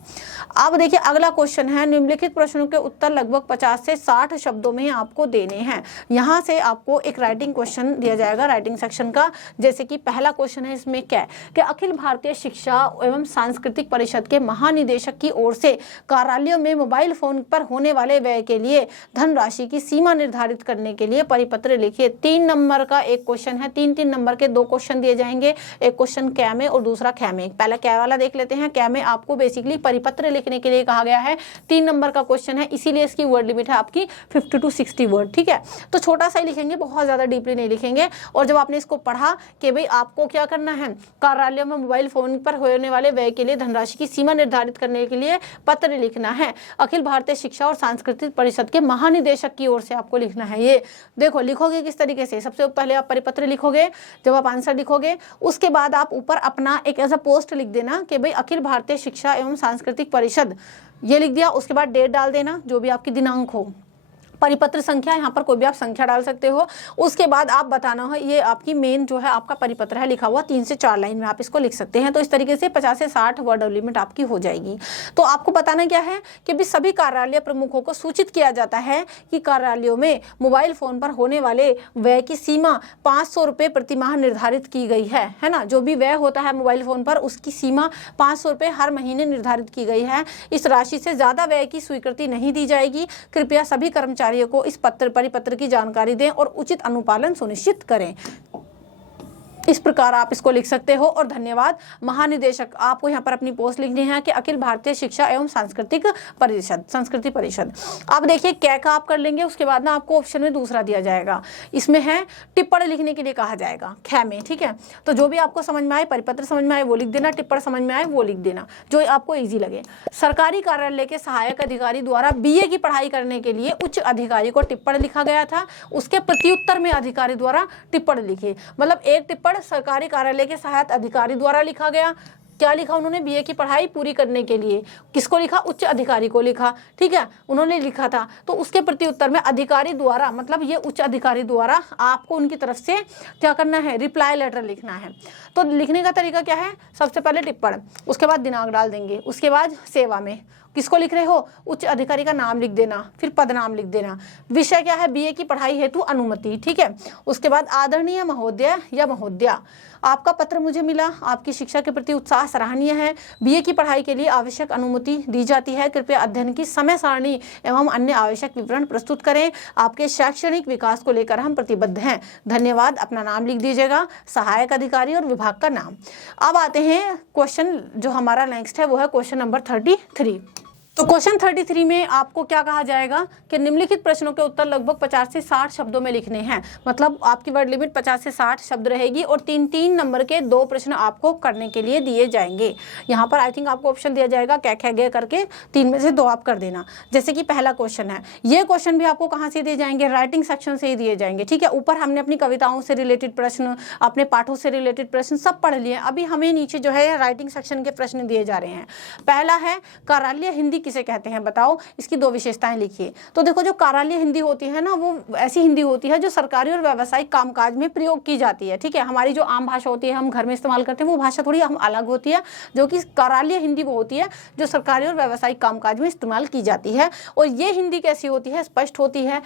अब देखिए अगला क्वेश्चन है, निम्नलिखित प्रश्नों के उत्तर लगभग 50 से 60 शब्दों में आपको देने हैं। यहाँ से आपको एक राइटिंग क्वेश्चन दिया जाएगा, राइटिंग सेक्शन का। जैसे कि पहला क्वेश्चन है इसमें क्या है कि अखिल भारतीय शिक्षा एवं सांस्कृतिक परिषद के महानिदेशक की ओर से कार्यालयों में मोबाइल फोन पर होने वाले व्यय के लिए धनराशि की सीमा निर्धारित करने के लिए परिपत्र लिखिए। 3 नंबर का एक क्वेश्चन है, 3 नंबर के 2 क्वेश्चन दिए जाएंगे, एक क्वेश्चन कै में और दूसरा कै में। पहला कै वाला देख लेते हैं। कै में आपको बेसिकली परिपत्र लिखने के लिए कहा गया है, 3 नंबर का क्वेश्चन है, इसीलिए इसकी वर्ड लिमिट है आपकी 50 to 60 वर्ड। ठीक है, तो छोटा सा ही लिखेंगे, बहुत ज्यादा डीपली नहीं लिखेंगे। और जब आपने इसको पढ़ा कि भाई आपको क्या करना है, कार्यालय में मोबाइल फोन पर होने वाले व्यय के लिए धनराशि की सीमा निर्धारित करने के लिए पत्र लिखना है अखिल भारतीय शिक्षा और सांस्कृतिक परिषद के महानिदेशक की ओर से आपको लिखना है। ये देखो लिखोगे किस तरीके से, सबसे पहले आप परिपत्र लिखोगे, जब आप आंसर लिखोगे उसके बाद आप ऊपर अपना एक ऐसा पोस्ट लिख देना कि भाई अखिल भारतीय शिक्षा एवं सांस्कृतिक परिषद, ये लिख दिया। उसके बाद डेट डाल देना, जो भी आपकी दिनांक हो, परिपत्र संख्या, यहाँ पर कोई भी आप संख्या डाल सकते हो। उसके बाद आप बताना है, ये आपकी मेन जो है आपका परिपत्र है लिखा हुआ 3 से 4 लाइन में आप इसको लिख सकते हैं। तो इस तरीके से 50 से 60 वर्ड लिमिट आपकी हो जाएगी। तो आपको बताना क्या है कि भी सभी कार्यालय प्रमुखों को सूचित किया जाता है कि कार्यालयों में मोबाइल फोन पर होने वाले व्यय की सीमा 500 रुपये प्रतिमाह निर्धारित की गई है ना। जो भी व्यय होता है मोबाइल फोन पर उसकी सीमा 500 रुपये हर महीने निर्धारित की गई है। इस राशि से ज़्यादा व्यय की स्वीकृति नहीं दी जाएगी। कृपया सभी कर्मचारियों को इस परिपत्र की जानकारी दें और उचित अनुपालन सुनिश्चित करें। इस प्रकार आप इसको लिख सकते हो। और धन्यवाद महानिदेशक, आपको यहाँ पर अपनी पोस्ट लिखनी है कि अखिल भारतीय शिक्षा एवं सांस्कृतिक परिषद, संस्कृति परिषद। अब देखिए कै का आप कर लेंगे, उसके बाद ना आपको ऑप्शन में दूसरा दिया जाएगा, इसमें है टिप्पणी लिखने के लिए कहा जाएगा खे में, ठीक है। तो जो भी आपको समझ में आए, परिपत्र समझ में आए वो लिख देना, टिप्पणी समझ में आए वो लिख देना, जो आपको ईजी लगे। सरकारी कार्यालय के सहायक अधिकारी द्वारा BA की पढ़ाई करने के लिए उच्च अधिकारी को टिप्पणी लिखा गया था, उसके प्रत्युत्तर में अधिकारी द्वारा टिप्पणी लिखी। मतलब एक टिप्पणी सरकारी कार्यालय के सहायक अधिकारी द्वारा लिखा गया, क्या लिखा उन्होंने, BA की पढ़ाई पूरी करने के लिए किसको लिखा, उच्च अधिकारी को लिखा, ठीक है, उन्होंने लिखा था। तो उसके प्रति उत्तर में अधिकारी द्वारा, मतलब ये उच्च अधिकारी द्वारा आपको उनकी तरफ से क्या करना है, रिप्लाई लेटर लिखना है। तो लिखने का तरीका क्या है, सबसे पहले टिप्पणी, उसके बाद दिनांक डाल देंगे, उसके बाद सेवा में किसको लिख रहे हो, उच्च अधिकारी का नाम लिख देना, फिर पद नाम लिख देना, विषय क्या है, BA की पढ़ाई हेतु अनुमति, ठीक है। उसके बाद आदरणीय महोदय या महोदया, आपका पत्र मुझे मिला, आपकी शिक्षा के प्रति उत्साह सराहनीय है, BA की पढ़ाई के लिए आवश्यक अनुमति दी जाती है, कृपया अध्ययन की समय सारणी एवं अन्य आवश्यक विवरण प्रस्तुत करें, आपके शैक्षणिक विकास को लेकर हम प्रतिबद्ध हैं, धन्यवाद। अपना नाम लिख दीजिएगा, सहायक अधिकारी और विभाग का नाम। अब आते हैं क्वेश्चन जो हमारा नेक्स्ट है, वो है क्वेश्चन नंबर 33। तो क्वेश्चन 33 में आपको क्या कहा जाएगा कि निम्नलिखित प्रश्नों के उत्तर लगभग 50 से 60 शब्दों में लिखने हैं। मतलब आपकी वर्ड लिमिट 50 से 60 शब्द रहेगी और 3-3 नंबर के 2 प्रश्न आपको करने के लिए दिए जाएंगे। यहाँ पर आई थिंक आपको ऑप्शन दिया जाएगा कै खे गे करके, 3 में से 2 आप कर देना। जैसे कि पहला क्वेश्चन है, ये क्वेश्चन भी आपको कहाँ से दिए जाएंगे, राइटिंग सेक्शन से ही दिए जाएंगे, ठीक है। ऊपर हमने अपनी कविताओं से रिलेटेड प्रश्न, अपने पाठों से रिलेटेड प्रश्न सब पढ़ लिए, अभी हमें नीचे जो है राइटिंग सेक्शन के प्रश्न दिए जा रहे हैं। पहला है कार्यालय हिंदी किसे कहते हैं, बताओ, इसकी 2 विशेषताएं लिखिए। तो देखो जो कार्यालय हिंदी होती है ना, वो ऐसी हिंदी होती है जो सरकारी और व्यावसायिक कामकाज में प्रयोग की जाती है, ठीक है। हमारी जो आम भाषा होती है, हम घर में इस्तेमाल करते हैं, वो भाषा थोड़ी हम अलग होती है। जो कि कार्यालय हिंदी वो होती है जो सरकारी और व्यावसायिक कामकाज में इस्तेमाल की जाती है। और ये हिंदी कैसी होती है, स्पष्ट होती है,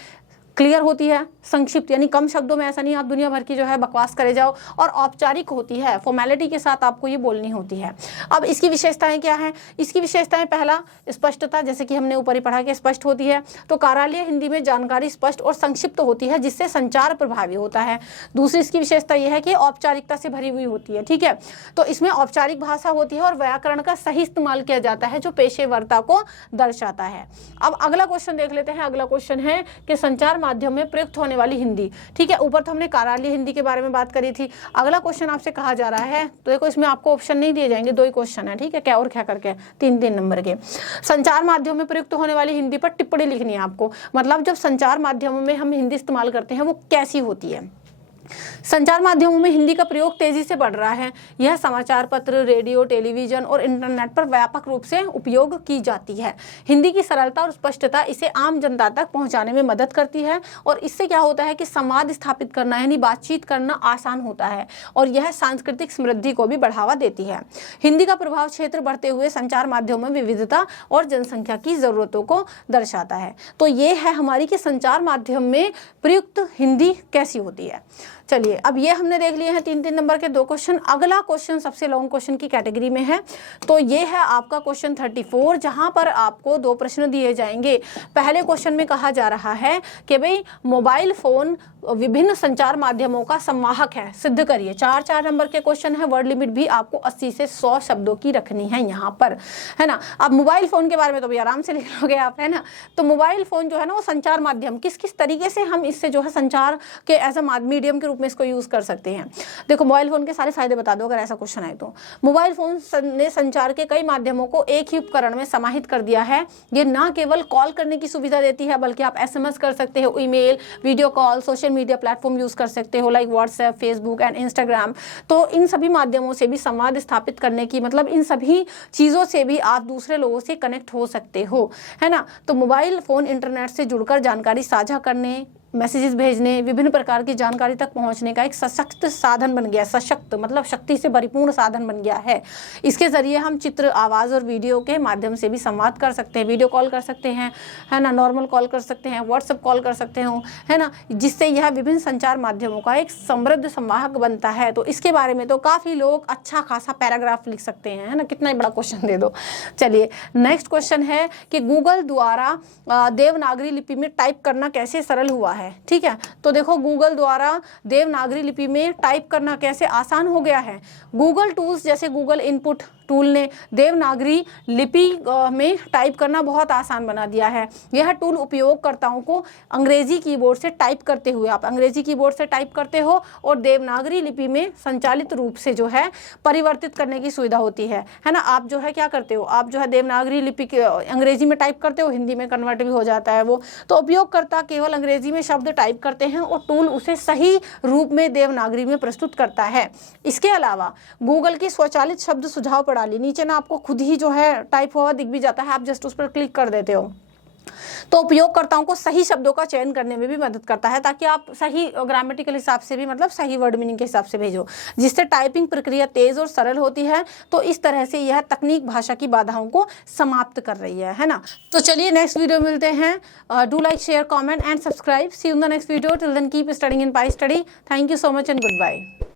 क्लियर होती है, संक्षिप्त यानी कम शब्दों में, ऐसा नहीं आप दुनिया भर की जो है बकवास करे जाओ, और औपचारिक होती है, फॉर्मेलिटी के साथ आपको ये बोलनी होती है। अब इसकी विशेषताएं क्या हैं, इसकी विशेषताएं, पहला स्पष्टता, जैसे कि हमने ऊपर ही पढ़ा कि स्पष्ट होती है। तो कार्यालय हिंदी में जानकारी स्पष्ट और संक्षिप्त होती है जिससे संचार प्रभावी होता है। दूसरी इसकी विशेषता यह है कि औपचारिकता से भरी हुई होती है, ठीक है। तो इसमें औपचारिक भाषा होती है और व्याकरण का सही इस्तेमाल किया जाता है जो पेशेवरता को दर्शाता है। अब अगला क्वेश्चन देख लेते हैं। अगला क्वेश्चन है कि संचार माध्यम में प्रयुक्त होने वाली हिंदी, ठीक है। ऊपर तो हमने कार्यालय हिंदी के बारे में बात करी थी। अगला क्वेश्चन आपसे कहा जा रहा है, तो देखो इसमें आपको ऑप्शन नहीं दिए जाएंगे, 2 ही क्वेश्चन है, ठीक है, क्या और क्या करके 3-3 नंबर के। संचार माध्यम में प्रयुक्त होने वाली हिंदी पर टिप्पणी लिखनी है आपको। मतलब जब संचार माध्यमों में हम हिंदी इस्तेमाल करते हैं वो कैसी होती है। संचार माध्यमों में हिंदी का प्रयोग तेजी से बढ़ रहा है। यह समाचार पत्र, रेडियो, टेलीविजन और इंटरनेट पर व्यापक रूप से उपयोग की जाती है। हिंदी की सरलता और स्पष्टता इसे आम जनता तक पहुंचाने में मदद करती है और इससे क्या होता है कि संवाद स्थापित करना यानी बातचीत करना आसान होता है और यह सांस्कृतिक समृद्धि को भी बढ़ावा देती है। हिंदी का प्रभाव क्षेत्र बढ़ते हुए संचार माध्यमों में विविधता और जनसंख्या की जरूरतों को दर्शाता है। तो ये है हमारी कि संचार माध्यम में प्रयुक्त हिंदी कैसी होती है। चलिए, अब ये हमने देख लिए हैं 3-3 नंबर के 2 क्वेश्चन। अगला क्वेश्चन सबसे लॉन्ग क्वेश्चन की कैटेगरी में है। तो ये है आपका क्वेश्चन 34, जहां पर आपको 2 प्रश्न दिए जाएंगे। पहले क्वेश्चन में कहा जा रहा है कि भाई मोबाइल फोन विभिन्न संचार माध्यमों का संवाहक है, सिद्ध करिए। 4-4 नंबर के क्वेश्चन है। वर्ड लिमिट भी आपको 80 से 100 शब्दों की रखनी है यहाँ पर, है ना। अब मोबाइल फोन के बारे में तो भी आराम से लिख लोगे आप, है ना। तो मोबाइल फोन जो है ना वो संचार माध्यम, किस किस तरीके से हम इससे जो है संचार के एज अ मीडियम के रूप में इसको इसको यूज़ कर सकते हैं। देखो मोबाइल फ़ोन के सारे फायदे बता दो अगर ऐसा क्वेश्चन आए तो। मोबाइल फ़ोन ने संचार के कई माध्यमों को एक ही उपकरण में समाहित कर दिया है। ये ना केवल कॉल करने की सुविधा देती है बल्कि आप SMS कर सकते हो, email, video call, social media platform use कर सकते हो like WhatsApp, Facebook and Instagram. तो इन सभी माध्यमों से भी संवाद स्थापित करने की, मतलब इन सभी चीज़ों से भी आप दूसरे लोगों से कनेक्ट हो सकते हो, है ना। तो मोबाइल फ़ोन इंटरनेट से जुड़कर जानकारी साझा करने, मैसेजेस भेजने, विभिन्न प्रकार की जानकारी तक पहुंचने का एक सशक्त साधन बन गया है। सशक्त मतलब शक्ति से परिपूर्ण साधन बन गया है। इसके ज़रिए हम चित्र, आवाज़ और वीडियो के माध्यम से भी संवाद कर सकते हैं, वीडियो कॉल कर सकते हैं, है ना, नॉर्मल कॉल कर सकते हैं, व्हाट्सएप कॉल कर सकते हो, है ना, जिससे यह विभिन्न संचार माध्यमों का एक समृद्ध संवाहक बनता है। तो इसके बारे में तो काफ़ी लोग अच्छा खासा पैराग्राफ लिख सकते हैं, है ना, कितना ही बड़ा क्वेश्चन दे दो। चलिए नेक्स्ट क्वेश्चन है कि गूगल द्वारा देवनागरी लिपि में टाइप करना कैसे सरल हुआ है। ठीक है, तो देखो गूगल द्वारा देवनागरी लिपि में टाइप करना कैसे आसान हो गया है। गूगल टूल्स जैसे गूगल इनपुट टूल ने देवनागरी लिपि में टाइप करना बहुत आसान बना दिया है। यह टूल उपयोगकर्ताओं को अंग्रेजी कीबोर्ड से टाइप करते हुए, आप अंग्रेजी कीबोर्ड से टाइप करते हो और देवनागरी लिपि में संचालित रूप से जो है परिवर्तित करने की सुविधा होती है ना। आप जो है क्या करते हो, आप जो है देवनागरी लिपि के अंग्रेजी में टाइप करते हो, हिंदी में कन्वर्ट भी हो जाता है वो। तो उपयोगकर्ता केवल अंग्रेजी में शब्द टाइप करते हैं और टूल उसे सही रूप में देवनागरी में प्रस्तुत करता है। इसके अलावा गूगल की स्वचालित शब्द सुझाव प्रणाली, नीचे ना आपको खुद ही जो है टाइप हुआ दिख भी जाता है, आप जस्ट उस पर क्लिक कर देते हो, तो उपयोगकर्ताओं को सही शब्दों का चयन करने में भी मदद करता है ताकि आप सही ग्रामेटिकल हिसाब से भी, मतलब सही वर्ड मीनिंग के हिसाब से भेजो, जिससे टाइपिंग प्रक्रिया तेज और सरल होती है। तो इस तरह से यह तकनीक भाषा की बाधाओं को समाप्त कर रही है ना। तो चलिए नेक्स्ट वीडियो मिलते हैं। Do like, share, comment and subscribe. See you in the next video. Till then keep studying in Pi study. Thank you so much and good bye.